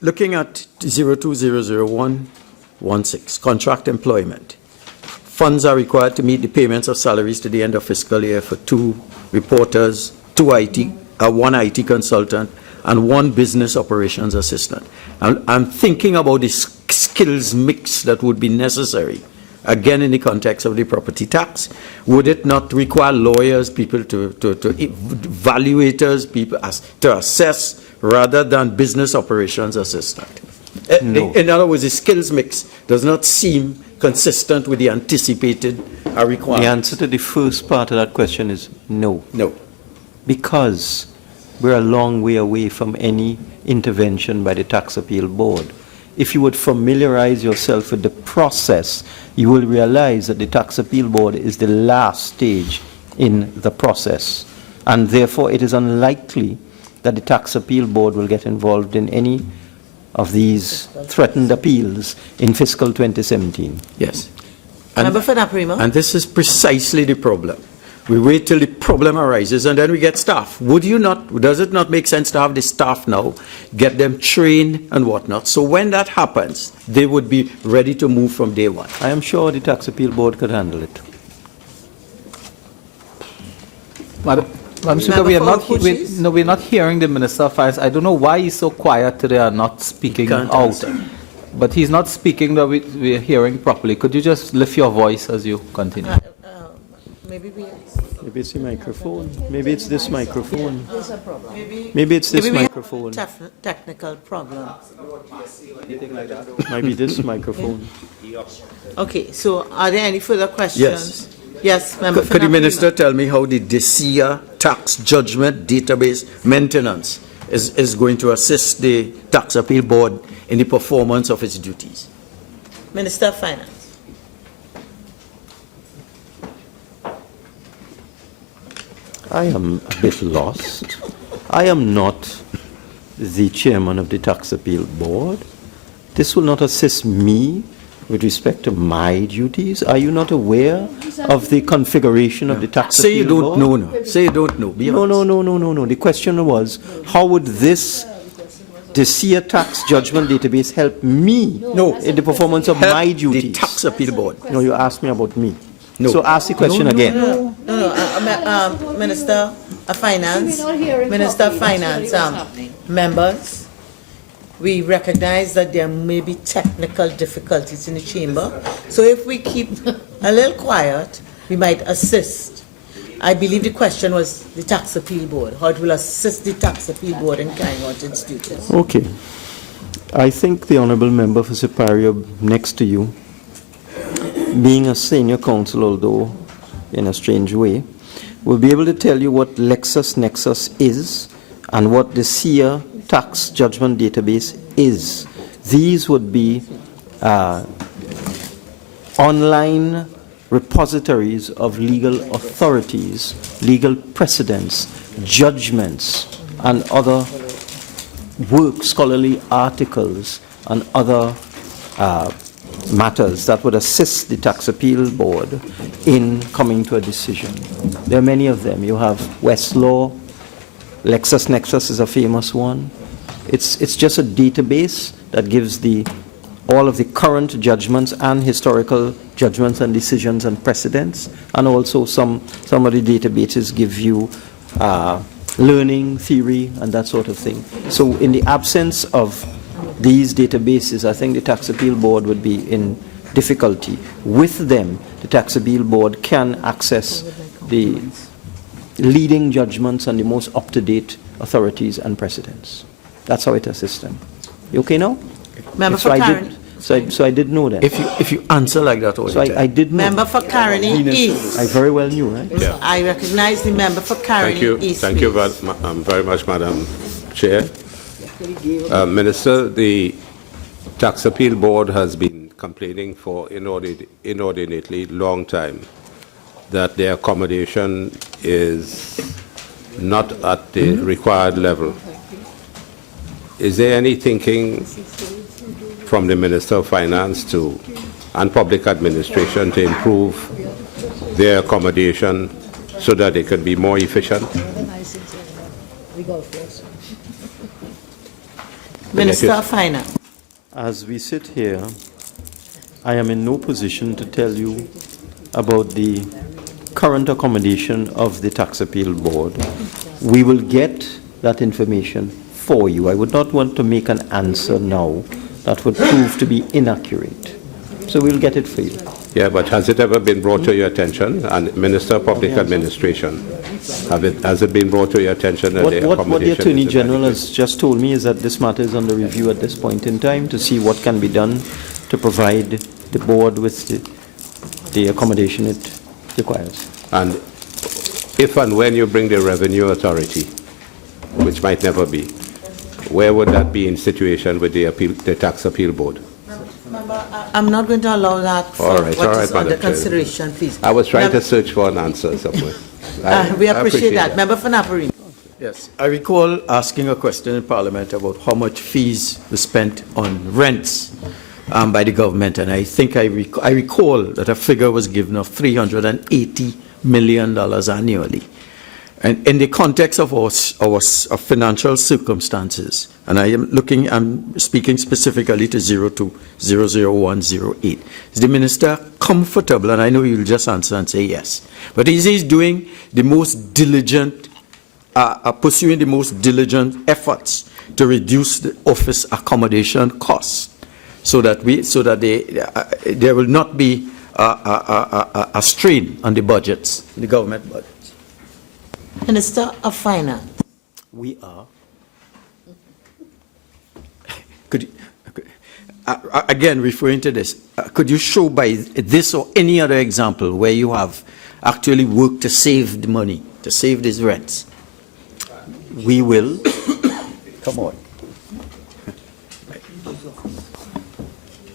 Looking at 02000116, contract employment. Funds are required to meet the payments of salaries to the end of fiscal year for 2 reporters, 1 IT consultant, and 1 business operations assistant. I'm thinking about the skills mix that would be necessary, again in the context of the property tax. Would it not require lawyers, people evaluators, people to assess rather than business operations assistant? No. In other words, the skills mix does not seem consistent with the anticipated requirement. The answer to the first part of that question is no. No. Because we're a long way away from any intervention by the Tax Appeal Board. If you would familiarize yourself with the process, you will realize that the Tax Appeal Board is the last stage in the process. And therefore, it is unlikely that the Tax Appeal Board will get involved in any of these threatened appeals in fiscal 2017. Yes. Member for Naparima. And this is precisely the problem. We wait till the problem arises and then we get staff. Does it not make sense to have the staff now, get them trained and whatnot? So when that happens, they would be ready to move from day one. I am sure the Tax Appeal Board could handle it. Madam Speaker, we're not hearing the Minister of Finance. I don't know why he's so quiet today and not speaking out. Answer. But he's not speaking that we're hearing properly. Could you just lift your voice as you continue? Maybe it's the microphone. Maybe it's this microphone. Maybe it's this microphone. Technical problem. Maybe this microphone. Okay, so are there any further questions? Yes. Yes, Member for Could the Naparima. Minister tell me how the DECIA tax judgment database maintenance is going to assist the Tax Appeal Board in the performance of its duties? Minister of Finance. I am a bit lost. I am not the chairman of the Tax Appeal Board. This will not assist me with respect to my duties. Are you not aware of the configuration of the Tax Say you Appeal don't Board? know now. Say you don't know. Be honest. No. The question was, how would this DECIA tax judgment database help me in the performance of my duties? The Tax Appeal Board. No, you asked me about me. No. So ask the question again. Minister of Finance. Minister of Finance. Members. We recognize that there may be technical difficulties in the chamber. So if we keep a little quiet, we might assist. I believe the question was the Tax Appeal Board, how it will assist the Tax Appeal Board in carrying out its duties. Okay. I think the Honourable Member for Superior next to you, being a senior counsel, although in a strange way, will be able to tell you what LexisNexis is and what the SEER tax judgment database is. These would be online repositories of legal authorities, legal precedents, judgments, and other works, scholarly articles, and other matters that would assist the Tax Appeal Board in coming to a decision. There are many of them. You have Westlaw, LexisNexis is a famous one. It's just a database that gives all of the current judgments and historical judgments and decisions and precedents, and also some of the databases give you learning, theory, and that sort of thing. So in the absence of these databases, I think the Tax Appeal Board would be in difficulty. With them, the Tax Appeal Board can access the leading judgments and the most up-to-date authorities and precedents. That's how it assists them. You okay now? Member for Karen. So I did know that. If you answer like that all the time. I did know. Member for Caroni East. I very well knew, right? Yeah. I recognize the member for Caroni East. Thank you very much, Madam Chair. Minister, the Tax Appeal Board has been complaining for inordinately long time that their accommodation is not at the required level. Is there any thinking from the Minister of Finance and Public Administration to improve their accommodation so that they can be more efficient? Minister of Finance. As we sit here, I am in no position to tell you about the current accommodation of the Tax Appeal Board. We will get that information for you. I would not want to make an answer now that would prove to be inaccurate. So we'll get it for you. Yeah, but has it ever been brought to your attention? And Minister of Public Administration, has it been brought to your attention that the accommodation... What the Attorney is General inadequate? has just told me is that this matter is under review at this point in time to see what can be done to provide the board with the accommodation it requires. And if and when you bring the Revenue Authority, which might never be, where would that be in situation with the Tax Appeal Board? I'm not going to allow that for All right, what all right, is under Madam Chair. consideration, please. I was trying to search for an answer somewhere. We appreciate that. Member for Naparine. Yes, I recall asking a question in Parliament about how much fees were spent on rents by the government, and I think I recall that a figure was given of $380 million annually. And in the context of our financial circumstances, and I'm speaking specifically to 02-00108. Is the minister comfortable, and I know you'll just answer and say yes, but is he doing the most diligent, pursuing the most diligent efforts to reduce the office accommodation costs so that there will not be a strain on the budgets, the government budgets? Minister of Finance. We are. Again, referring to this, could you show by this or any other example where you have actually worked to save the money, to save these rents? We will. Come on.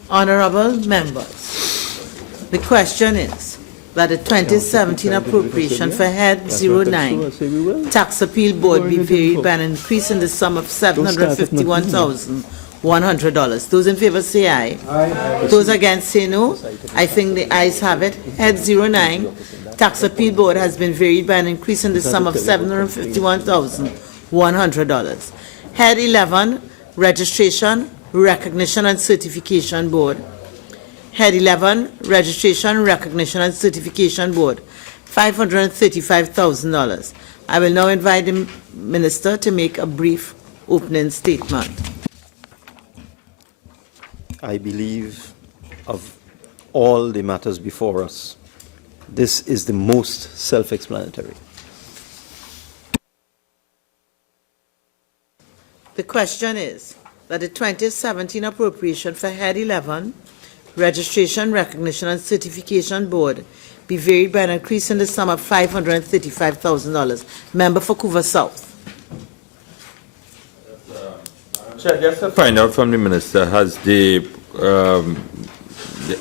Honorable members, the question is that the 2017 appropriation for Head 09 Tax Appeal Board be varied by an increase in the sum of $751,100. Those in favor say aye. Aye. Those against say no. I think the ayes have it. Head 09 Tax Appeal Board has been varied by an increase in the sum of $751,100. Head 11 Registration, Recognition and Certification Board. Head 11, Registration, Recognition and Certification Board, $535,000. I will now invite the Minister to make a brief opening statement. I believe of all the matters before us, this is the most self-explanatory. The question is that the 2017 appropriation for Head 11, Registration, Recognition and Certification Board be varied by an increase in the sum of $535,000. Member for Couva South. Chair, just to find out from the minister,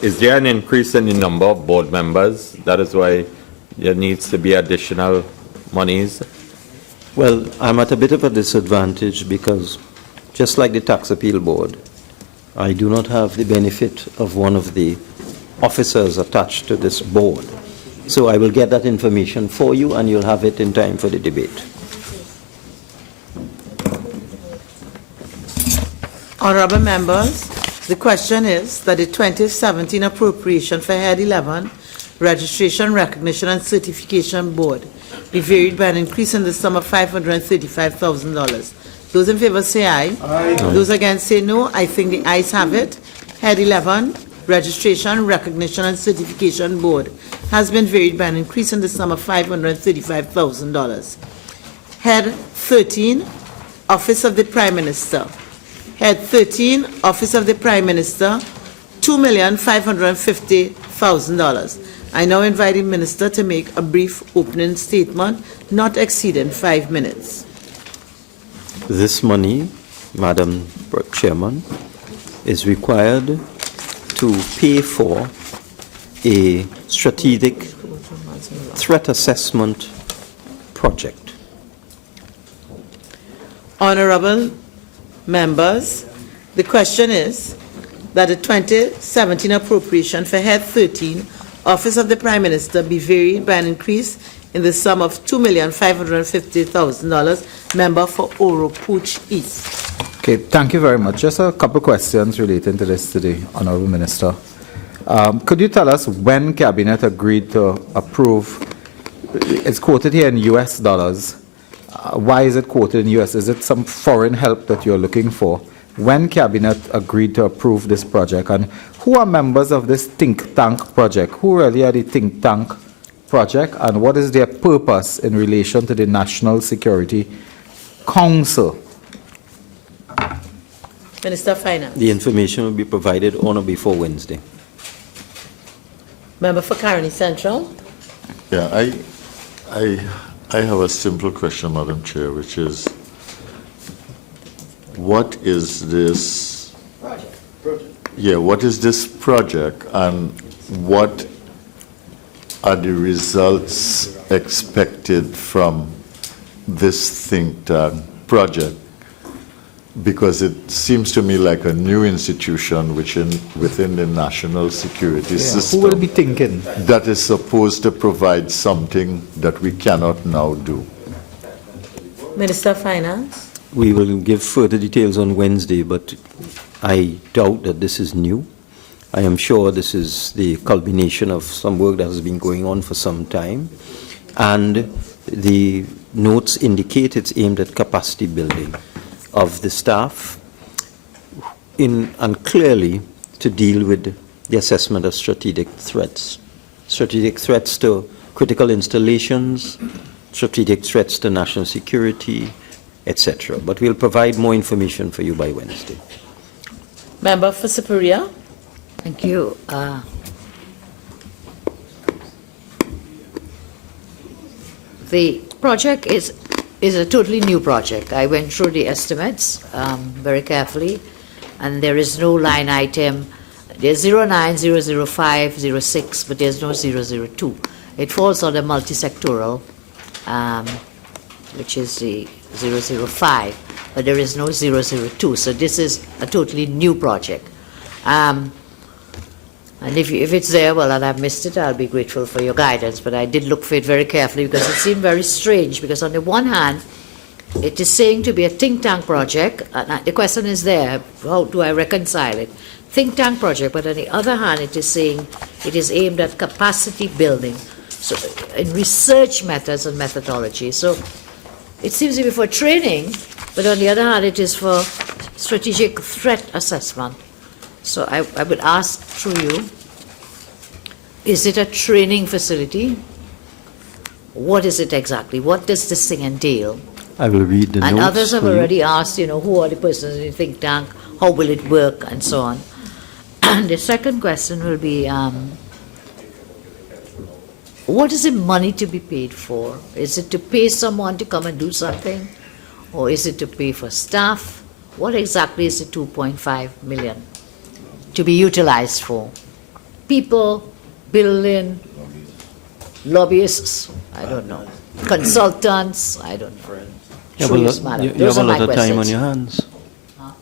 is there an increase in the number of board members? That is why there needs to be additional monies. Well, I'm at a bit of a disadvantage because just like the Tax Appeal Board, I do not have the benefit of one of the officers attached to this board. So I will get that information for you and you'll have it in time for the debate. Honorable members, the question is that the 2017 appropriation for Head 11, Registration, Recognition and Certification Board be varied by an increase in the sum of $535,000. Those in favor say aye. Aye. Those against say no. I think the ayes have it. Head 11, Registration, Recognition and Certification Board has been varied by an increase in the sum of $535,000. Head 13, Office of the Prime Minister. Head 13, Office of the Prime Minister, $2,550,000. I now invite the Minister to make a brief opening statement, not exceeding 5 minutes. This money, Madam Chairman, is required to pay for a strategic threat assessment project. Honorable members, the question is that the 2017 appropriation for Head 13, Office of the Prime Minister be varied by an increase in the sum of $2,550,000, member for Oro Pooch East. Okay, thank you very much. Just a couple of questions relating to this today, Honorable Minister. Could you tell us when Cabinet agreed to approve? It's quoted here in US dollars. Why is it quoted in US? Is it some foreign help that you're looking for? When Cabinet agreed to approve this project, and who are members of this think tank project? Who really are the think tank project, and what is their purpose in relation to the National Security Council? Minister of Finance. The information will be provided on or before Wednesday. Member for Caroni Central. Yeah, I have a simple question, Madam Chair, which is, what is this project? Yeah, what is this project, and what are the results expected from this think tank project? Because it seems to me like a new institution within the national security system. Who will be thinking? That is supposed to provide something that we cannot now do. Minister of Finance. We will give further details on Wednesday, but I doubt that this is new. I am sure this is the culmination of some work that has been going on for some time. And the notes indicate it's aimed at capacity building of the staff and clearly to deal with the assessment of strategic threats to critical installations, strategic threats to national security, etc. But we'll provide more information for you by Wednesday. Member for Superior. Thank you. The project is a totally new project. I went through the estimates very carefully, and there is no line item. There's 09, 005, 06, but there's no 002. It falls on the multi-sectoral, which is the 005, but there is no 002. So this is a totally new project. And if it's there, well, and I've missed it, I'll be grateful for your guidance. But I did look for it very carefully because it seemed very strange. Because on the one hand, it is saying to be a think tank project. And the question is there, how do I reconcile it? Think tank project, but on the other hand, it is saying it is aimed at capacity building, so in research methods and methodology. So it seems to be for training, but on the other hand, it is for strategic threat assessment. So I would ask through you, is it a training facility? What is it exactly? What does this thing entail? I will read the notes. And others have for you. already asked, who are the persons in the think tank? How will it work? And so on. And the second question will be, what is the money to be paid for? Is it to pay someone to come and do something? Or is it to pay for staff? What exactly is the 2.5 million to be utilized for? People, building, lobbyists, I don't know, consultants, I don't know. You have a lot of time on your hands.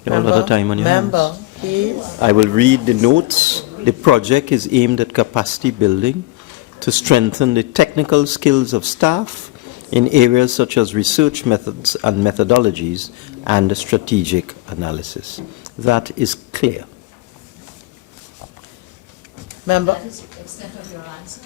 You have a lot of time on your hands. Member, please. I will read the notes. The project is aimed at capacity building to strengthen the technical skills of staff in areas such as research methods and methodologies and strategic analysis. That is clear. Member. Extent of your answer?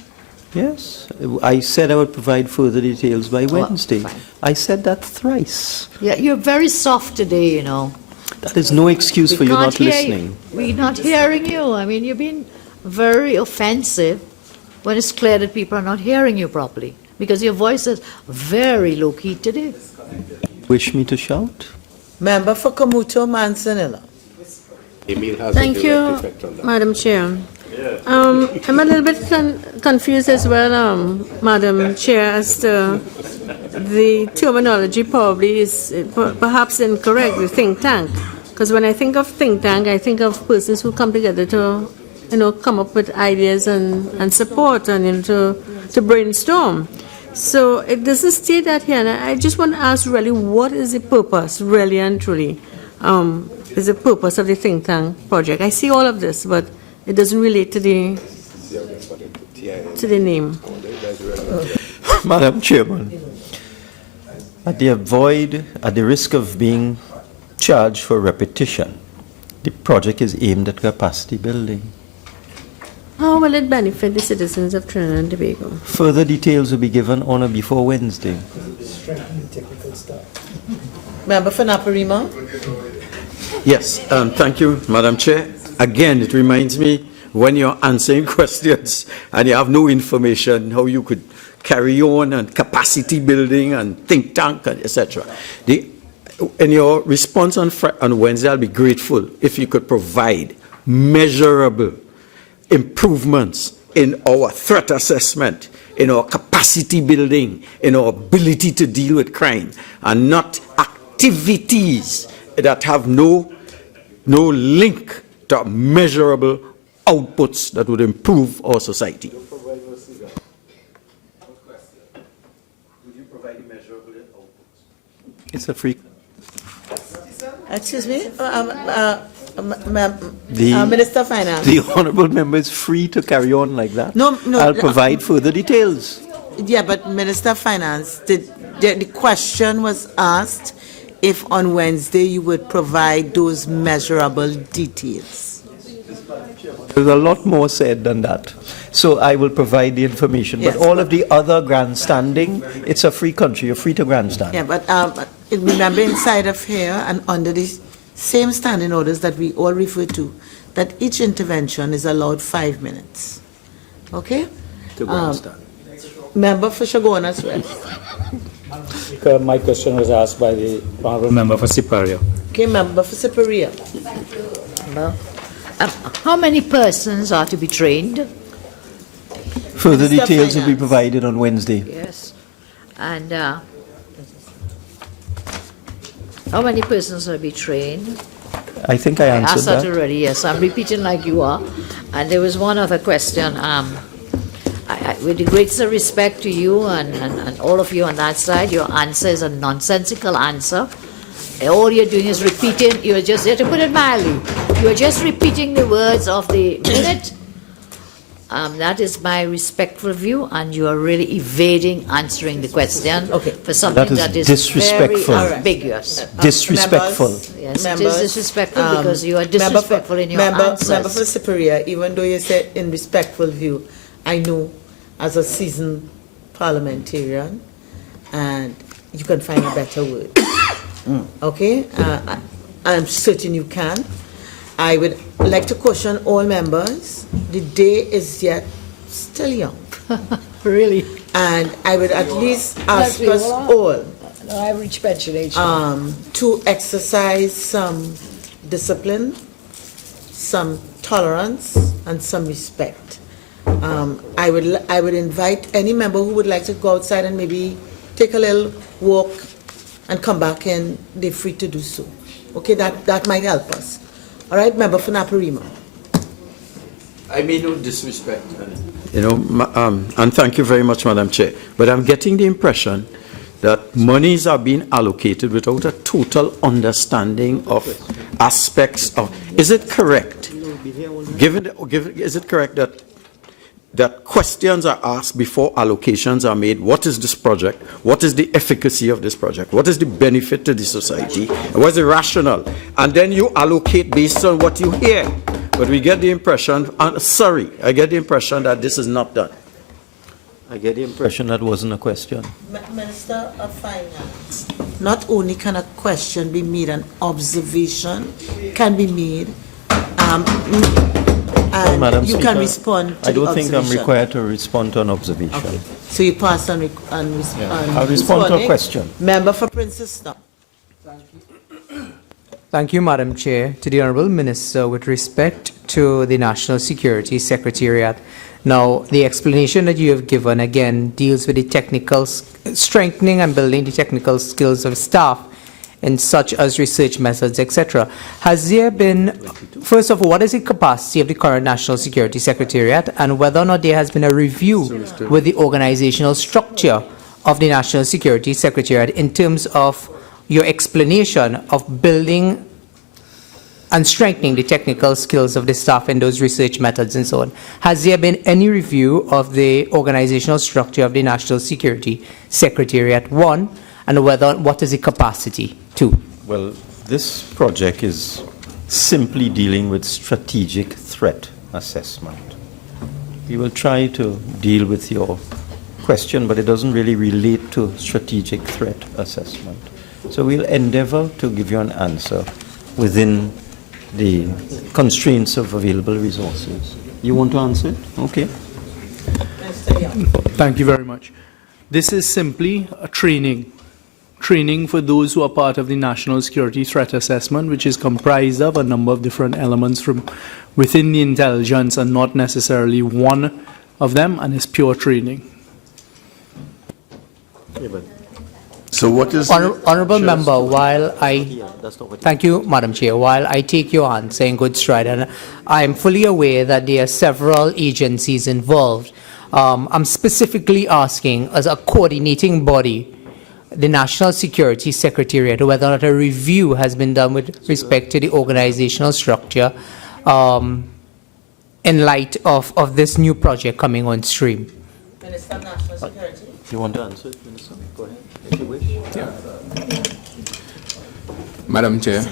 Yes, I said I would provide further details by Wednesday. I said that thrice. Yeah, you're very soft today, That is no excuse for you not listening. We're not hearing you. I mean, you've been very offensive when it's clear that people are not hearing you properly, because your voice is very low-key today. Wish me to shout? Member for Kamuto Manzanilla. Thank you, Madam Chair. I'm a little bit confused as well, Madam Chair, as to the terminology probably is perhaps incorrect, the think tank. Because when I think of think tank, I think of persons who come together to, come up with ideas and support and to brainstorm. So it doesn't state that here, and I just want to ask really, what is the purpose, really and truly, is the purpose of the think tank project? I see all of this, but it doesn't relate to the to the name. Madam Chairman, at the risk of being charged for repetition, the project is aimed at capacity building. How will it benefit the citizens of Trinidad and Tobago? Further details will be given on or before Wednesday. Member for Naparima. Yes, thank you, Madam Chair. Again, it reminds me when you're answering questions and you have no information, how you could carry on and capacity building and think tank, and etc. In your response on Wednesday, I'll be grateful if you could provide measurable improvements in our threat assessment, in our capacity building, in our ability to deal with crime, and not activities that have no link to measurable outputs that would improve our society. It's a free. Excuse me, Minister of Finance. The honourable member is free to carry on like that. No. I'll provide further details. Yeah, but Minister of Finance, the question was asked if on Wednesday you would provide those measurable details. There's a lot more said than that. So I will provide the information. Yes, but all of the other grandstanding, it's a free country. You're free to grandstand. Yeah, but remember inside of here and under the same standing orders that we all refer to, that each intervention is allowed 5 minutes. Okay? To grandstand. Member for Chaguanas West. Speaker, my question was asked by the honourable member for Siparia. Okay, member for Siparia. How many persons are to be trained? Further Minister of details will be Finance. provided on Wednesday. Yes. And how many persons will be trained? I think I answered asked that that. already, yes. I'm repeating like you are. And there was one other question. With the greatest respect to you and all of you on that side, your answer is a nonsensical answer. All you're doing is repeating, you have to put it mildly, you're just repeating the words of the minute. That is my respectful view, and you are really evading answering the question for something that is disrespectful. very ambiguous. Disrespectful. Yes, it is disrespectful because you are disrespectful in your answers. Member for Siparia, even though you said in respectful view, I know as a seasoned parliamentarian, and you can find a better word. Okay? I'm certain you can. I would like to caution all members, the day is yet still young. Really? And I would at least ask us all No, I reached pension age. to exercise some discipline, some tolerance, and some respect. I would invite any member who would like to go outside and maybe take a little walk and come back in, they're free to do so. Okay, that might help us. All right, member for Naparima. I mean no disrespect, and thank you very much, Madam Chair. But I'm getting the impression that monies are being allocated without a total understanding of aspects of. Is it correct? Is it correct that questions are asked before allocations are made? What is this project? What is the efficacy of this project? What is the benefit to the society? What is the rationale? And then you allocate based on what you hear. But we get the impression, I get the impression that this is not done. I get the impression that wasn't a question. Minister of Finance, not only can a question be made, an observation can be made, and Madam you Speaker, can respond to I don't the think I'm observation. required to respond to an observation. Okay. So you pass on I'll respond to a responding. question. Member for Princess Stop. Thank you, Madam Chair. To the Honourable Minister, with respect to the National Security Secretariat, now the explanation that you have given again deals with the technical strengthening and building the technical skills of staff in such as research methods, etc. Has there been, first of all, what is the capacity of the current National Security Secretariat, and whether or not there has been a review with the organizational structure of the National Security Secretariat in terms of your explanation of building and strengthening the technical skills of the staff in those research methods and so on. Has there been any review of the organizational structure of the National Security Secretariat, one, and what is the capacity, two? Well, this project is simply dealing with strategic threat assessment. We will try to deal with your question, but it doesn't really relate to strategic threat assessment. So we'll endeavor to give you an answer within the constraints of available resources. You want to answer it? Okay. Thank you very much. This is simply a training for those who are part of the National Security Threat Assessment, which is comprised of a number of different elements from within the intelligence and not necessarily one of them, and it's pure training. So what is... Honourable Member, thank you, Madam Chair, while I take your answer in good stride, and I am fully aware that there are several agencies involved, I'm specifically asking, as a coordinating body, the National Security Secretariat, whether or not a review has been done with respect to the organizational structure in light of this new project coming on stream. Minister of National Security. You want to answer it, Minister? Go ahead, if you wish. Yeah. Madam Chair,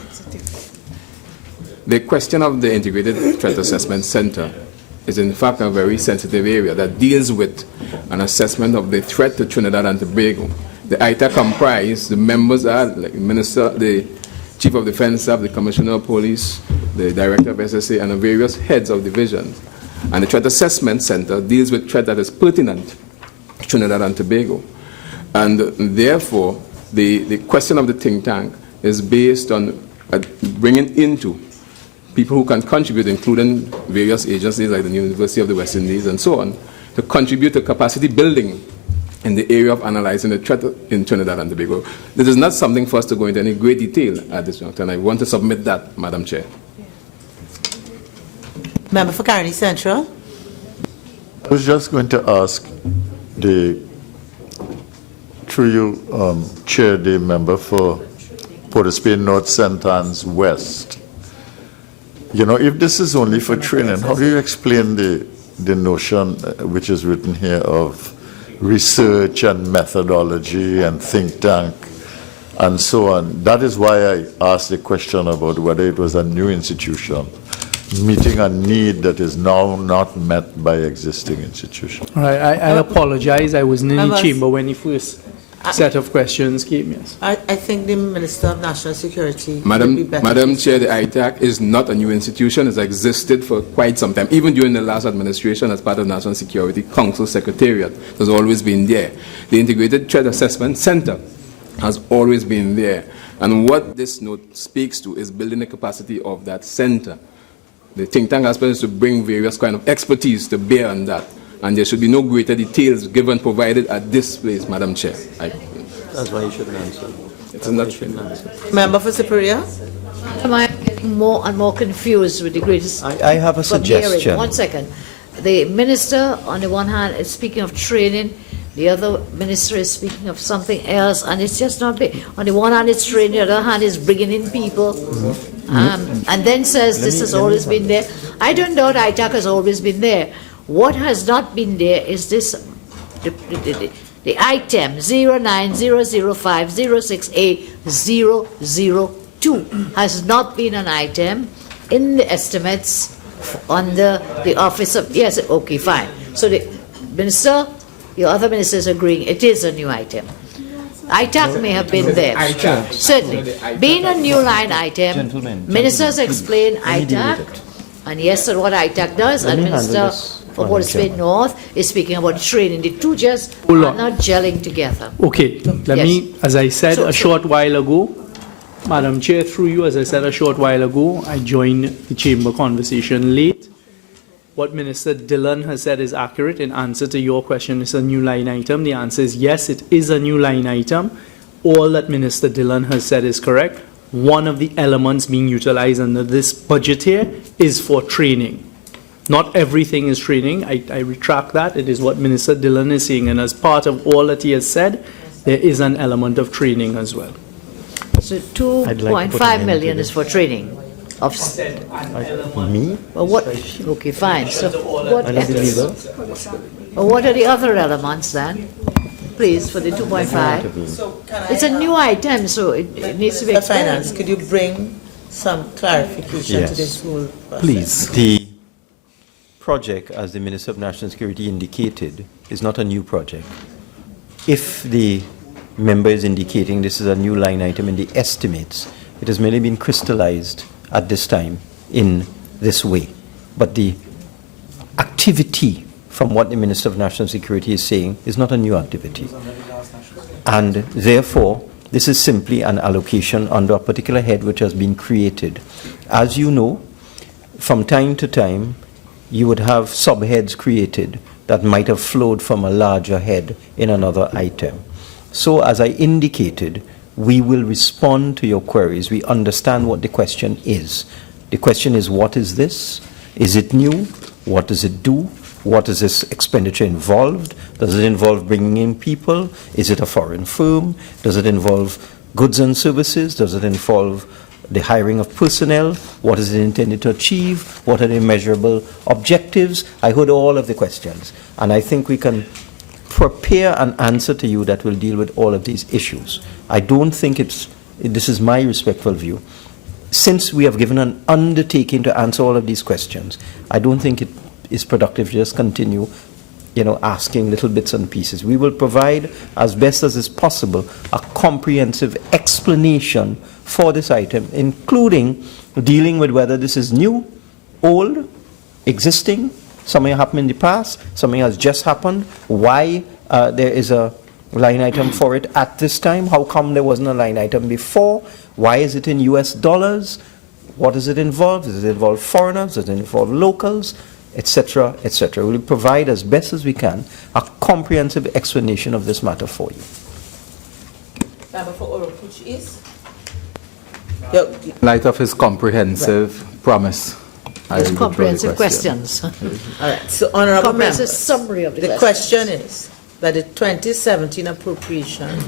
the question of the Integrated Threat Assessment Center is in fact a very sensitive area that deals with an assessment of the threat to Trinidad and Tobago. The ITA comprise, the members are like Minister, the Chief of Defense Staff, the Commissioner of Police, the Director of SSA, and the various heads of divisions. And the Threat Assessment Center deals with threat that is pertinent to Trinidad and Tobago. And therefore, the question of the think tank is based on bringing into people who can contribute, including various agencies like the University of the West Indies and so on, to contribute to capacity building in the area of analyzing the threat in Trinidad and Tobago. This is not something for us to go into any great detail at this juncture, and I want to submit that, Madam Chair. Member for Caroni Central. I was just going to ask through you, Chair, the member for Port of Spain North, St. Anne's West. You know, if this is only for training, how do you explain the notion which is written here of research and methodology and think tank and so on? That is why I asked the question about whether it was a new institution meeting a need that is now not met by existing institutions. All right, I apologize. I wasn't in the chamber when the first set of questions came. Yes. I think the Minister of National Security. Madam Chair, the ITAC is not a new institution. It's existed for quite some time. Even during the last administration, as part of National Security Council Secretariat, it has always been there. The Integrated Threat Assessment Center has always been there. And what this note speaks to is building the capacity of that center. The think tank aspect is to bring various kind of expertise to bear on that. And there should be no greater details given, provided at this place, Madam Chair. That's why you shouldn't answer. It's not Member for Superior. Am I getting more and more confused with the greatest... I have a suggestion. Hearing. 1 second. The minister, on the one hand, is speaking of training. The other minister is speaking of something else, and it's just not big. On the one hand, it's training. On the other hand, it's bringing in people. And then says this has always been there. I don't doubt ITAC has always been there. What has not been there is this, the item 09005068002 has not been an item in the estimates under the office of, yes, okay, fine. So the minister, your other minister is agreeing it is a new item. ITAC may have been there. Certainly. Being a new line item, ministers explain ITAC, and yes, that's what ITAC does, and Minister for Port of Spain North is speaking about training. The two just are not gelling together. Okay, let me, as I said a short while ago, Madam Chair, through you, as I said a short while ago, I joined the chamber conversation late. What Minister Dillon has said is accurate. In answer to your question, it's a new line item. The answer is yes, it is a new line item. All that Minister Dillon has said is correct. One of the elements being utilized under this budget here is for training. Not everything is training. I retract that. It is what Minister Dillon is saying. And as part of all that he has said, there is an element of training as well. So 2.5 million is for training. of... Me? Well, what, okay, fine. So what, I know the legal. well, what are the other elements then? Please, for the 2.5. It's a new item, so it needs to be Mr. explained. Finance, could you bring some clarification to Yes. this whole process? Please. The project, as the Minister of National Security indicated, is not a new project. If the member is indicating this is a new line item in the estimates, it has merely been crystallized at this time in this way. But the activity from what the Minister of National Security is saying is not a new activity. And therefore, this is simply an allocation under a particular head which has been created. As you know, from time to time, you would have subheads created that might have flowed from a larger head in another item. So, as I indicated, we will respond to your queries. We understand what the question is. The question is, what is this? Is it new? What does it do? What is this expenditure involved? Does it involve bringing in people? Is it a foreign firm? Does it involve goods and services? Does it involve the hiring of personnel? What is it intended to achieve? What are the measurable objectives? I heard all of the questions, and I think we can prepare an answer to you that will deal with all of these issues. I don't think this is my respectful view. Since we have given an undertaking to answer all of these questions, I don't think it is productive to just continue, asking little bits and pieces. We will provide, as best as is possible, a comprehensive explanation for this item, including dealing with whether this is new, old, existing, something happened in the past, something has just happened, why there is a line item for it at this time, how come there wasn't a line item before, why is it in US dollars, what does it involve, does it involve foreigners, does it involve locals, etc., etc. We will provide as best as we can a comprehensive explanation of this matter for you. Member for Oropuch East. In light of his comprehensive promise, I There's will withdraw the comprehensive question. questions. All right, so honorable Comprehensive members, summary of the the question is that the 2017 appropriation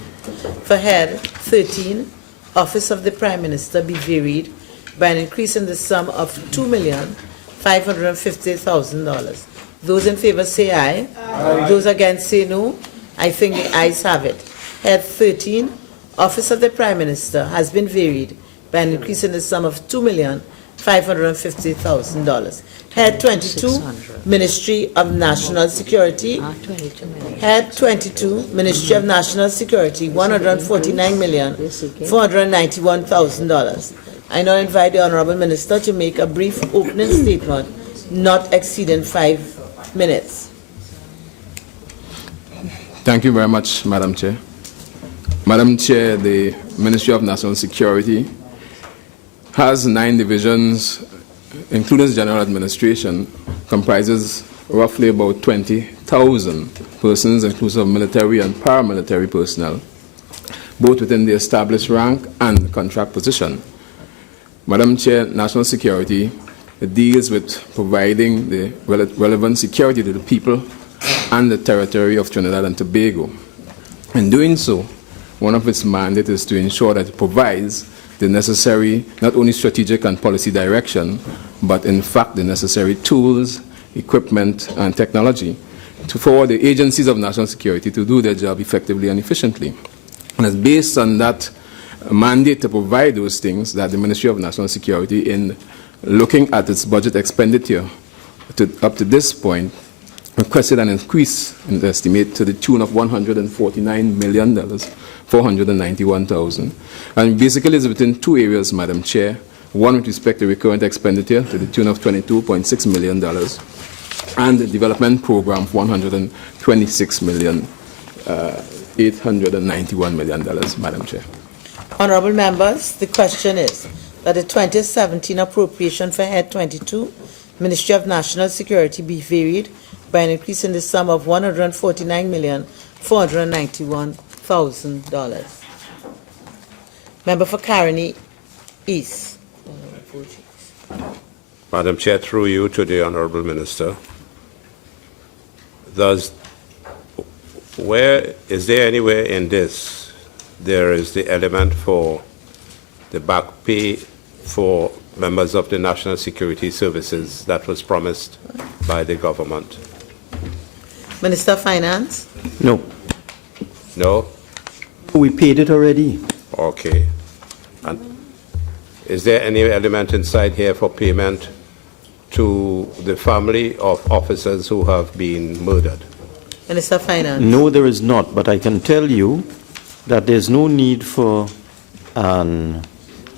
for head 13, Office of the Prime Minister, be varied by an increase in the sum of $2,550,000. Those in favor say aye. Aye. Those against say no. I think the ayes have it. Head 13, Office of the Prime Minister, has been varied by an increase in the sum of $2,550,000. Head 22, Ministry of National Security. 22 million. Head 22, Ministry of National Security, $149,491,000. I now invite the Honorable Minister to make a brief opening statement, not exceeding 5 minutes. Thank you very much, Madam Chair. Madam Chair, the Ministry of National Security has 9 divisions, including the General Administration, comprises roughly about 20,000 persons, inclusive of military and paramilitary personnel, both within the established rank and contract position. Madam Chair, National Security deals with providing the relevant security to the people and the territory of Trinidad and Tobago. In doing so, one of its mandates is to ensure that it provides the necessary, not only strategic and policy direction, but in fact the necessary tools, equipment, and technology for the agencies of national security to do their job effectively and efficiently. And it's based on that mandate to provide those things that the Ministry of National Security, in looking at its budget expenditure up to this point, requested an increase in the estimate to the tune of $149,491,000. And basically it's within 2 areas, Madam Chair. One with respect to recurrent expenditure to the tune of $22.6 million, and the development program of $126,891 million, Madam Chair. Honorable members, the question is that the 2017 appropriation for Head 22, Ministry of National Security, be varied by an increase in the sum of $149,491,000. Member for Caroni East. Madam Chair, through you to the Honorable Minister. Is there anywhere in this there is the element for the back pay for members of the National Security Services that was promised by the government? Minister of Finance? No, No? we paid it already. Okay. And is there any element inside here for payment to the family of officers who have been murdered? Minister of Finance? No, there is not, but I can tell you that there's no need for an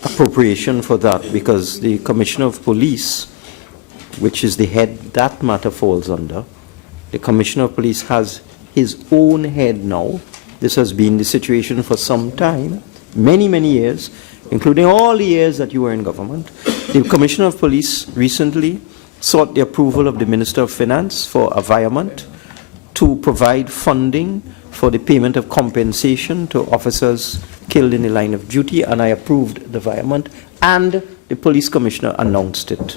appropriation for that because the Commissioner of Police, which is the head that matter falls under, the Commissioner of Police has his own head now. This has been the situation for some time, many, many years, including all the years that you were in government. The Commissioner of Police recently sought the approval of the Minister of Finance for environment to provide funding for the payment of compensation to officers killed in the line of duty, and I approved the environment, and the police commissioner announced it.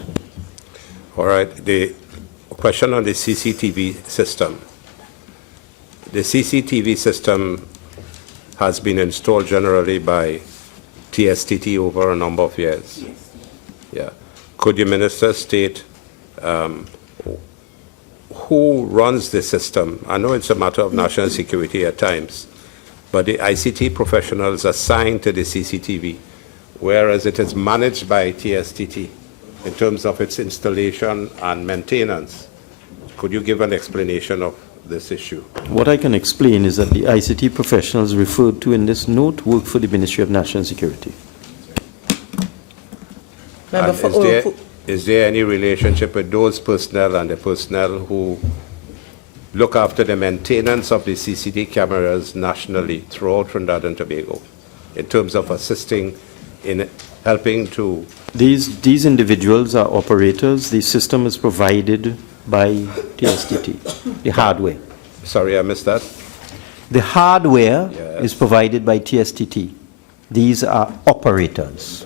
All right. The question on the CCTV system. The CCTV system has been installed generally by TSTT over a number of years. Yeah. Could the minister state who runs the system? I know it's a matter of national security at times, but the ICT professionals assigned to the CCTV, whereas it is managed by TSTT in terms of its installation and maintenance. Could you give an explanation of this issue? What I can explain is that the ICT professionals referred to in this note work for the Ministry of National Security. Member And for is there any relationship with those personnel and the personnel who look after the maintenance of the CCTV cameras nationally throughout Trinidad and Tobago in terms of assisting in helping to... These individuals are operators. The system is provided by TSTT, the hardware. Sorry, I missed that. The hardware Yes. is provided by TSTT. These are operators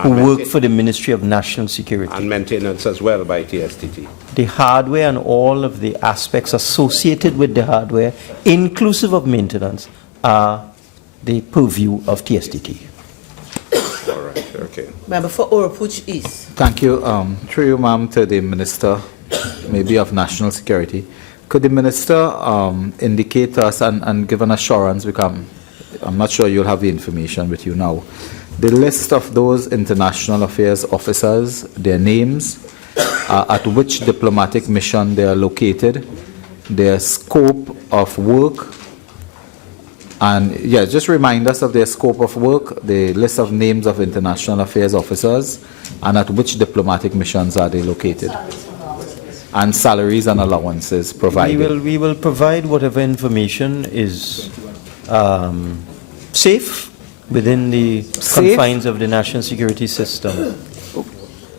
who work for the Ministry of National Security. And maintenance as well by TSTT. The hardware and all of the aspects associated with the hardware, inclusive of maintenance, are the purview of TSTT. All right, okay. Member for Oropuch East? Thank you. Through you, ma'am, to the Minister, maybe of National Security. Could the Minister indicate to us and give an assurance, because I'm not sure you'll have the information with you now, the list of those international affairs officers, their names, at which diplomatic mission they are located, their scope of work, and yeah, just remind us of their scope of work, the list of names of international affairs officers, and at which diplomatic missions are they located, and salaries and allowances provided. We will provide whatever information is safe within the confines of the national security system.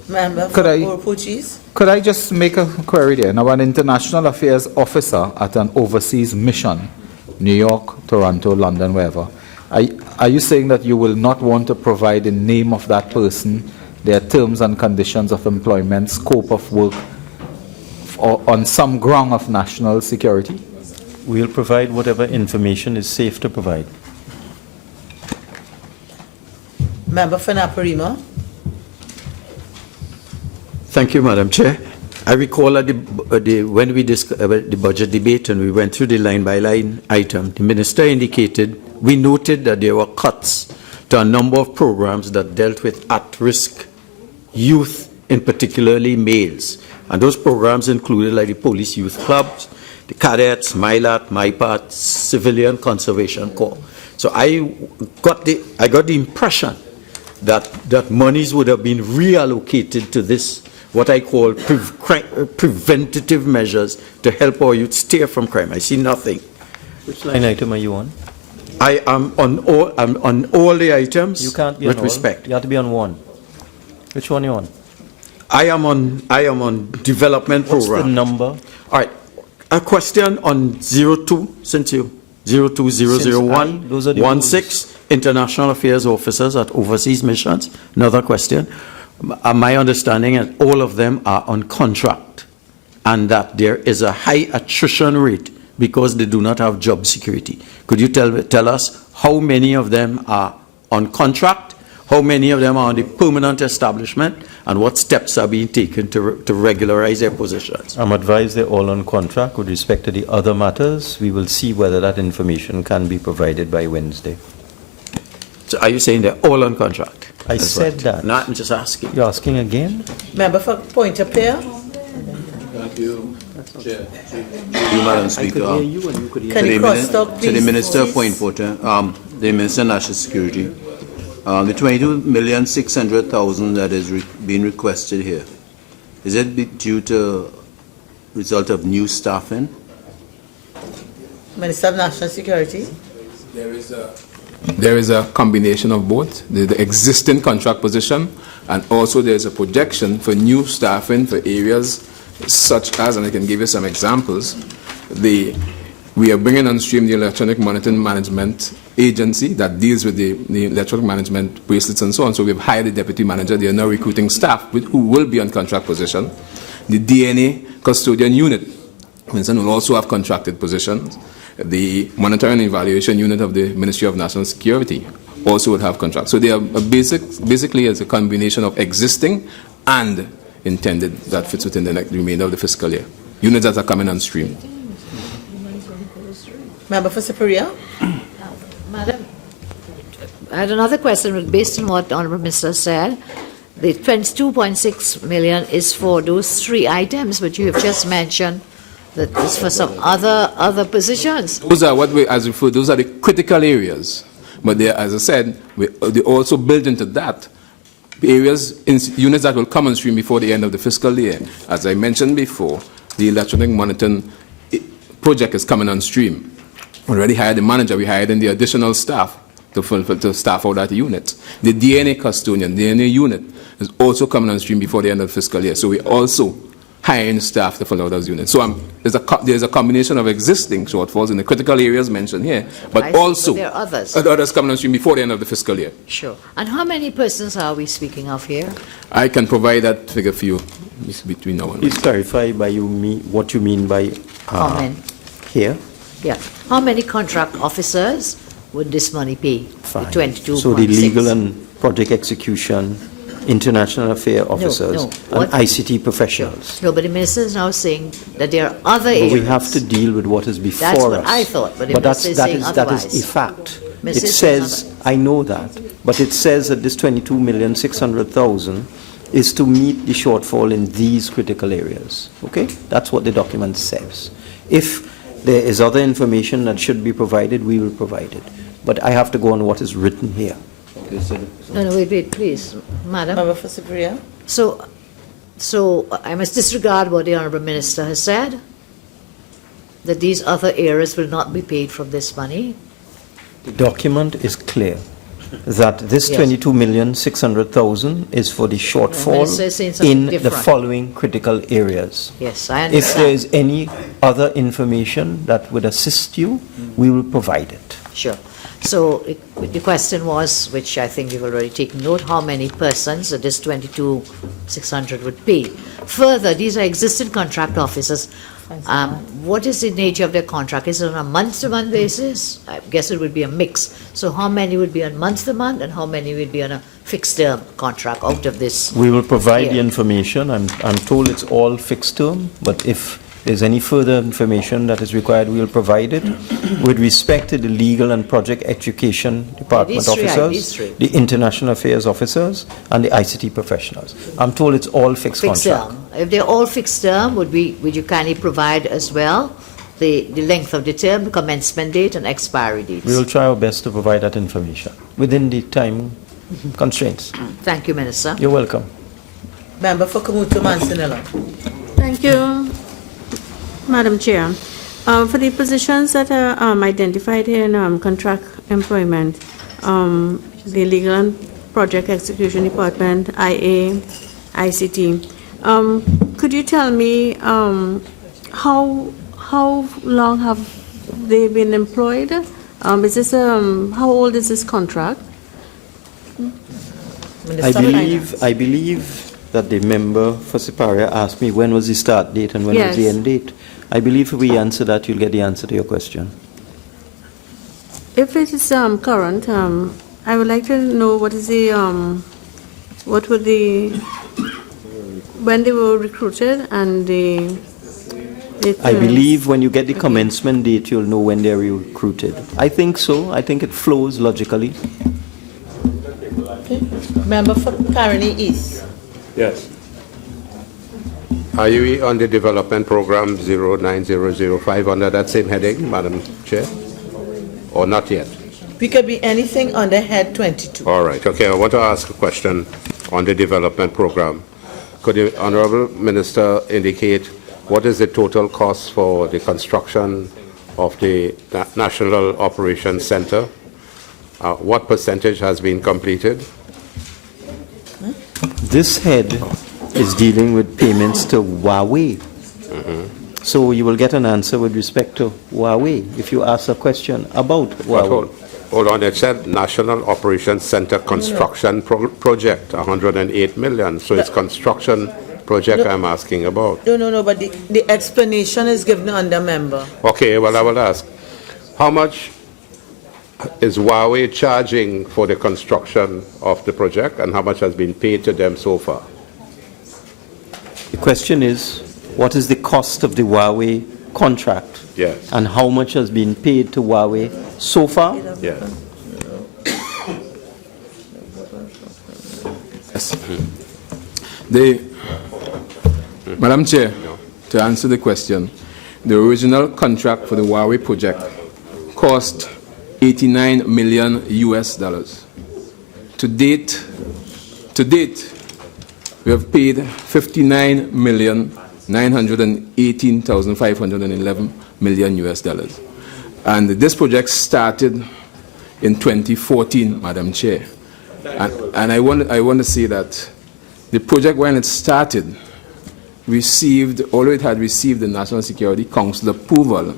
Member for Could I- Oropuch East? Could I just make a query there? Now, an international affairs officer at an overseas mission, New York, Toronto, London, wherever, are you saying that you will not want to provide the name of that person, their terms and conditions of employment, scope of work, or on some ground of national security? We'll provide whatever information is safe to provide. Member for Naparima? Thank you, Madam Chair. I recall at when we discussed the budget debate and we went through the line-by-line item, the minister indicated, we noted that there were cuts to a number of programs that dealt with at-risk youth, in particularly males. And those programs included like the Police Youth Clubs, the Cadets, MILAT, MIPAT, Civilian Conservation Corps. So I got the impression that monies would have been reallocated to this, what I call preventative measures to help our youth steer from crime. I see nothing. Which line item are you on? I am on all the items. You can't be with on all. respect. You have to be on one. Which one are you on? I am on development What's program. the number? All right. A question on 02, since you 02001 Those are the 16 international affairs officers at overseas missions. Another question. My understanding is all of them are on contract and that there is a high attrition rate because they do not have job security. Could you tell us how many of them are on contract, How many of them are on the permanent establishment, and what steps are being taken to regularize their positions? I'm advised they're all on contract. With respect to the other matters, we will see whether that information can be provided by Wednesday. So are you saying they're all on contract? I said that. No, I'm just asking. You're asking again? Member for Point of Prayer? Thank you, Chair. You, Madam Speaker. Can you cross-talk, To the please? Minister of Point Porter, the Minister of National Security, the 22,600,000 that is being requested here, is it due to result of new staffing? Minister of National Security? There is a combination of both, the existing contract position, and also there's a projection for new staffing for areas such as, and I can give you some examples, we are bringing on stream the Electronic Monitoring Management Agency that deals with the electronic management bracelets and so on. So we've hired a deputy manager. They are now recruiting staff who will be on contract position. The DNA custodian unit, for instance, will also have contracted positions. The monitoring and evaluation unit of the Ministry of National Security also would have contracts. So they are basically as a combination of existing and intended that fits within the remainder of the fiscal year. Units that are coming on stream. Member for Superior? Madam, I had another question, but based on what the Honourable Minister said. The 22.6 million is for those three items, but you have just mentioned that it's for some other positions. Those are what we, as referred, those are the critical areas. But they, as I said, they also build into that areas, units that will come on stream before the end of the fiscal year. As I mentioned before, the electronic monitoring project is coming on stream. We already hired the manager. We hired in the additional staff to staff out that unit. The DNA custodian, DNA unit is also coming on stream before the end of the fiscal year. So we also hiring staff to fill out those units. So there's a combination of existing shortfalls in the critical areas mentioned here, but also there are others. Others coming on stream before the end of the fiscal year. Sure. And how many persons are we speaking of here? I can provide that figure for you between now and Please clarify by what you mean by here. Yeah. How many contract officers would this money pay? Fine. 22.6. So the legal and project execution, international affairs officers, and ICT professionals. No, but the minister is now saying that there are other areas. But we have to deal with what is before us. That's what I thought, but the minister is saying that otherwise. is a fact. Minister It is saying says, I know that, but it says that this 22,600,000 is to meet the shortfall in these critical areas. Okay? That's what the document says. If there is other information that should be provided, we will provide it. But I have to go on what is written here. No, wait, please, Madam. Member for Superior? So I must disregard what the Honourable Minister has said, that these other areas will not be paid from this money. The document is clear that this 22,600,000 is for the shortfall in the following critical areas. Yes, I If understand. there is any other information that would assist you, we will provide it. Sure. So the question was, which I think you've already taken note, how many persons that this 22,600 would pay. Further, these are existing contract officers. What is the nature of their contract? Is it on a month-to-month basis? I guess it would be a mix. So how many would be on month-to-month and how many would be on a fixed-term contract out of this? We will provide the year? information. I'm told it's all fixed term, but if there's any further information that is required, we will provide it. With respect to the legal and project education department These officers, three. the international affairs officers, and the ICT professionals. I'm told it's all fixed contract. Fixed-term. If they're all fixed-term, would you kindly provide as well the length of the term, the commencement date and expiry dates? We will try our best to provide that information within the time constraints. Thank you, Minister. You're welcome. Member for Kamutu Mansanilla. Thank you, Madam Chair. For the positions that are identified here in contract employment, the Legal and Project Execution Department, IA, ICT, could you tell me how long have they been employed? Is this how old is this contract? I believe that the member for Siparia asked me when was the start date and when was the end date. I believe if we answer that, you'll get the answer to your question. If it is current, I would like to know what is the, what were the, when they were recruited and the I believe when you get the commencement date, you'll know when they're recruited. I think so. I think it flows logically. Okay. Member for Caroni East. Yes. Are you on the development program 09005 under that same heading, Madam Chair? Or not yet? We could be anything under head 22. All right. Okay, I want to ask a question on the development program. Could the Honorable Minister indicate what is the total cost for the construction of the National Operations Center? What percentage has been completed? This head is dealing with payments to Huawei. So you will get an answer with respect to Huawei if you ask a question about Huawei. Hold on, it said National Operations Center Construction Project, 108 million. So it's construction project I'm asking about. No, but the explanation is given under member. Okay, well, I will ask. How much is Huawei charging for the construction of the project, and how much has been paid to them so far? The question is, what is the cost of the Huawei contract? Yes. And how much has been paid to Huawei so far? Yes. Madam Chair, to answer the question, the original contract for the Huawei project cost $89 million US. To date, we have paid $59,918,511 million US. And this project started in 2014, Madam Chair. And I want to say that the project, when it started, although it had received the National Security Council approval,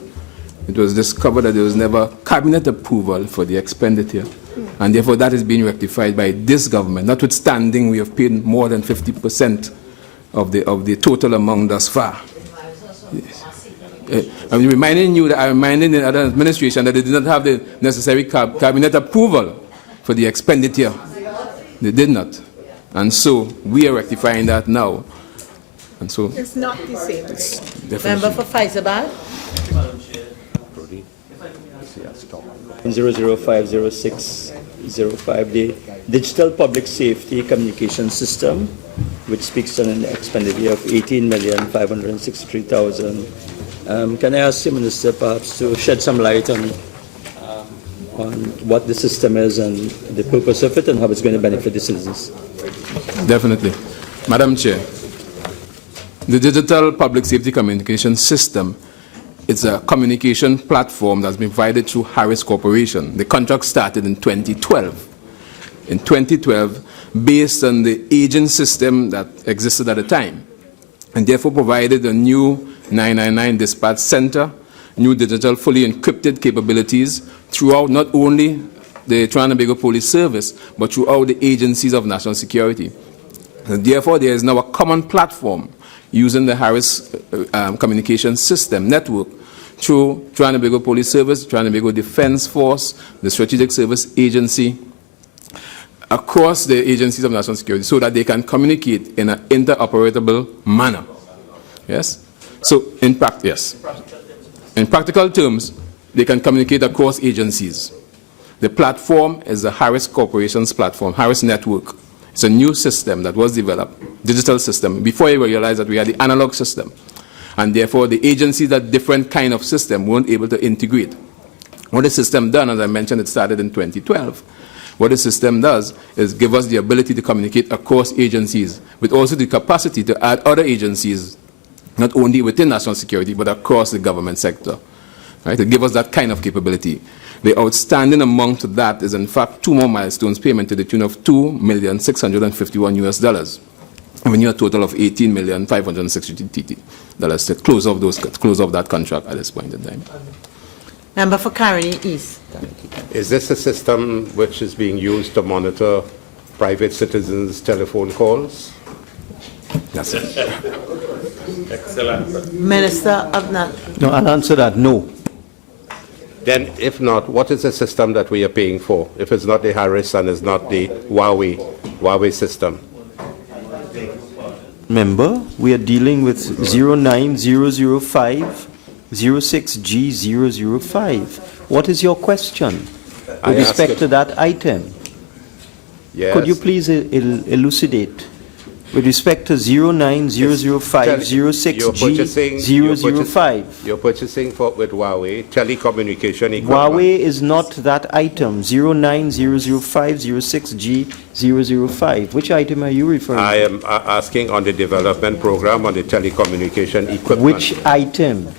it was discovered that there was never cabinet approval for the expenditure. And therefore, that is being rectified by this government. Notwithstanding, we have paid more than 50% of the total amount thus far. Yes. I'm reminding you that I reminded the other administration that they did not have the necessary cabinet approval for the expenditure. They did not. And so we are rectifying that now. And so it's not the same. Member for Faizabad. 0050605, the Digital Public Safety Communication System, which speaks on an expenditure of $18,563,000. Can I ask the Minister perhaps to shed some light on what the system is and the purpose of it and how it's going to benefit the citizens? Definitely. Madam Chair, the Digital Public Safety Communication System, it's a communication platform that's been provided through Harris Corporation. The contract started in 2012. In 2012, based on the aging system that existed at the time, and therefore provided a new 999 dispatch center, new digital fully encrypted capabilities throughout not only the Trinidad and Tobago Police Service, but throughout the agencies of national security. And therefore, there is now a common platform using the Harris communication system network through Trinidad and Tobago Police Service, Trinidad and Tobago Defense Force, the Strategic Service Agency, across the agencies of national security, so that they can communicate in an interoperable manner. Yes? So, in practical terms, they can communicate across agencies. The platform is the Harris Corporation's platform, Harris Network. It's a new system that was developed, digital system, before we realized that we had the analog system. And therefore, the agencies that different kind of system weren't able to integrate. What the system done, as I mentioned, it started in 2012. What the system does is give us the ability to communicate across agencies, with also the capacity to add other agencies, not only within national security, but across the government sector. Right? To give us that kind of capability. The outstanding amount to that is, in fact, 2 more milestones payment to the tune of $2,651,000. Giving you a total of $18,563,000 to close off that contract at this point in time. Member for Caroni East. Is this a system which is being used to monitor private citizens' telephone calls? That's it. Minister of No, I'll answer that, no. Then if not, what is the system that we are paying for? If it's not the Harris and it's not the Huawei system? Member, we are dealing with 09005 06G005. What is your question with respect to that item? Yes. Could you please elucidate? With respect to 09005 06G005. You're purchasing for with Huawei telecommunication equipment. Huawei is not that item, 09005 06G005. Which item are you referring to? I am asking on the development program on the telecommunication equipment. Which item?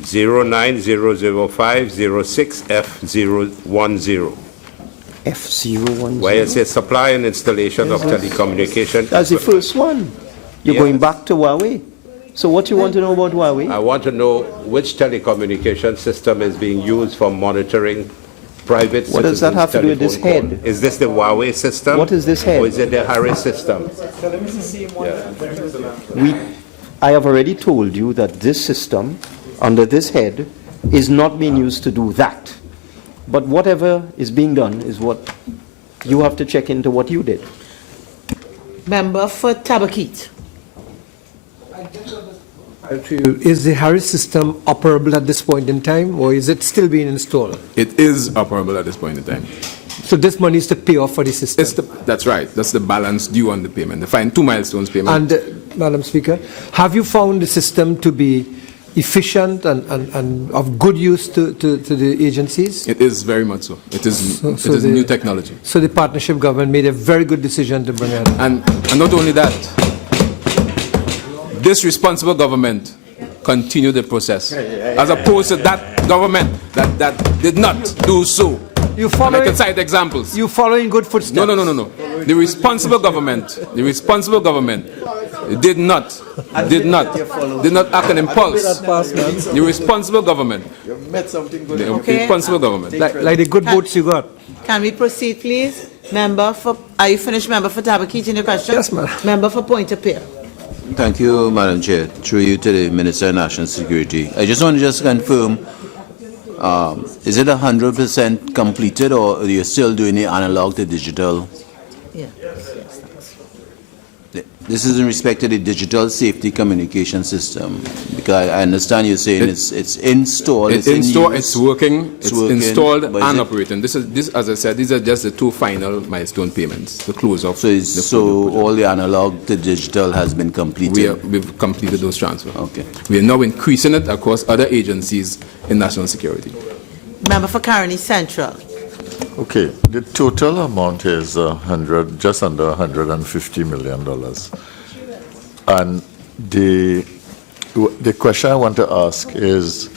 09005 06F010. F010. Where it says supply and installation of telecommunication. That's the first one. You're Yes. going back to Huawei. So what you want to know about Huawei? I want to know which telecommunication system is being used for monitoring private What does that have to do with this telephone head? call. Is this the Huawei system? What is this head? Or is it the Harris system? I have already told you that this system, under this head, is not being used to do that. But whatever is being done is what you have to check into what you did. Member for Tabakit. Is the Harris system operable at this point in time, or is it still being installed? It is operable at this point in time. So this money is to pay off for the system? That's right. That's the balance due on the payment, the fine 2 milestones payment. And, Madam Speaker, have you found the system to be efficient and of good use to the agencies? It is very much so. It is new technology. So the partnership government made a very good decision to bring it. And not only that, this responsible government continued the process, as opposed to that government that did not do so. You follow. I can cite examples. You following good footsteps. No. The responsible government did not act on impulse. The responsible government. You met something good. The Okay. responsible government. Like the good votes you got. Can we proceed, please? Member for, are you finished, Member for Tabakit, in your question? Yes, ma'am. Member for Point of Peer. Thank you, Madam Chair. Through you to the Minister of National Security. I just want to confirm, is it 100% completed or are you still doing the analog to digital? Yeah. This is in respect to the digital safety communication system, because I understand you're saying it's installed. It's installed, it's working, it's working, installed but and is it- operating. This, as I said, these are just the 2 final milestone payments, the close of. So all the analog to digital has been completed? We've completed those transfers. Okay. We are now increasing it across other agencies in national security. Member for Caroni Central. Okay, the total amount is just under $150 million. And the question I want to ask is,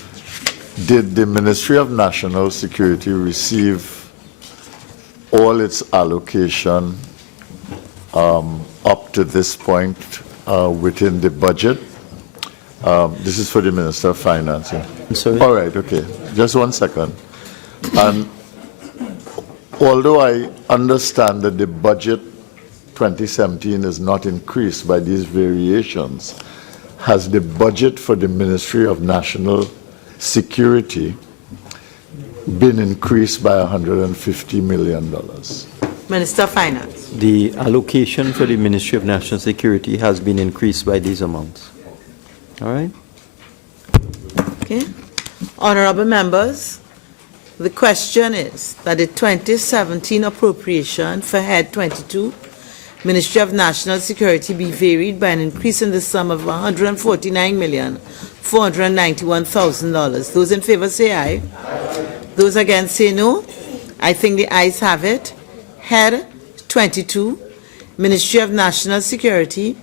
did the Ministry of National Security receive all its allocation up to this point within the budget? This is for the Minister of Finance. Yeah. Sorry? All right, okay. Just 1 second. And although I understand that the budget 2017 is not increased by these variations, has the budget for the Ministry of National Security been increased by $150 million? Minister of Finance. The allocation for the Ministry of National Security has been increased by these amounts. All right? Okay. Honorable members, the question is that the 2017 appropriation for Head 22, Ministry of National Security, be varied by an increase in the sum of $149,491,000. Those in favor say aye. Those against say no. I think the ayes have it. Head 22, Ministry of National Security,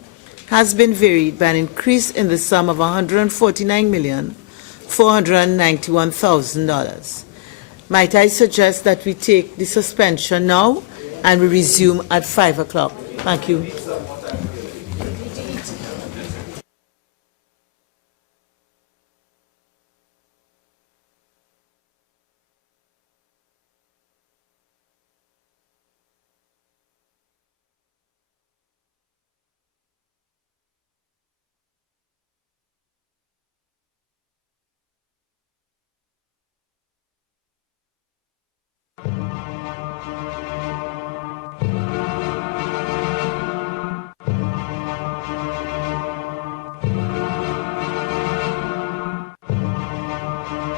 has been varied by an increase in the sum of $149,491,000. Might I suggest that we take the suspension now and we resume at 5 o'clock? Thank you.